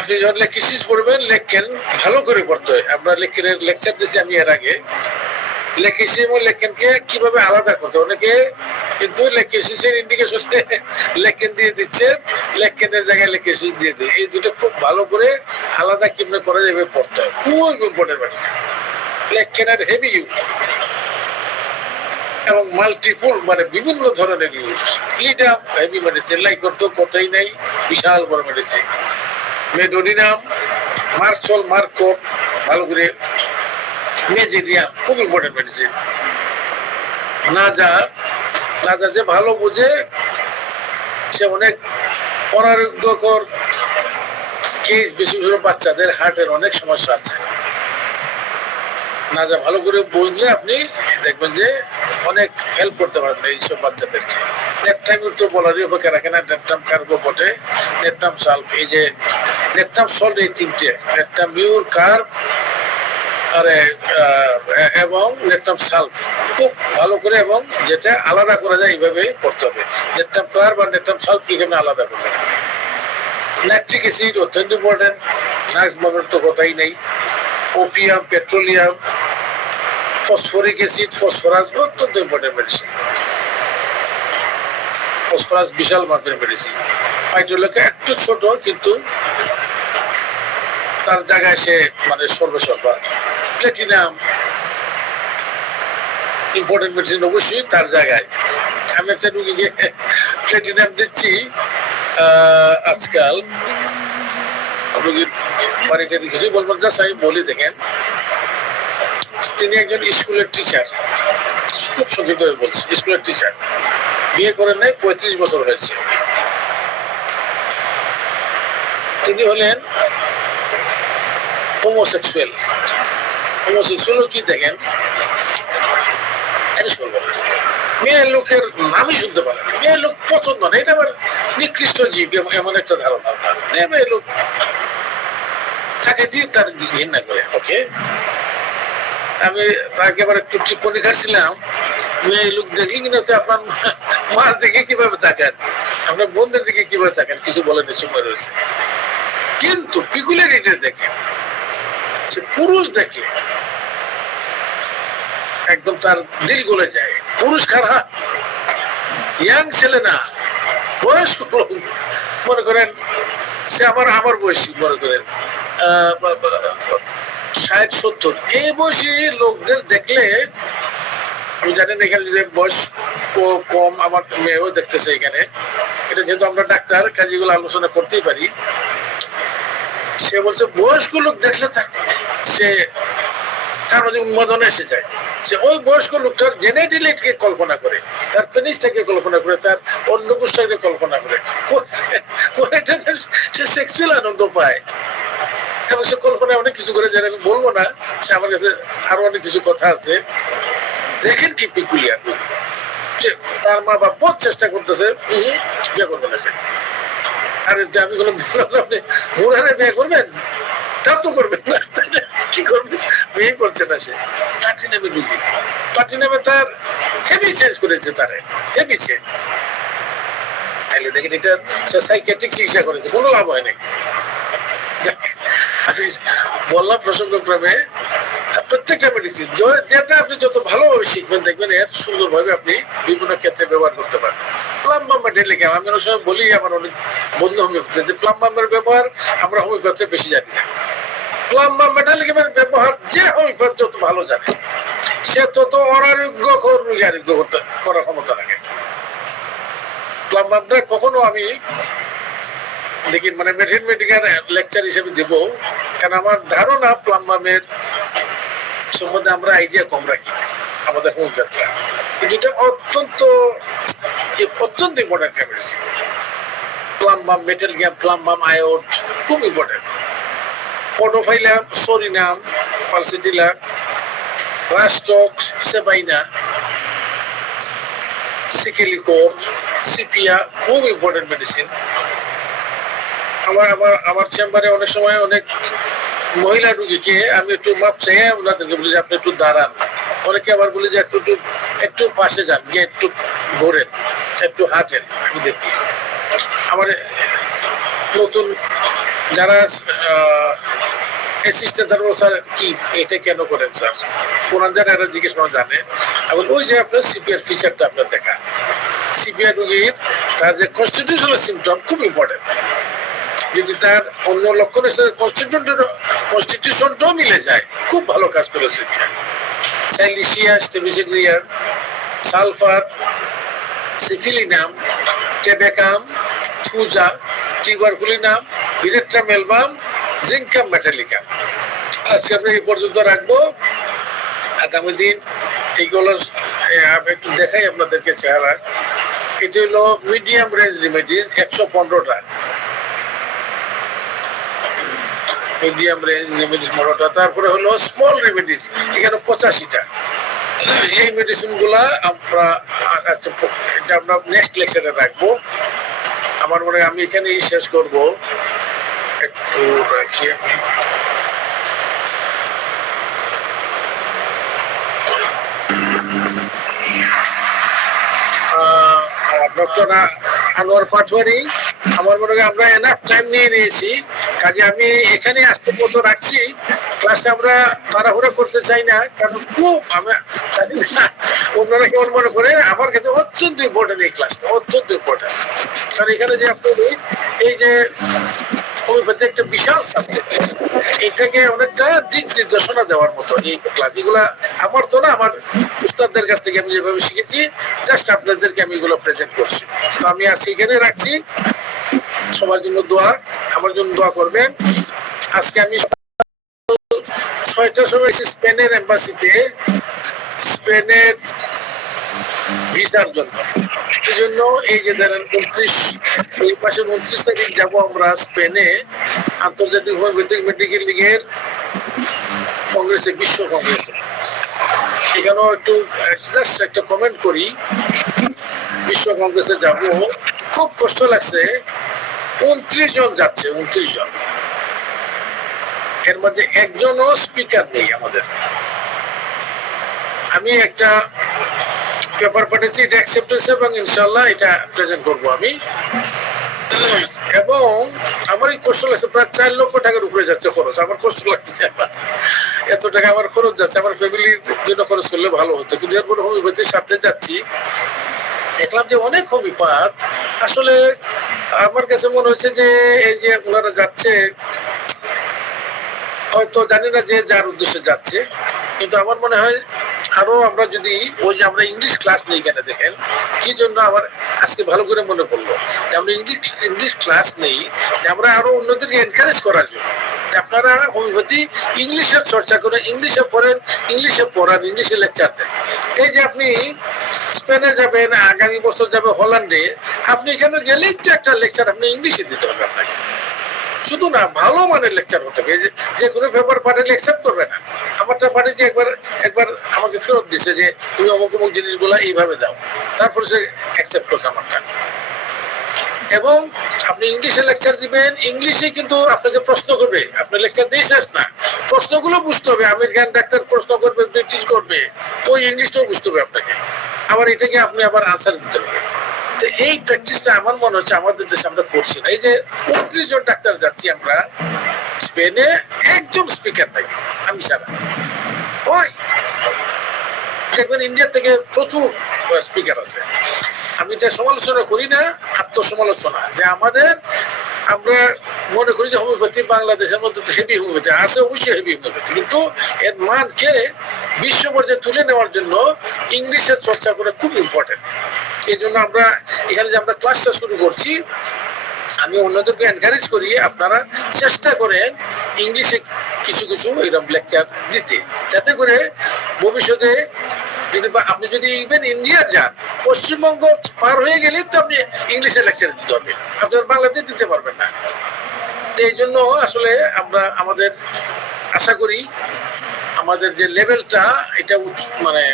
আপনি যখন লেকটিসিস পড়বেন, লেখেন ভালো করে পড়তে হয়। আমরা লেখেনের লেকচার দিয়েছি আমি এর আগে। লেকটিসিস এবং লেখেনকে কিভাবে আলাদা করতে, অনেকে কিন্তু লেকটিসিসের ইন্ডিকেশনে লেখেন দিয়ে দিচ্ছে, লেখেনের জায়গায় লেকটিসিস দিয়ে দেয়। এই দুটো খুব ভালো করে আলাদা কিভাবে করা যাবে পড়তে হয়, খুব ইম্পর্টেন্ট মেডিসিন। লেখেনের হেভি ইউজ এবং মাল্টিপুল মানে বিভিন্ন ধরনের use. Ledum heavy medicine, like করতে কথাই নাই, বিশাল বড় মেডিসিন। মেডোনিনাম, মার্চল, মার্কোট, ভালো করে। মেজেরিয়াম খুব ইম্পর্টেন্ট মেডিসিন। নাজা, নাজা যে ভালো বুঝে সে অনেক অনারোগ্যকর কেস, বিশেষ করে বাচ্চাদের হার্টের অনেক সমস্যা আছে। নাজা ভালো করে বুঝলে আপনি দেখবেন যে অনেক হেল্প করতে পারবেন এইসব বাচ্চাদেরকে। নেপটামিউর তো বলারই অপেক্ষা রাখে না, নেপটাম কার্বো বটে, নেপটাম সালফ, এই যে নেপটাম সল্ট, এই তিনটে নেপটামিউর কার্ব এবং নেপটাম সালফ খুব ভালো করে, এবং যেটা আলাদা করা যায় এইভাবে করতে হবে। নেপটাম কার্ব আর নেপটাম সালফ এখানে আলাদা করতে হবে। ল্যাকটিক অ্যাসিড অত্যন্ত ইম্পর্টেন্ট, নাক্স বামের তো কথাই নেই। Opium, petroleum, phosphoric acid, phosphorus অত্যন্ত ইম্পর্টেন্ট মেডিসিন। ফসফরাস বিশাল মাত্রার মেডিসিন। ফাইটোলেকা একটু ছোট, কিন্তু তার জায়গায় সে মানে সর্বসর্বা। প্লেটিনাম ইম্পর্টেন্ট মেডিসিন, অবশ্যই তার জায়গায়। আমি একটা রুগীকে প্লেটিনাম দিচ্ছি আজকাল, রুগীর বাড়িতে কিছুই বলবেন না, আমি বলি দেখেন। তিনি একজন স্কুলের টিচার, খুব সংক্ষিপ্ত হয়ে বলছি, স্কুলের টিচার, বিয়ে করেন নাই, 35 বছর হয়েছে। তিনি হলেন হোমোসেক্সুয়াল। হোমোসেক্সুয়াল কি দেখেন, মেয়ের লোকের নামই শুনতে পারে না, মেয়ের লোক পছন্দ না, এটা আবার নিকৃষ্ট জীব এমন একটা ধারণা। মেয়ের লোক তাকে দিয়ে তার ঘৃণা করে। ওকে, আমি তাকে আবার একটু টিপ্পনি খাচ্ছিলাম, মেয়ে লোক দেখলি কিনা তো আপনার মার দিকে কিভাবে থাকেন, আপনার বোনদের দিকে কিভাবে থাকেন, কিছু বলেন সময় রয়েছে। কিন্তু পিকুলারিটি দেখে, সে পুরুষ দেখলে একদম তার দিল গলে যায়। পুরুষ কারা, ইয়াং ছেলে না, বয়স্ক লোক, মনে করেন সে আমার বয়সী, মনে করেন 60-70, এই বয়সী লোকদের দেখলে, আমি জানেন এখানে যে বয়স কম, আমার মেয়েও দেখতেছে এখানে, এটা যেহেতু আমরা ডাক্তার কাজীগুলো আলোচনা করতেই পারি। সে বলছে বয়স্ক লোক দেখলে সে তার মধ্যে উন্মাদনা এসে যায়। সে ওই বয়স্ক লোকটার জেনেটিলিটিকে কল্পনা করে, তার পেনিসটাকে কল্পনা করে, তার অন্নকোষটাকে কল্পনা করে, সে সেক্সুয়াল আনন্দ পায়। এবং সে কল্পনায় অনেক কিছু করে, যেটা আমি বলবো না, সে আমার কাছে আরো অনেক কিছু কথা আছে। দেখেন কি পিকুলিয়ার, তার মা বাপ বহুত চেষ্টা করতেছে বিয়ে করবে না। সে আর আমি বললাম আপনি বুড়ারে বিয়ে করবেন, তা তো করবেন না, কি করবে, বিয়ে করছে না। সে প্লাটিনামে ঢুকি, প্লাটিনামে তার হেভি চেঞ্জ করেছে, তারে হেভি চেঞ্জ। তাহলে দেখেন এটা সে সাইকিয়াট্রিক চিকিৎসা করেছে, কোনো লাভ হয় নাই। আমি বললাম প্রসঙ্গক্রমে, প্রত্যেকটা মেডিসিন যেটা আপনি যত ভালোভাবে শিখবেন, দেখবেন এর সুন্দরভাবে আপনি বিভিন্ন ক্ষেত্রে ব্যবহার করতে পারেন। প্লাম্বাম মেটেলিকাম, আমি অনেক সময় বলি আমার অনেক বন্ধু হোমিওপ্যাথি, যে প্লাম্বামের ব্যবহার আমরা হোমিওপ্যাথি বেশি জানি না। প্লাম্বাম মেটালিকামের ব্যবহার যে হোমিওপ্যাথি যত ভালো জানে, সে তত অনারোগ্যকর রোগী আরোগ্য করার ক্ষমতা রাখে। প্লাম্বামটা কখনো আমি দেখি মানে মেডিকেল লেকচার হিসেবে দেব, কারণ আমার ধারণা প্লাম্বামের সম্বন্ধে আমরা আইডিয়া কম রাখি আমাদের হোমিওপ্যাথিরা, কিন্তু এটা অত্যন্ত important medicine. Plumbum, metallicum, plumbum আয়োড খুব important. Podophyllum, psorinum, pulsatilla, rhus tox, sabina, secale cor, sepia খুব ইম্পর্টেন্ট মেডিসিন। আমার চেম্বারে অনেক সময় অনেক মহিলা রুগীকে আমি একটু মাপ চাই, ওনাদেরকে বলি যে আপনি একটু দাঁড়ান। অনেকে আবার বলি যে একটু পাশে যান, গিয়ে একটু ঘোরেন, একটু হাঁটেন। আমি দেখি আমার নতুন যারা অ্যাসিস্ট্যান্ট স্যার কি এটা কেন করেন স্যার, কোরআন যারা এরা জিজ্ঞেস করা জানে। এবং ওই যে আপনার সিপিআর ফিচারটা আপনার দেখা, সিপিআর রোগীর তার যে কনস্টিটিউশনাল সিমটম খুব ইম্পর্টেন্ট, যদি তার অন্য লক্ষণের সাথে কনস্টিটিউশনটাও মিলে যায়, খুব ভালো কাজ করে CPR. Silicea, staphysagria, sulphur, syphilinum, tabacum, thuja, tuberculinum, veratrum album, zincum metallicum. আজকে আমরা এই পর্যন্ত রাখবো। আগামী দিন এইগুলো আমি একটু দেখাই আপনাদেরকে চেহারা। এটি হলো মিডিয়াম রেঞ্জ রেমেডিজ 115টা, মিডিয়াম রেঞ্জ রেমেডিস 15টা। তারপরে হলো স্মল রেমেডিস, এখানে 85টা। এই মেডিসিন গুলা আমরা আচ্ছা এটা আমরা নেক্সট লেকচারে রাখবো। আমার মনে হয় আমি এখানেই শেষ করবো, একটু রাখি আমি। ডক্টর আনোয়ার পাটোয়ারি, আমার মনে হয় আমরা এনাফ টাইম নিয়ে নিয়েছি, কাজে আমি এখানে আসতে মতো রাখছি। ক্লাসটা আমরা তাড়াহুড়া করতে চাই না, কারণ খুব আমি জানি না অন্যরা কেমন মনে করে, আমার কাছে অত্যন্ত ইম্পর্টেন্ট এই ক্লাসটা, অত্যন্ত ইম্পর্টেন্ট। কারণ এখানে যে আপনি এই যে হোমিওপ্যাথি একটা বিশাল সাবজেক্ট, এটাকে অনেকটা দিক নির্দেশনা দেওয়ার মতো এই ক্লাস। এগুলা আমার তো না, আমার উস্তাদদের কাছ থেকে আমি যেভাবে শিখেছি, জাস্ট আপনাদেরকে আমি এগুলো প্রেজেন্ট করছি। তো আমি আজকে এখানে রাখছি। সবার জন্য দোয়া, আমার জন্য দোয়া করবেন। আজকে আমি 6টার সময় স্পেনের এম্বাসিতে, স্পেনের ভিসার জন্য। এই জন্য এই যে ধরেন 29 এই মাসের 29 তারিখ যাবো আমরা স্পেনে, আন্তর্জাতিক হোমিওপ্যাথিক মেডিকেল লিগের কংগ্রেসে, বিশ্ব কংগ্রেসে। এখানেও একটু একটা কমেন্ট করি, বিশ্ব কংগ্রেসে যাব, খুব কষ্ট লাগছে। 29 জন যাচ্ছে, 29 জন, এর মধ্যে একজনও স্পিকার নেই আমাদের। আমি একটা পেপার পাঠিয়েছি, এটা অ্যাকসেপ্টেন্স, এবং ইনশাল্লাহ এটা প্রেজেন্ট করবো আমি। এবং আমার এই কষ্ট লাগছে, প্রায় 4 লক্ষ টাকার উপরে যাচ্ছে খরচ। আমার কষ্ট লাগছে, এত টাকা আমার খরচ যাচ্ছে। আমার ফ্যামিলির জন্য খরচ করলে ভালো হতো, কিন্তু এরপর হোমিওপ্যাথির স্বার্থে যাচ্ছি। দেখলাম যে অনেক হোমিওপ্যাথ, আসলে আমার কাছে মনে হচ্ছে যে এই যে ওনারা যাচ্ছে, হয়তো জানি না যে যার উদ্দেশ্যে যাচ্ছে, কিন্তু আমার মনে হয় আরো আমরা যদি ওই যে আমরা ইংলিশ ক্লাস নেই, কেন দেখেন কি জন্য আমার আজকে ভালো করে মনে পড়লো যে আমরা ইংলিশ ক্লাস নেই, আমরা আরো অন্যদেরকে এনকারেজ করার জন্য। আপনারা হোমিওপ্যাথি ইংলিশের চর্চা করেন, ইংলিশে পড়েন, ইংলিশে পড়ান, ইংলিশে লেকচার দেন। এই যে আপনি স্পেনে যাবেন, আগামী বছর যাবে হল্যান্ডে, আপনি এখানে গেলেই তো একটা লেকচার আপনি ইংলিশে দিতে হবে আপনাকে। শুধু না, ভালো মানের লেকচার হতে হবে, যে কোনো পেপার পাঠালে অ্যাকসেপ্ট করবে না। আমারটা পাঠিয়েছি, একবার আমাকে ফেরত দিছে যে তুমি অমুক অমুক জিনিসগুলো এইভাবে দাও, তারপরে সে অ্যাকসেপ্ট করছে আমারটা। এবং আপনি ইংলিশে লেকচার দিবেন, ইংলিশে কিন্তু আপনাকে প্রশ্ন করবে, আপনার লেকচার দিয়ে শেষ না, প্রশ্নগুলো বুঝতে হবে। আমেরিকান ডাক্তার প্রশ্ন করবে, ব্রিটিশ করবে, ওই ইংলিশটাও বুঝতে হবে আপনাকে, আবার এটাকে আপনি আবার আনসার দিতে হবে। তো এই প্র্যাকটিসটা আমার মনে হচ্ছে আমাদের দেশে আমরা করছি না। এই যে 29 জন ডাক্তার যাচ্ছি আমরা স্পেনে, একজন স্পিকার নাই আমি ছাড়া। ওই দেখবেন ইন্ডিয়া থেকে প্রচুর স্পিকার আছে। আমি এটা সমালোচনা করি না, আত্মসমালোচনা, যে আমরা মনে করি যে হোমিওপ্যাথি বাংলাদেশের মধ্যে তো হেভি হোমিওপ্যাথি আছে, অবশ্যই হেভি হোমিওপ্যাথি, কিন্তু এর মানকে বিশ্ব পর্যায়ে তুলে নেওয়ার জন্য ইংলিশের চর্চা করা খুব ইম্পর্টেন্ট। এই জন্য আমরা এখানে যে আমরা ক্লাসটা শুরু করছি, আমি অন্যদেরকে এনকারেজ করি আপনারা চেষ্টা করেন ইংলিশে কিছু কিছু এরকম লেকচার দিতে, যাতে করে ভবিষ্যতে আপনি যদি ইভেন ইন্ডিয়া যান, পশ্চিমবঙ্গ পার হয়ে গেলে তো আপনি ইংলিশে লেকচার দিতে হবে, আপনি বাংলাতে দিতে পারবেন না। তো এই জন্য আসলে আমরা আমাদের আশা করি আমাদের যে লেভেলটা এটা মানে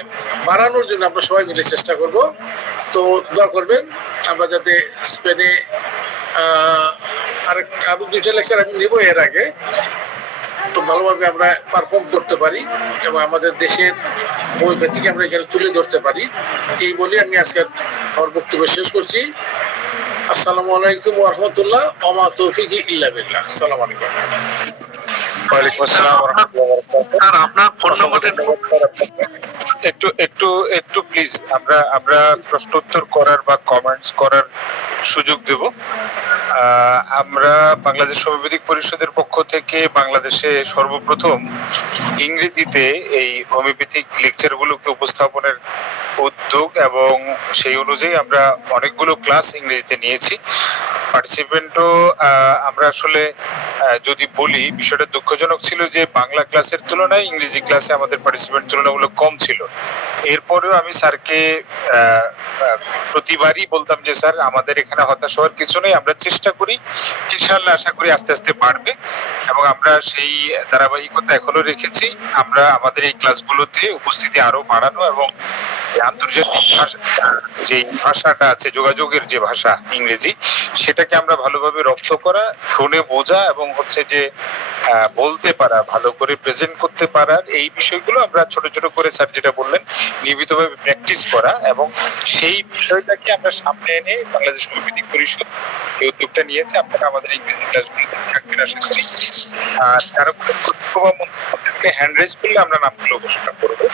বাড়ানোর জন্য আমরা সবাই মিলে চেষ্টা করব। তো দোয়া করবেন আমরা যাতে স্পেনে আরো 2টা লেকচার আমি নেব এর আগে, তো ভালোভাবে আমরা পারফর্ম করতে পারি এবং আমাদের দেশের হোমিওপ্যাথিকে আমরা এখানে তুলে ধরতে পারি। এই বলে আমি আজকে আমার বক্তব্য শেষ করছি। আসসালামু আলাইকুম ওয়া রাহমাতুল্লাহ ওয়া মা তৌফিকি ইল্লা বিল্লাহ। আসসালামু আলাইকুম। ওয়ালাইকুম আসসালাম ওয়া রাহমাতুল্লাহি ওয়া বারাকাতুহু। স্যার আপনার ফোন নাম্বারটা একটু একটু একটু প্লিজ আমরা আমরা প্রশ্ন উত্তর করার বা কমেন্টস করার সুযোগ দেব। আমরা বাংলাদেশ হোমিওপ্যাথিক পরিষদের পক্ষ থেকে বাংলাদেশে সর্বপ্রথম ইংরেজিতে এই হোমিওপ্যাথিক লেকচারগুলোকে উপস্থাপনের উদ্যোগ, এবং সেই অনুযায়ী আমরা অনেকগুলো ক্লাস ইংরেজিতে নিয়েছি। পার্টিসিপেন্টও আমরা আসলে যদি বলি, বিষয়টা দুঃখজনক ছিল যে বাংলা ক্লাসের তুলনায় ইংরেজি ক্লাসে আমাদের পার্টিসিপেন্ট তুলনামূলক কম ছিল। এরপরেও আমি স্যারকে প্রতিবারই বলতাম যে স্যার আমাদের এখানে হতাশ হওয়ার কিছু নেই, আমরা চেষ্টা করি, ইনশাআল্লাহ আশা করি আস্তে আস্তে বাড়বে, এবং আমরা সেই ধারাবাহিকতা এখনো রেখেছি। আমরা আমাদের এই ক্লাসগুলোতে উপস্থিতি আরো বাড়ানো এবং আন্তর্জাতিক যে ভাষাটা আছে, যোগাযোগের যে ভাষা ইংরেজি, সেটাকে আমরা ভালোভাবে রপ্ত করা, শুনে বোঝা এবং হচ্ছে যে বলতে পারা, ভালো করে প্রেজেন্ট করতে পারার এই বিষয়গুলো আমরা ছোট ছোট করে স্যার যেটা বললেন নিয়মিতভাবে প্র্যাকটিস করা, এবং সেই বিষয়টাকে আমরা সামনে এনে বাংলাদেশ হোমিওপ্যাথিক পরিষদ এই উদ্যোগটা নিয়েছে। আপনারা আমাদের ইংরেজি ক্লাসগুলোতে থাকবেন আশা করি। আর কারো হ্যান্ড রেজ করলে আমরা নামগুলো ঘোষণা করবো।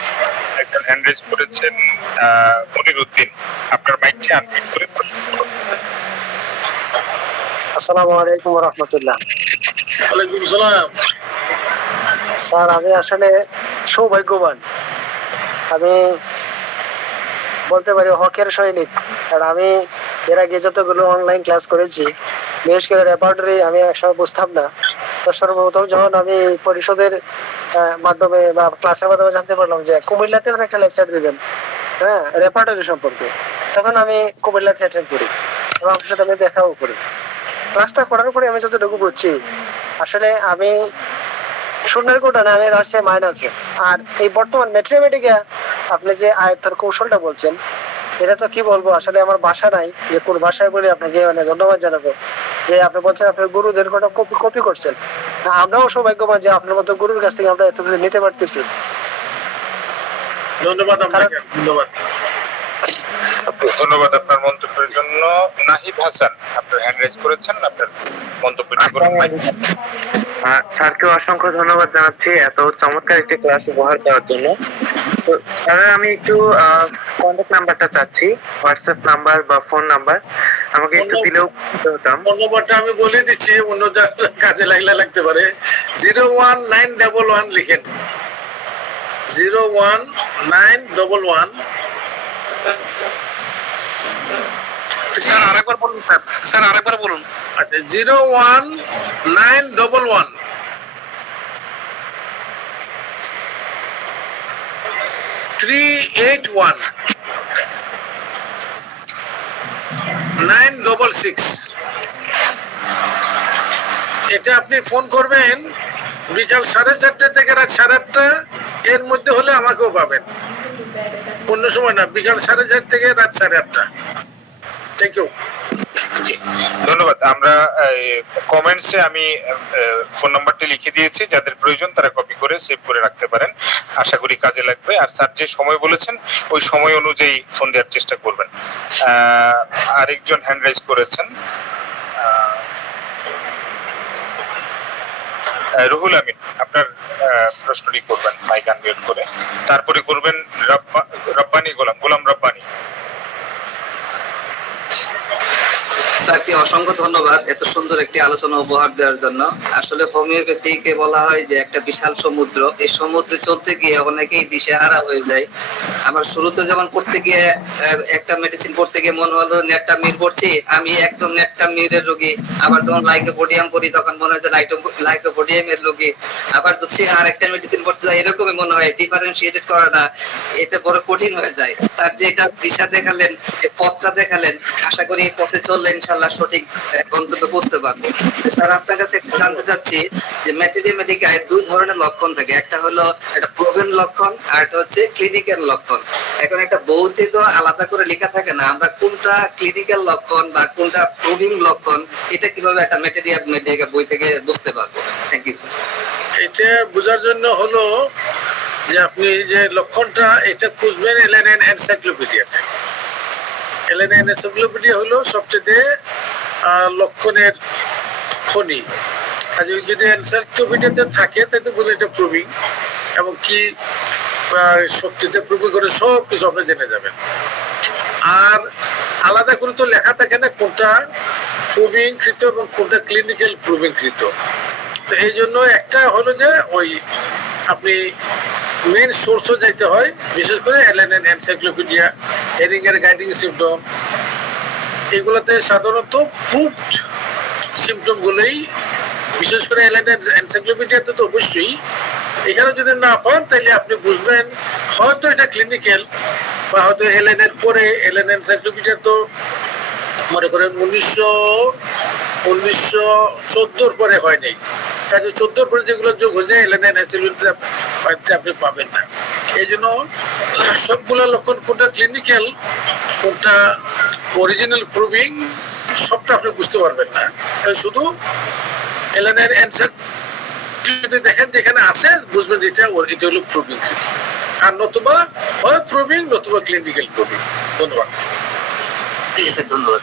একজন হ্যান্ড রেজ করেছেন মনির উদ্দিন, আপনার মাইকটি আনমিউট করে প্রশ্ন করুন। আসসালামু আলাইকুম ওয়া রাহমাতুল্লাহ। ওয়ালাইকুম সালাম। স্যার আমি আসলে সৌভাগ্যবান, আমি বলতে পারি হকের সৈনিক। আর আমি এর আগে যতগুলো অনলাইন ক্লাস করেছি, বিশেষ করে রেপার্টরি আমি একসময় বুঝতাম না। তো সর্বপ্রথম যখন আমি পরিষদের মাধ্যমে বা ক্লাসের মাধ্যমে জানতে পারলাম যে কুমিল্লাতে একটা লেকচার দিবেন, হ্যাঁ, রেপার্টরি সম্পর্কে, তখন আমি কুমিল্লাতে অ্যাটেন্ড করি এবং আপনার সাথে আমি দেখাও করি। ক্লাসটা করার পরে আমি যতটুকু বুঝছি, আসলে আমি শূন্যের কোটা না, আমি রাশিয়া মাইনাসে। আর এই বর্তমান ম্যাথমেটিকে আপনি যে আয়ত্তর কৌশলটা বলছেন, এটা তো কি বলবো, আসলে আমার ভাষা নাই যে কোন ভাষায় বলে আপনাকে মানে ধন্যবাদ জানাবো যে আপনি বলছেন আপনার গুরুদের কথা কপি করছেন। আমরাও সৌভাগ্যবান যে আপনার মতো গুরুর কাছ থেকে আমরা এত কিছু নিতে পারতেছি। ধন্যবাদ আপনাকে, ধন্যবাদ। ধন্যবাদ আপনার মন্তব্যের জন্য। নাহিদ হাসান, আপনার হ্যান্ড রেজ করেছেন, আপনার মন্তব্যটি করুন। স্যারকে অসংখ্য ধন্যবাদ জানাচ্ছি এত চমৎকার একটি ক্লাস উপহার দেওয়ার জন্য। তো স্যার আমি একটু কন্ট্যাক্ট নাম্বারটা চাচ্ছি, হোয়াটসঅ্যাপ নাম্বার বা ফোন নাম্বার আমাকে একটু দিলেও হতাম। ফোন নাম্বারটা আমি বলে দিচ্ছি, অন্য কাজে লাগতে পারে। 01911 লিখেন, 01911। স্যার আরেকবার বলুন, স্যার আরেকবার বলুন। আচ্ছা, 01911 381 966। এটা আপনি ফোন করবেন বিকাল 4:30 থেকে রাত 8:30 এর মধ্যে হলে আমাকেও পাবেন, অন্য সময় না। বিকাল 4:30 থেকে রাত 8:30। Thank you. ধন্যবাদ। আমরা কমেন্টসে আমি ফোন নাম্বারটি লিখে দিয়েছি, যাদের প্রয়োজন তারা কপি করে সেভ করে রাখতে পারেন, আশা করি কাজে লাগবে। আর স্যার যে সময় বলেছেন ওই সময় অনুযায়ী ফোন দেওয়ার চেষ্টা করবেন। আরেকজন হ্যান্ড রাইজ করেছেন, রুহুল আমিন, আপনার প্রশ্নটি করবেন মাইক আনমিউট করে, তারপরে করবেন রব্বানি গোলাম রব্বানি। স্যারকে অসংখ্য ধন্যবাদ এত সুন্দর একটি আলোচনা উপহার দেওয়ার জন্য। আসলে হোমিওপ্যাথিকে বলা হয় যে একটা বিশাল সমুদ্র, এই সমুদ্রে চলতে গিয়ে অনেকেই দিশেহারা হয়ে যায়। আমার শুরুতে যেমন পড়তে গিয়ে একটা মেডিসিন পড়তে গিয়ে মনে হলো নেট্টামির পড়ছি, আমি একদম নেট্টামিরের রোগী। আবার যখন লাইকোপোডিয়াম পড়ি তখন মনে হয় যে লাইকোপোডিয়ামের রোগী। আবার যদি আর একটা মেডিসিন পড়তে যায় এরকমই মনে হয়, ডিফারেন্সিয়েটেড করাটা এতে বড় কঠিন হয়ে যায়। স্যার যে এটা দিশা দেখালেন, যে পথটা দেখালেন, আশা করি এই পথে চললে ইনশাআল্লাহ সঠিক গন্তব্যে পৌঁছতে পারবো। স্যার আপনার কাছে একটু জানতে চাচ্ছি যে ম্যাথমেটিকায় দুই ধরনের লক্ষণ থাকে, একটা হলো একটা প্রুভেন লক্ষণ আর একটা হচ্ছে ক্লিনিক্যাল লক্ষণ। এখন একটা বইতে তো আলাদা করে লেখা থাকে না, আমরা কোনটা ক্লিনিক্যাল লক্ষণ বা কোনটা প্রুভিং লক্ষণ এটা কিভাবে একটা ম্যাথমেটিকা বই থেকে বুঝতে পারবো? Thank you sir. এটা বোঝার জন্য হলো যে আপনি যে লক্ষণটা এটা খুঁজবেন এলএনএন এনসাইক্লোপিডিয়াতে। এলএনএ এনসেফ্যালোপিডিয়া হলো সবচেয়ে লক্ষণের খনি। আর যদি এনসাইক্লোপিডিয়াতে থাকে তাহলে বলে এটা প্রুভিং, এবং কি শক্তিতে প্রুভিং করে সব কিছু আপনি জেনে যাবেন। আর আলাদা করে তো লেখা থাকে না কোনটা প্রুভিং কৃত এবং কোনটা ক্লিনিক্যাল প্রুভিং কৃত। তো এই জন্য একটা হলো যে ওই আপনি মেন সোর্সও যাইতে হয়, বিশেষ করে এলএনএন এনসাইক্লোপিডিয়া, হেরিং এর গাইডিং সিম্পটম, এগুলোতে সাধারণত প্রুভড সিম্পটম গুলোই, বিশেষ করে এলএনএন এনসাইক্লোপিডিয়াতে তো অবশ্যই। এখানে যদি না পান তাহলে আপনি বুঝবেন হয়তো এটা ক্লিনিক্যাল, বা হয়তো এলএন এর পরে এলএন এনসাইক্লোপিডিয়া তো মনে করেন 1914 পরে হয় নাই, কাজে 14 পরে যেগুলো যোগ হয়েছে এলএনএন এনসাইক্লোপিডিয়া আপনি পাবেন না। এই জন্য সবগুলো লক্ষণ কোনটা ক্লিনিক্যাল কোনটা অরিজিনাল প্রুভিং সবটা আপনি বুঝতে পারবেন না। শুধু এলএনএন এনসাইক্লোপিডিয়া দেখেন যেখানে আছে বুঝবেন যে এটা হলো প্রুভিং, আর নতুবা হয় প্রুভিং নতুবা ক্লিনিক্যাল প্রুভিং। ধন্যবাদ। ঠিক আছে, ধন্যবাদ।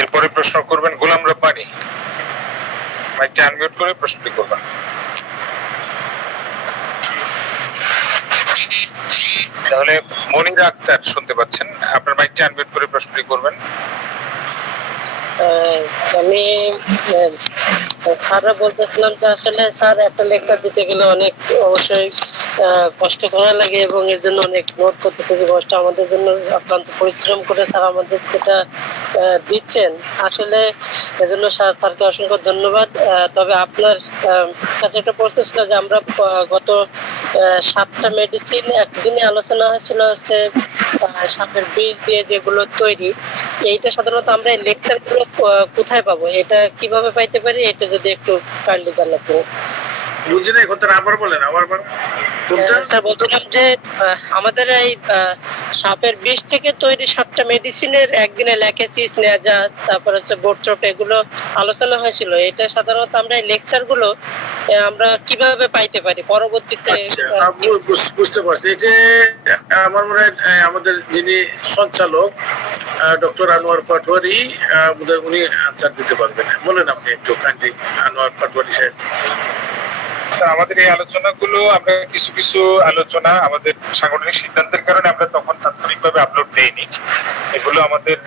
এরপরে প্রশ্ন করবেন গোলাম রব্বানী। মাইকটা আনমিউট করে প্রশ্নটি করবেন। তাহলে মনিরা আক্তার শুনতে পাচ্ছেন, আপনার মাইকটা আনমিউট করে প্রশ্নটি করবেন। আমি স্যাররা বলতেছিলাম যে আসলে স্যার একটা লেকচার দিতে গেলে অনেক অবশ্যই কষ্ট করা লাগে, এবং এর জন্য অনেক নোট করতে খুবই কষ্ট। আমাদের জন্য অক্লান্ত পরিশ্রম করে স্যার আমাদের যেটা দিচ্ছেন, আসলে এজন্য স্যারকে অসংখ্য ধন্যবাদ। তবে আপনার কাছে একটা প্রশ্ন ছিল যে আমরা গত 7টা মেডিসিন একদিনে আলোচনা হয়েছিল হচ্ছে সাপের বীজ দিয়ে যেগুলো তৈরি, এইটা সাধারণত আমরা এই লেকচার গুলো কোথায় পাবো, এটা কিভাবে পাইতে পারি, এটা যদি একটু কাইন্ডলি জানাতে। বুঝি নাই কথাটা, আবার বলেন। আবার স্যার বলছিলাম যে আমাদের এই সাপের বিষ থেকে তৈরি 7টা মেডিসিনের একদিনে ল্যাকেসিস, নেজা, তারপর হচ্ছে বোট্রপ, এগুলো আলোচনা হয়েছিল। এটা সাধারণত আমরা এই লেকচার গুলো আমরা কিভাবে পাইতে পারি পরবর্তীতে? বুঝতে পারছি। এটা আমার মনে হয় আমাদের যিনি সঞ্চালক ডক্টর আনোয়ার পাটোয়ারি, উনি আনসার দিতে পারবেন। বলেন আপনি একটু কাইন্ডলি, আনোয়ার পাটোয়ারি সাহেব। আমাদের এই আলোচনাগুলো আমরা কিছু কিছু আলোচনা আমাদের সাংগঠনিক সিদ্ধান্তের কারণে আমরা তখন তাৎক্ষণিকভাবে আপলোড দেইনি। এগুলো আমাদের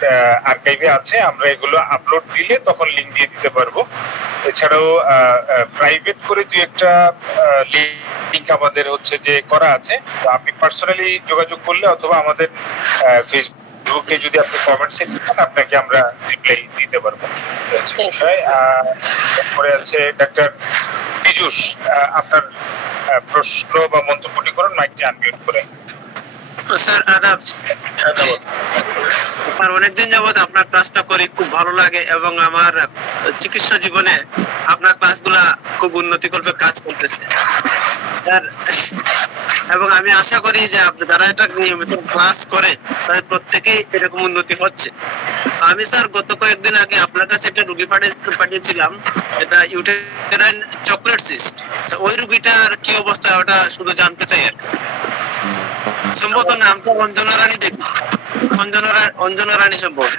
আর্কাইভে আছে, আমরা এগুলো আপলোড দিলে তখন লিংক দিয়ে দিতে পারবো। এছাড়াও প্রাইভেট করে দুই একটা লিংক আমাদের হচ্ছে যে করা আছে, তো আপনি পার্সোনালি যোগাযোগ করলে অথবা আমাদের ফেসবুকে যদি আপনি কমেন্ট সেন্ড করেন আপনাকে আমরা রিপ্লাই দিতে পারবো। এরপরে আছে ডাক্তার পীযূষ, আপনার প্রশ্ন বা মন্তব্যটি করুন, মাইকটি আনমিউট করে। স্যার আদাব। স্যার অনেকদিন যাবত আপনার ক্লাসটা করি, খুব ভালো লাগে, এবং আমার চিকিৎসা জীবনে আপনার ক্লাসগুলা খুব উন্নতি করবে কাজ করতেছে স্যার, এবং আমি আশা করি যে আপনি যারা এটা নিয়মিত ক্লাস করে তাদের প্রত্যেকেই এরকম উন্নতি হচ্ছে। আমি স্যার গত কয়েকদিন আগে আপনার কাছে একটা রুগী পাঠিয়েছিলাম, এটা ইউটেরাইন চকলেট সিস্ট। ওই রুগীটার কি অবস্থা ওটা শুধু জানতে চাই আর কি। সম্ভবত নামটা অঞ্জনা রানী, দেখি অঞ্জনা রানী সম্ভব।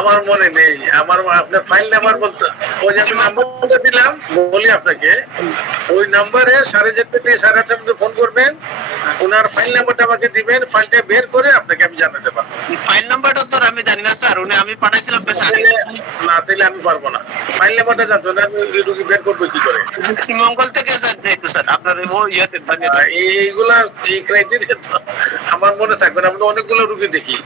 আমার মনে নেই, আমার আপনার ফাইল নাম্বার বলতে, ওই যে নাম্বারটা দিলাম বলি আপনাকে, ওই নাম্বারে 7:30 থেকে 8:30 মধ্যে ফোন করবেন, ওনার ফাইল নাম্বারটা আমাকে দিবেন, ফাইলটা বের করে আপনাকে আমি জানাতে পারবো। ফাইল নাম্বারটা তো আমি জানি না স্যার, আমি পাঠাইছিলাম না, তাহলে আমি পারবো না। ফাইল নাম্বারটা জানতো না, আমি রুগী বের করবো কি করে? শ্রীমঙ্গল থেকে স্যার আপনার এইগুলা এই ক্রাইটেরিয়া তো আমার মনে থাকবে না, আমরা অনেকগুলো রুগী দেখি।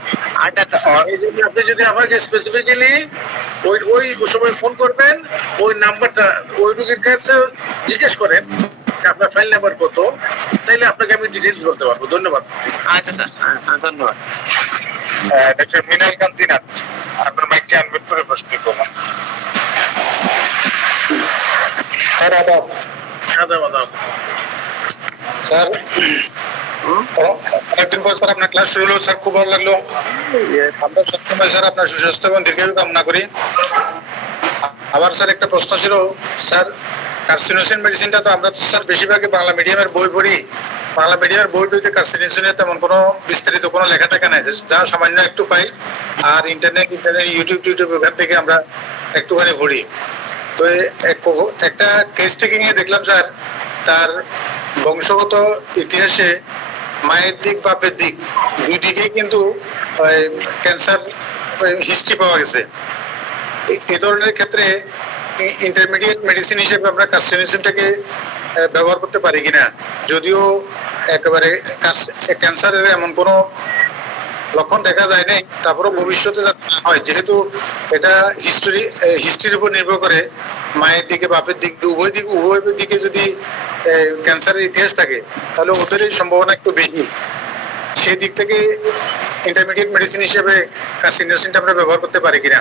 এই জন্য আপনি যদি আমাকে স্পেসিফিক্যালি ওই সময় ফোন করবেন, ওই নাম্বারটা ওই রুগীর কাছে জিজ্ঞেস করেন আপনার ফাইল নাম্বার কত, তাইলে আপনাকে আমি ডিটেইলস বলতে পারবো। ধন্যবাদ। আচ্ছা স্যার, ধন্যবাদ। ডক্টর মৃণাল কান্তিনাথ, আপনার মাইকটি আনমিউট করে প্রশ্ন করুন। স্যার আদাব। স্যার অনেকদিন পর স্যার আপনার ক্লাস শুরু হলো স্যার, খুব ভালো লাগলো। আমরা সবসময় স্যার আপনার সুস্বাস্থ্য এবং দীর্ঘায়ু কামনা করি। আমার স্যার একটা প্রশ্ন ছিল স্যার, কার্সিনোসিন মেডিসিনটা তো আমরা তো স্যার বেশিরভাগই বাংলা মিডিয়ামের বই পড়ি, বাংলা মিডিয়ার বই বইতে কার্সিনোজেনের তেমন কোনো বিস্তারিত কোনো লেখা টেখা নাই, যা সামান্য একটু পাই। আর ইন্টারনেট ইউটিউব ওখান থেকে আমরা একটুখানি ঘুরি। তো একটা কেস টেকিং এ দেখলাম স্যার, তার বংশগত ইতিহাসে মায়ের দিক বাপের দিক দুই দিকেই কিন্তু ক্যান্সার হিস্ট্রি পাওয়া গেছে। এই ধরনের ক্ষেত্রে ইন্টারমিডিয়েট মেডিসিন হিসেবে আমরা কার্সিনোজেনটাকে ব্যবহার করতে পারি কিনা, যদিও একেবারে ক্যান্সারের এমন কোনো লক্ষণ দেখা যায় নাই, তারপরে ভবিষ্যতে যাতে না হয়, যেহেতু এটা হিস্ট্রির উপর নির্ভর করে, মায়ের দিকে বাপের দিকে উভয় দিকে যদি ক্যান্সারের ইতিহাস থাকে তাহলে ওদের সম্ভাবনা একটু বেশি। সেই দিক থেকে ইন্টারমিডিয়েট মেডিসিন হিসেবে কার্সিনোজেনটা আমরা ব্যবহার করতে পারি কিনা।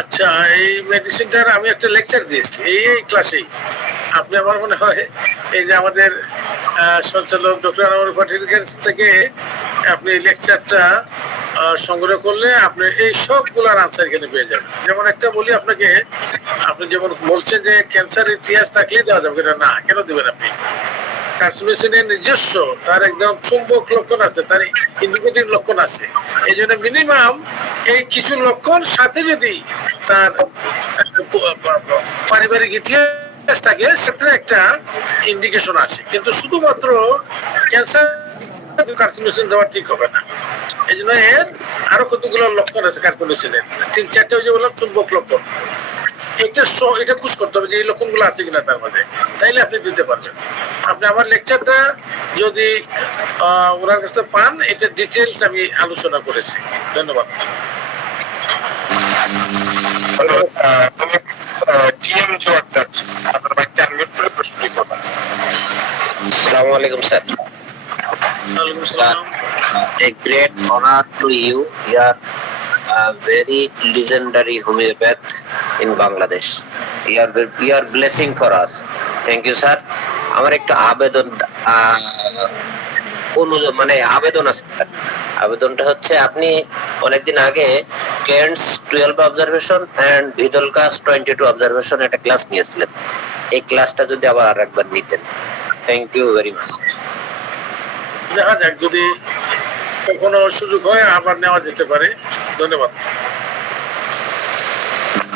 আচ্ছা, এই মেডিসিনটার আমি একটা লেকচার দিয়েছি এই ক্লাসেই। আপনি আমার মনে হয় এই যে আমাদের সঞ্চালক ডক্টর আনোয়ার পাটিলের কাছ থেকে আপনি লেকচারটা সংগ্রহ করলে আপনি এই সবগুলার আনসার এখানে পেয়ে যাবেন। যেমন একটা বলি আপনাকে, আপনি যেমন বলছেন যে ক্যান্সারের ইতিহাস থাকলেই দেওয়া যাবে, এটা না, কেন দেবেন আপনি? কার্সিনোজেনের নিজস্ব তার একদম চুম্বক লক্ষণ আছে, তার ইন্ডিকেটিভ লক্ষণ আছে। এই জন্য মিনিমাম এই কিছু লক্ষণ সাথে যদি তার পারিবারিক ইতিহাস থাকে, সেক্ষেত্রে একটা ইন্ডিকেশন আছে। কিন্তু শুধুমাত্র ক্যান্সার কার্সিনোজেন দেওয়া ঠিক হবে না। এই জন্য এর আরো কতগুলো লক্ষণ আছে কার্সিনোজেনের, 3-4টা ওই যে বললাম চুম্বক লক্ষণ। এটা খুশ করতে হবে যে এই লক্ষণগুলো আছে কিনা তার মধ্যে, তাইলে আপনি দিতে পারবেন। আপনি আমার লেকচারটা যদি ওনার কাছে পান, এটা ডিটেলস আমি আলোচনা করেছি। ধন্যবাদ। Assalamu alaikum, sir. ওয়ালাইকুম আসসালাম। A great honor to you. You are a very legendary homeopath in Bangladesh. You are blessing for us. Thank you, sir. আমার একটু আবেদন আছে। আবেদনটা হচ্ছে, আপনি অনেকদিন আগে Kent's 12 observation and Vithoulkas 22 observation একটা ক্লাস নিয়েছিলেন। এই ক্লাসটা যদি আবার আরেকবার নিতেন। Thank you very much. দেখা যাক, যদি কোনো সুযোগ হয় আবার নেওয়া যেতে পারে। ধন্যবাদ।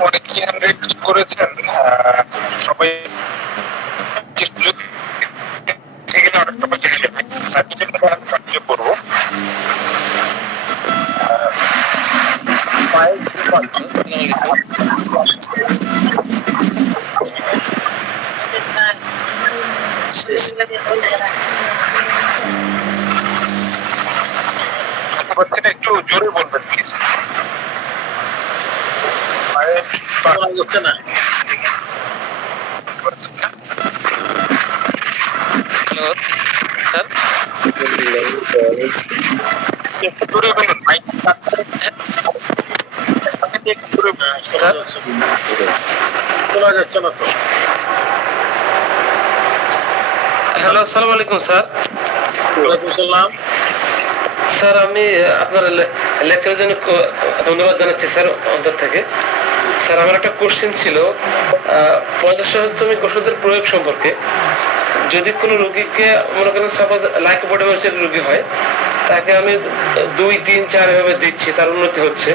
অনেকে রিকোয়েস্ট করেছেন, সবাই করবো। একটু জোরে বলবেন প্লিজ। হচ্ছে না। হ্যালো স্যার, একটু জোরে বলুন ভাই। শোনা যাচ্ছে না তো। হ্যালো, আসসালামু আলাইকুম স্যার। ওয়ালাইকুম আসসালাম। স্যার, আমি আপনার লেকচারের জন্য ধন্যবাদ জানাচ্ছি স্যার অন্তর থেকে। স্যার, আমার একটা কোশ্চেন ছিল 50,000তম ওষুধের প্রয়োগ সম্পর্কে। যদি কোনো রোগীকে মনে করেন সাপোজ লাইকোপোডিয়ামের রোগী হয়, তাকে আমি 2, 3, 4 এভাবে দিচ্ছি, তার উন্নতি হচ্ছে,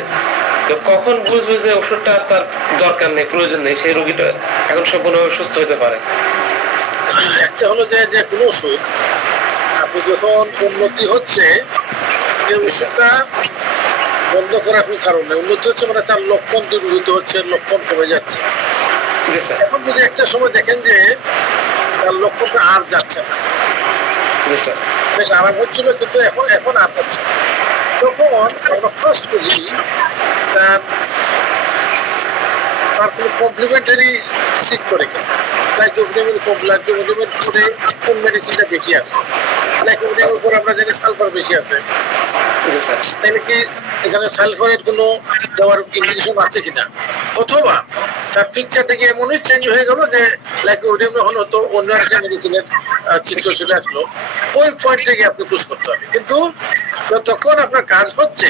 তো কখন বুঝবো যে ওষুধটা তার দরকার নেই, প্রয়োজন নেই, সেই রোগীটা এখন সম্পূর্ণভাবে সুস্থ হতে পারে? একটা হলো যে কোনো ওষুধ আপনি যখন উন্নতি হচ্ছে, যে ওষুধটা বন্ধ করার কোনো কারণ নেই। উন্নতি হচ্ছে মানে তার লক্ষণ দূরীভূত হচ্ছে, লক্ষণ কমে যাচ্ছে। এখন যদি একটা সময় দেখেন যে তার লক্ষণটা আর যাচ্ছে না, বেশ আরাম হচ্ছিল কিন্তু এখন আর হচ্ছে না, তখন আমরা ফার্স্ট খুঁজি তার কোনো কমপ্লিমেন্টারি সিক করে কিনা। লাইকোপোডিয়ামের পরে কোন মেডিসিনটা বেশি আছে? লাইকোপোডিয়ামের পরে আমরা জানি সালফার বেশি আছে, তাহলে কি এখানে সালফারের কোনো দেওয়ার ইন্ডিকেশন আছে কিনা? অথবা তার পিকচারটা কি এমনই চেঞ্জ হয়ে গেল যে লাইকোপোডিয়াম যখন হতো অন্য একটা মেডিসিনের চিত্র চলে আসলো, ওই পয়েন্ট থেকে আপনি পুশ করতে হবে। কিন্তু যতক্ষণ আপনার কাজ হচ্ছে,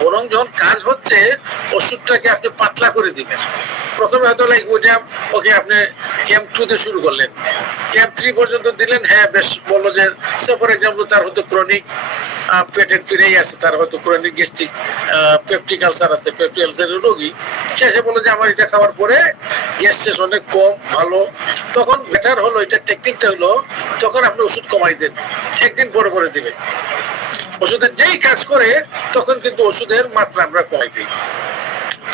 বরং যখন কাজ হচ্ছে ওষুধটাকে আপনি পাতলা করে দিবেন, প্রথমে হয়তো লাইক ওইটা ওকে আপনি M2 তে শুরু করলেন, M3 পর্যন্ত দিলেন, হ্যাঁ বেশ বললো যে ফর এক্সাম্পল তার হয়তো ক্রনিক পেটের ফিরেই আছে, তার হয়তো ক্রনিক গ্যাস্ট্রিক পেপটিক আলসার আছে, পেপটিক আলসারের রোগী, শেষে বললো যে আমার এটা খাওয়ার পরে গ্যাস শেষ অনেক কম ভালো, তখন বেটার হলো এটা টেকনিকটা হলো তখন আপনি ওষুধ কমাই দেন, একদিন পরে পরে দিবেন। ওষুধের যেই কাজ করে তখন কিন্তু ওষুধের মাত্রা আমরা কমাই দিই।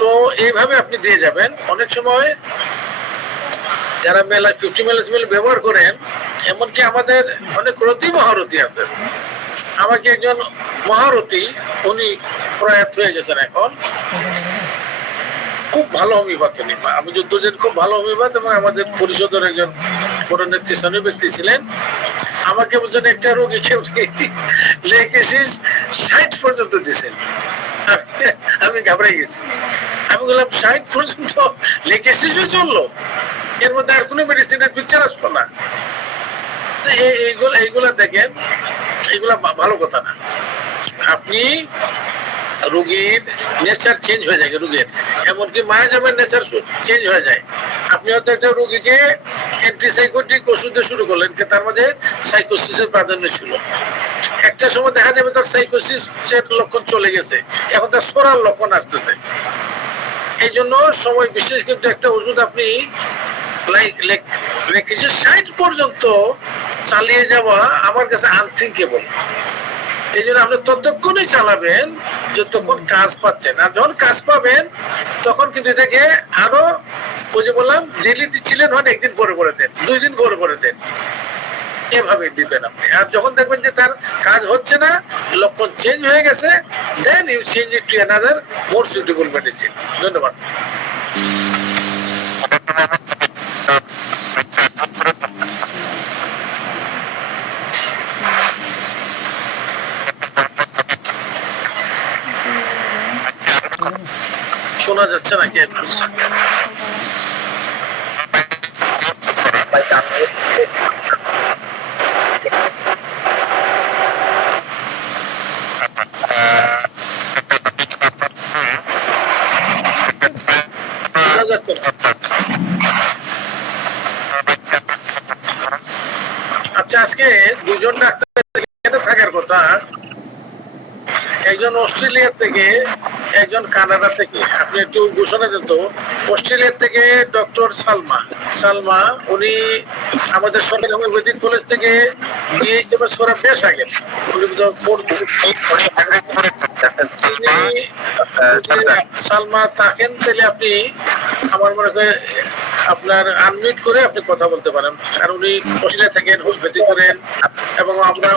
তো এইভাবে আপনি দিয়ে যাবেন। অনেক সময় যারা মেলা 50 ml ব্যবহার করেন, এমনকি আমাদের অনেক রতি মহারতি আছে, আমাকে একজন মহারথী, উনি প্রয়াত হয়ে গেছেন এখন, খুব ভালো হোমিওপ্যাথ উনি, আমি যুদ্ধজন খুব ভালো হোমিওপ্যাথ এবং আমাদের পরিষদের একজন বড় নেতৃস্থানীয় ব্যক্তি ছিলেন। আমাকে বলছেন একটা রোগীকে লেকেসিস 60 পর্যন্ত দিচ্ছেন, আমি ঘাবড়াই গেছি। আমি বললাম 60 পর্যন্ত লেকেসিসও চললো, এর মধ্যে আর কোনো মেডিসিনের পিকচার আসলো না। তো এইগুলা দেখেন, এইগুলা ভালো কথা না। আপনি রোগীর নেচার চেঞ্জ হয়ে যায়, রোগীর এমনকি মায়া যাবেন নেচার চেঞ্জ হয়ে যায়। আপনি হয়তো একটা রোগীকে অ্যান্টিসাইকোটিক ওষুধ দিয়ে শুরু করলেন, তার মধ্যে সাইকোসিসের প্রাধান্য ছিল, একটা সময় দেখা যাবে তার সাইকোসিসের লক্ষণ চলে গেছে, এখন তার সোরার লক্ষণ আসতেছে। এই জন্য সময় বিশেষ কিন্তু একটা ওষুধ আপনি 60 পর্যন্ত চালিয়ে যাওয়া আমার কাছে আনথিঙ্কেবল। এই জন্য আপনি ততক্ষণই চালাবেন যতক্ষণ কাজ পাচ্ছেন, আর যখন কাজ পাবেন তখন কিন্তু এটাকে আরো, ওই যে বললাম ডেলি দিচ্ছিলেন, হয় একদিন পরে পরে দেন, 2 দিন পরে পরে দেন, এভাবে দিবেন আপনি। আর যখন দেখবেন যে তার কাজ হচ্ছে না, লক্ষণ চেঞ্জ হয়ে গেছে, then you change it to another more suitable medicine. ধন্যবাদ। শোনা যাচ্ছে নাকি? শোনা যাচ্ছে না? আচ্ছা, আজকে 2জন ডাক্তার এখানে থাকার কথা, একজন অস্ট্রেলিয়া থেকে, একজন কানাডা থেকে। আপনি একটু ঘোষণা দেন তো। অস্ট্রেলিয়া থেকে ডক্টর সালমা, উনি আমাদের সরকারি হোমিওপ্যাথিক কলেজ থেকে বিএ হিসেবে করা বেশ আগে, উনি সালমা থাকেন, তাহলে আপনি আমার মনে হয় আপনার আনমিউট করে আপনি কথা বলতে পারেন, আর উনি অস্ট্রেলিয়া থাকেন, হোমিওপ্যাথি করেন, এবং আমরা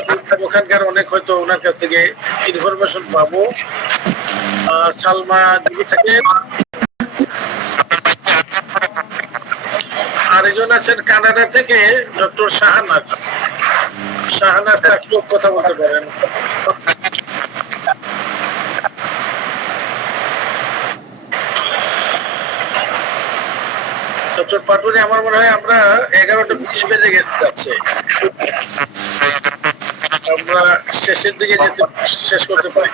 ওখানকার অনেক হয়তো ওনার কাছ থেকে ইনফরমেশন পাবো। সালমা দিদি থাকেন, আর একজন আছেন কানাডা থেকে ডক্টর শাহনাজ থাকলেও কথা বলতে পারেন। ডক্টর পাটুরি, আমার মনে হয় আমরা 11:20 বেজে যাচ্ছে, আমরা শেষের দিকে শেষ করতে পারি।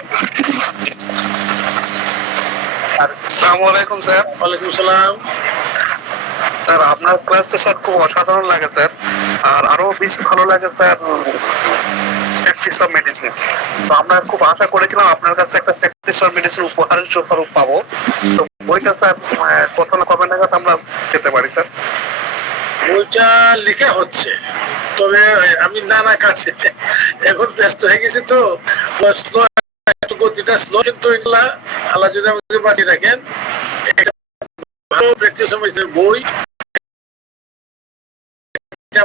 আসসালামু আলাইকুম স্যার। ওয়ালাইকুম সালাম। স্যার আপনার ক্লাসটা স্যার খুব অসাধারণ লাগে স্যার, আর আরো বেশি ভালো লাগে স্যার প্র্যাকটিস অফ মেডিসিন। তো আমরা খুব আশা করেছিলাম আপনার কাছে একটা প্র্যাকটিস অফ মেডিসিন উপহার স্বরূপ পাবো। তো বইটা স্যার কত না কবে নাগাদ আমরা পেতে পারি স্যার? বইটা লেখা হচ্ছে, তবে আমি নানা কাছে এখন ব্যস্ত হয়ে গেছি, তো একটু গতিটা স্লো, কিন্তু আল্লাহ যদি আমাকে বাঁচিয়ে রাখেন, ভালো প্র্যাকটিস অফ মেডিসিন বই,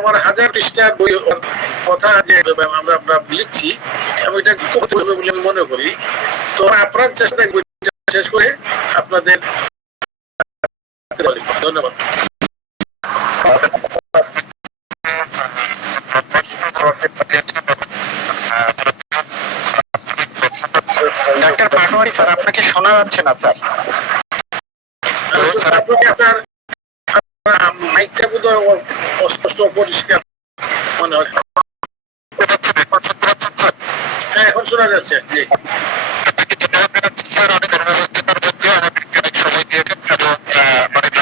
আমার 1000 পৃষ্ঠার বই কথা যে আমরা লিখছি, আমি এটা বলে আমি মনে করি। তো আপনার চেষ্টা শেষ করে আপনাদের ধন্যবাদ। ডাক্তার পাটোয়ারি স্যার, আপনাকে শোনা যাচ্ছে না স্যার। আপনার মাইকটা বোধহয় অস্পষ্ট অপরিষ্কার মনে হয়। হ্যাঁ, এখন শোনা যাচ্ছে। জি স্যার, অনেক সময় দিয়েছেন এবং অনেক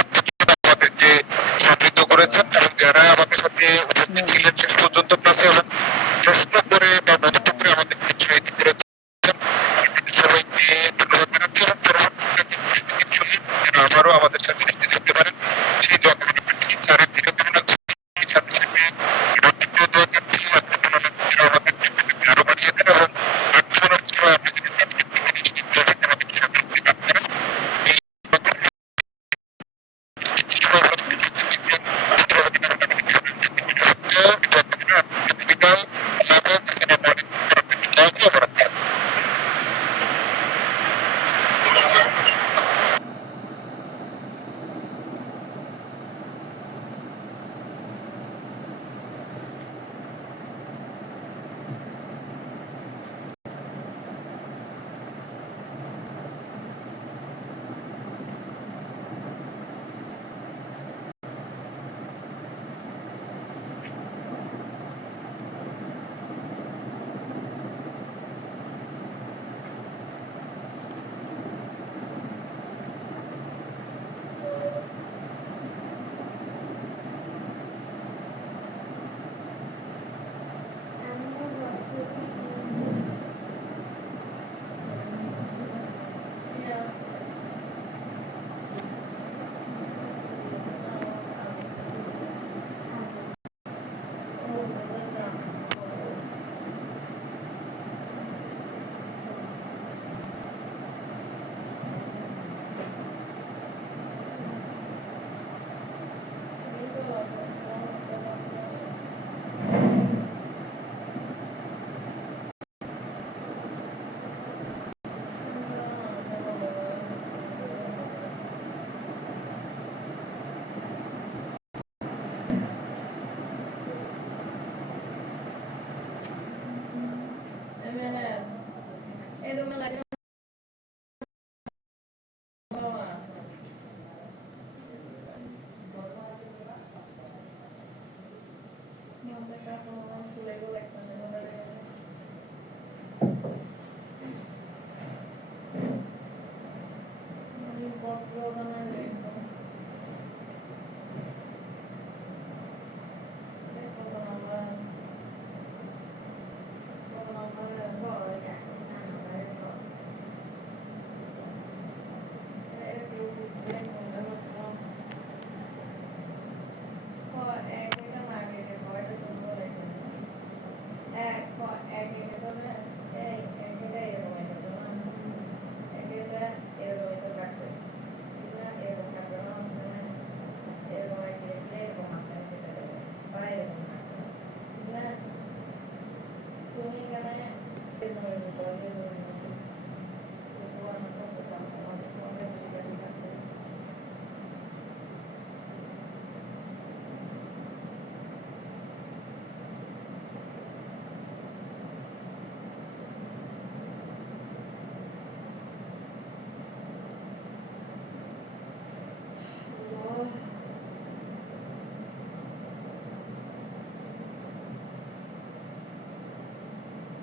আসসালামু আলাইকুম ওয়া রাহমাতুল্লাহি ওয়া বারাকাতুহু। তুমি এখানে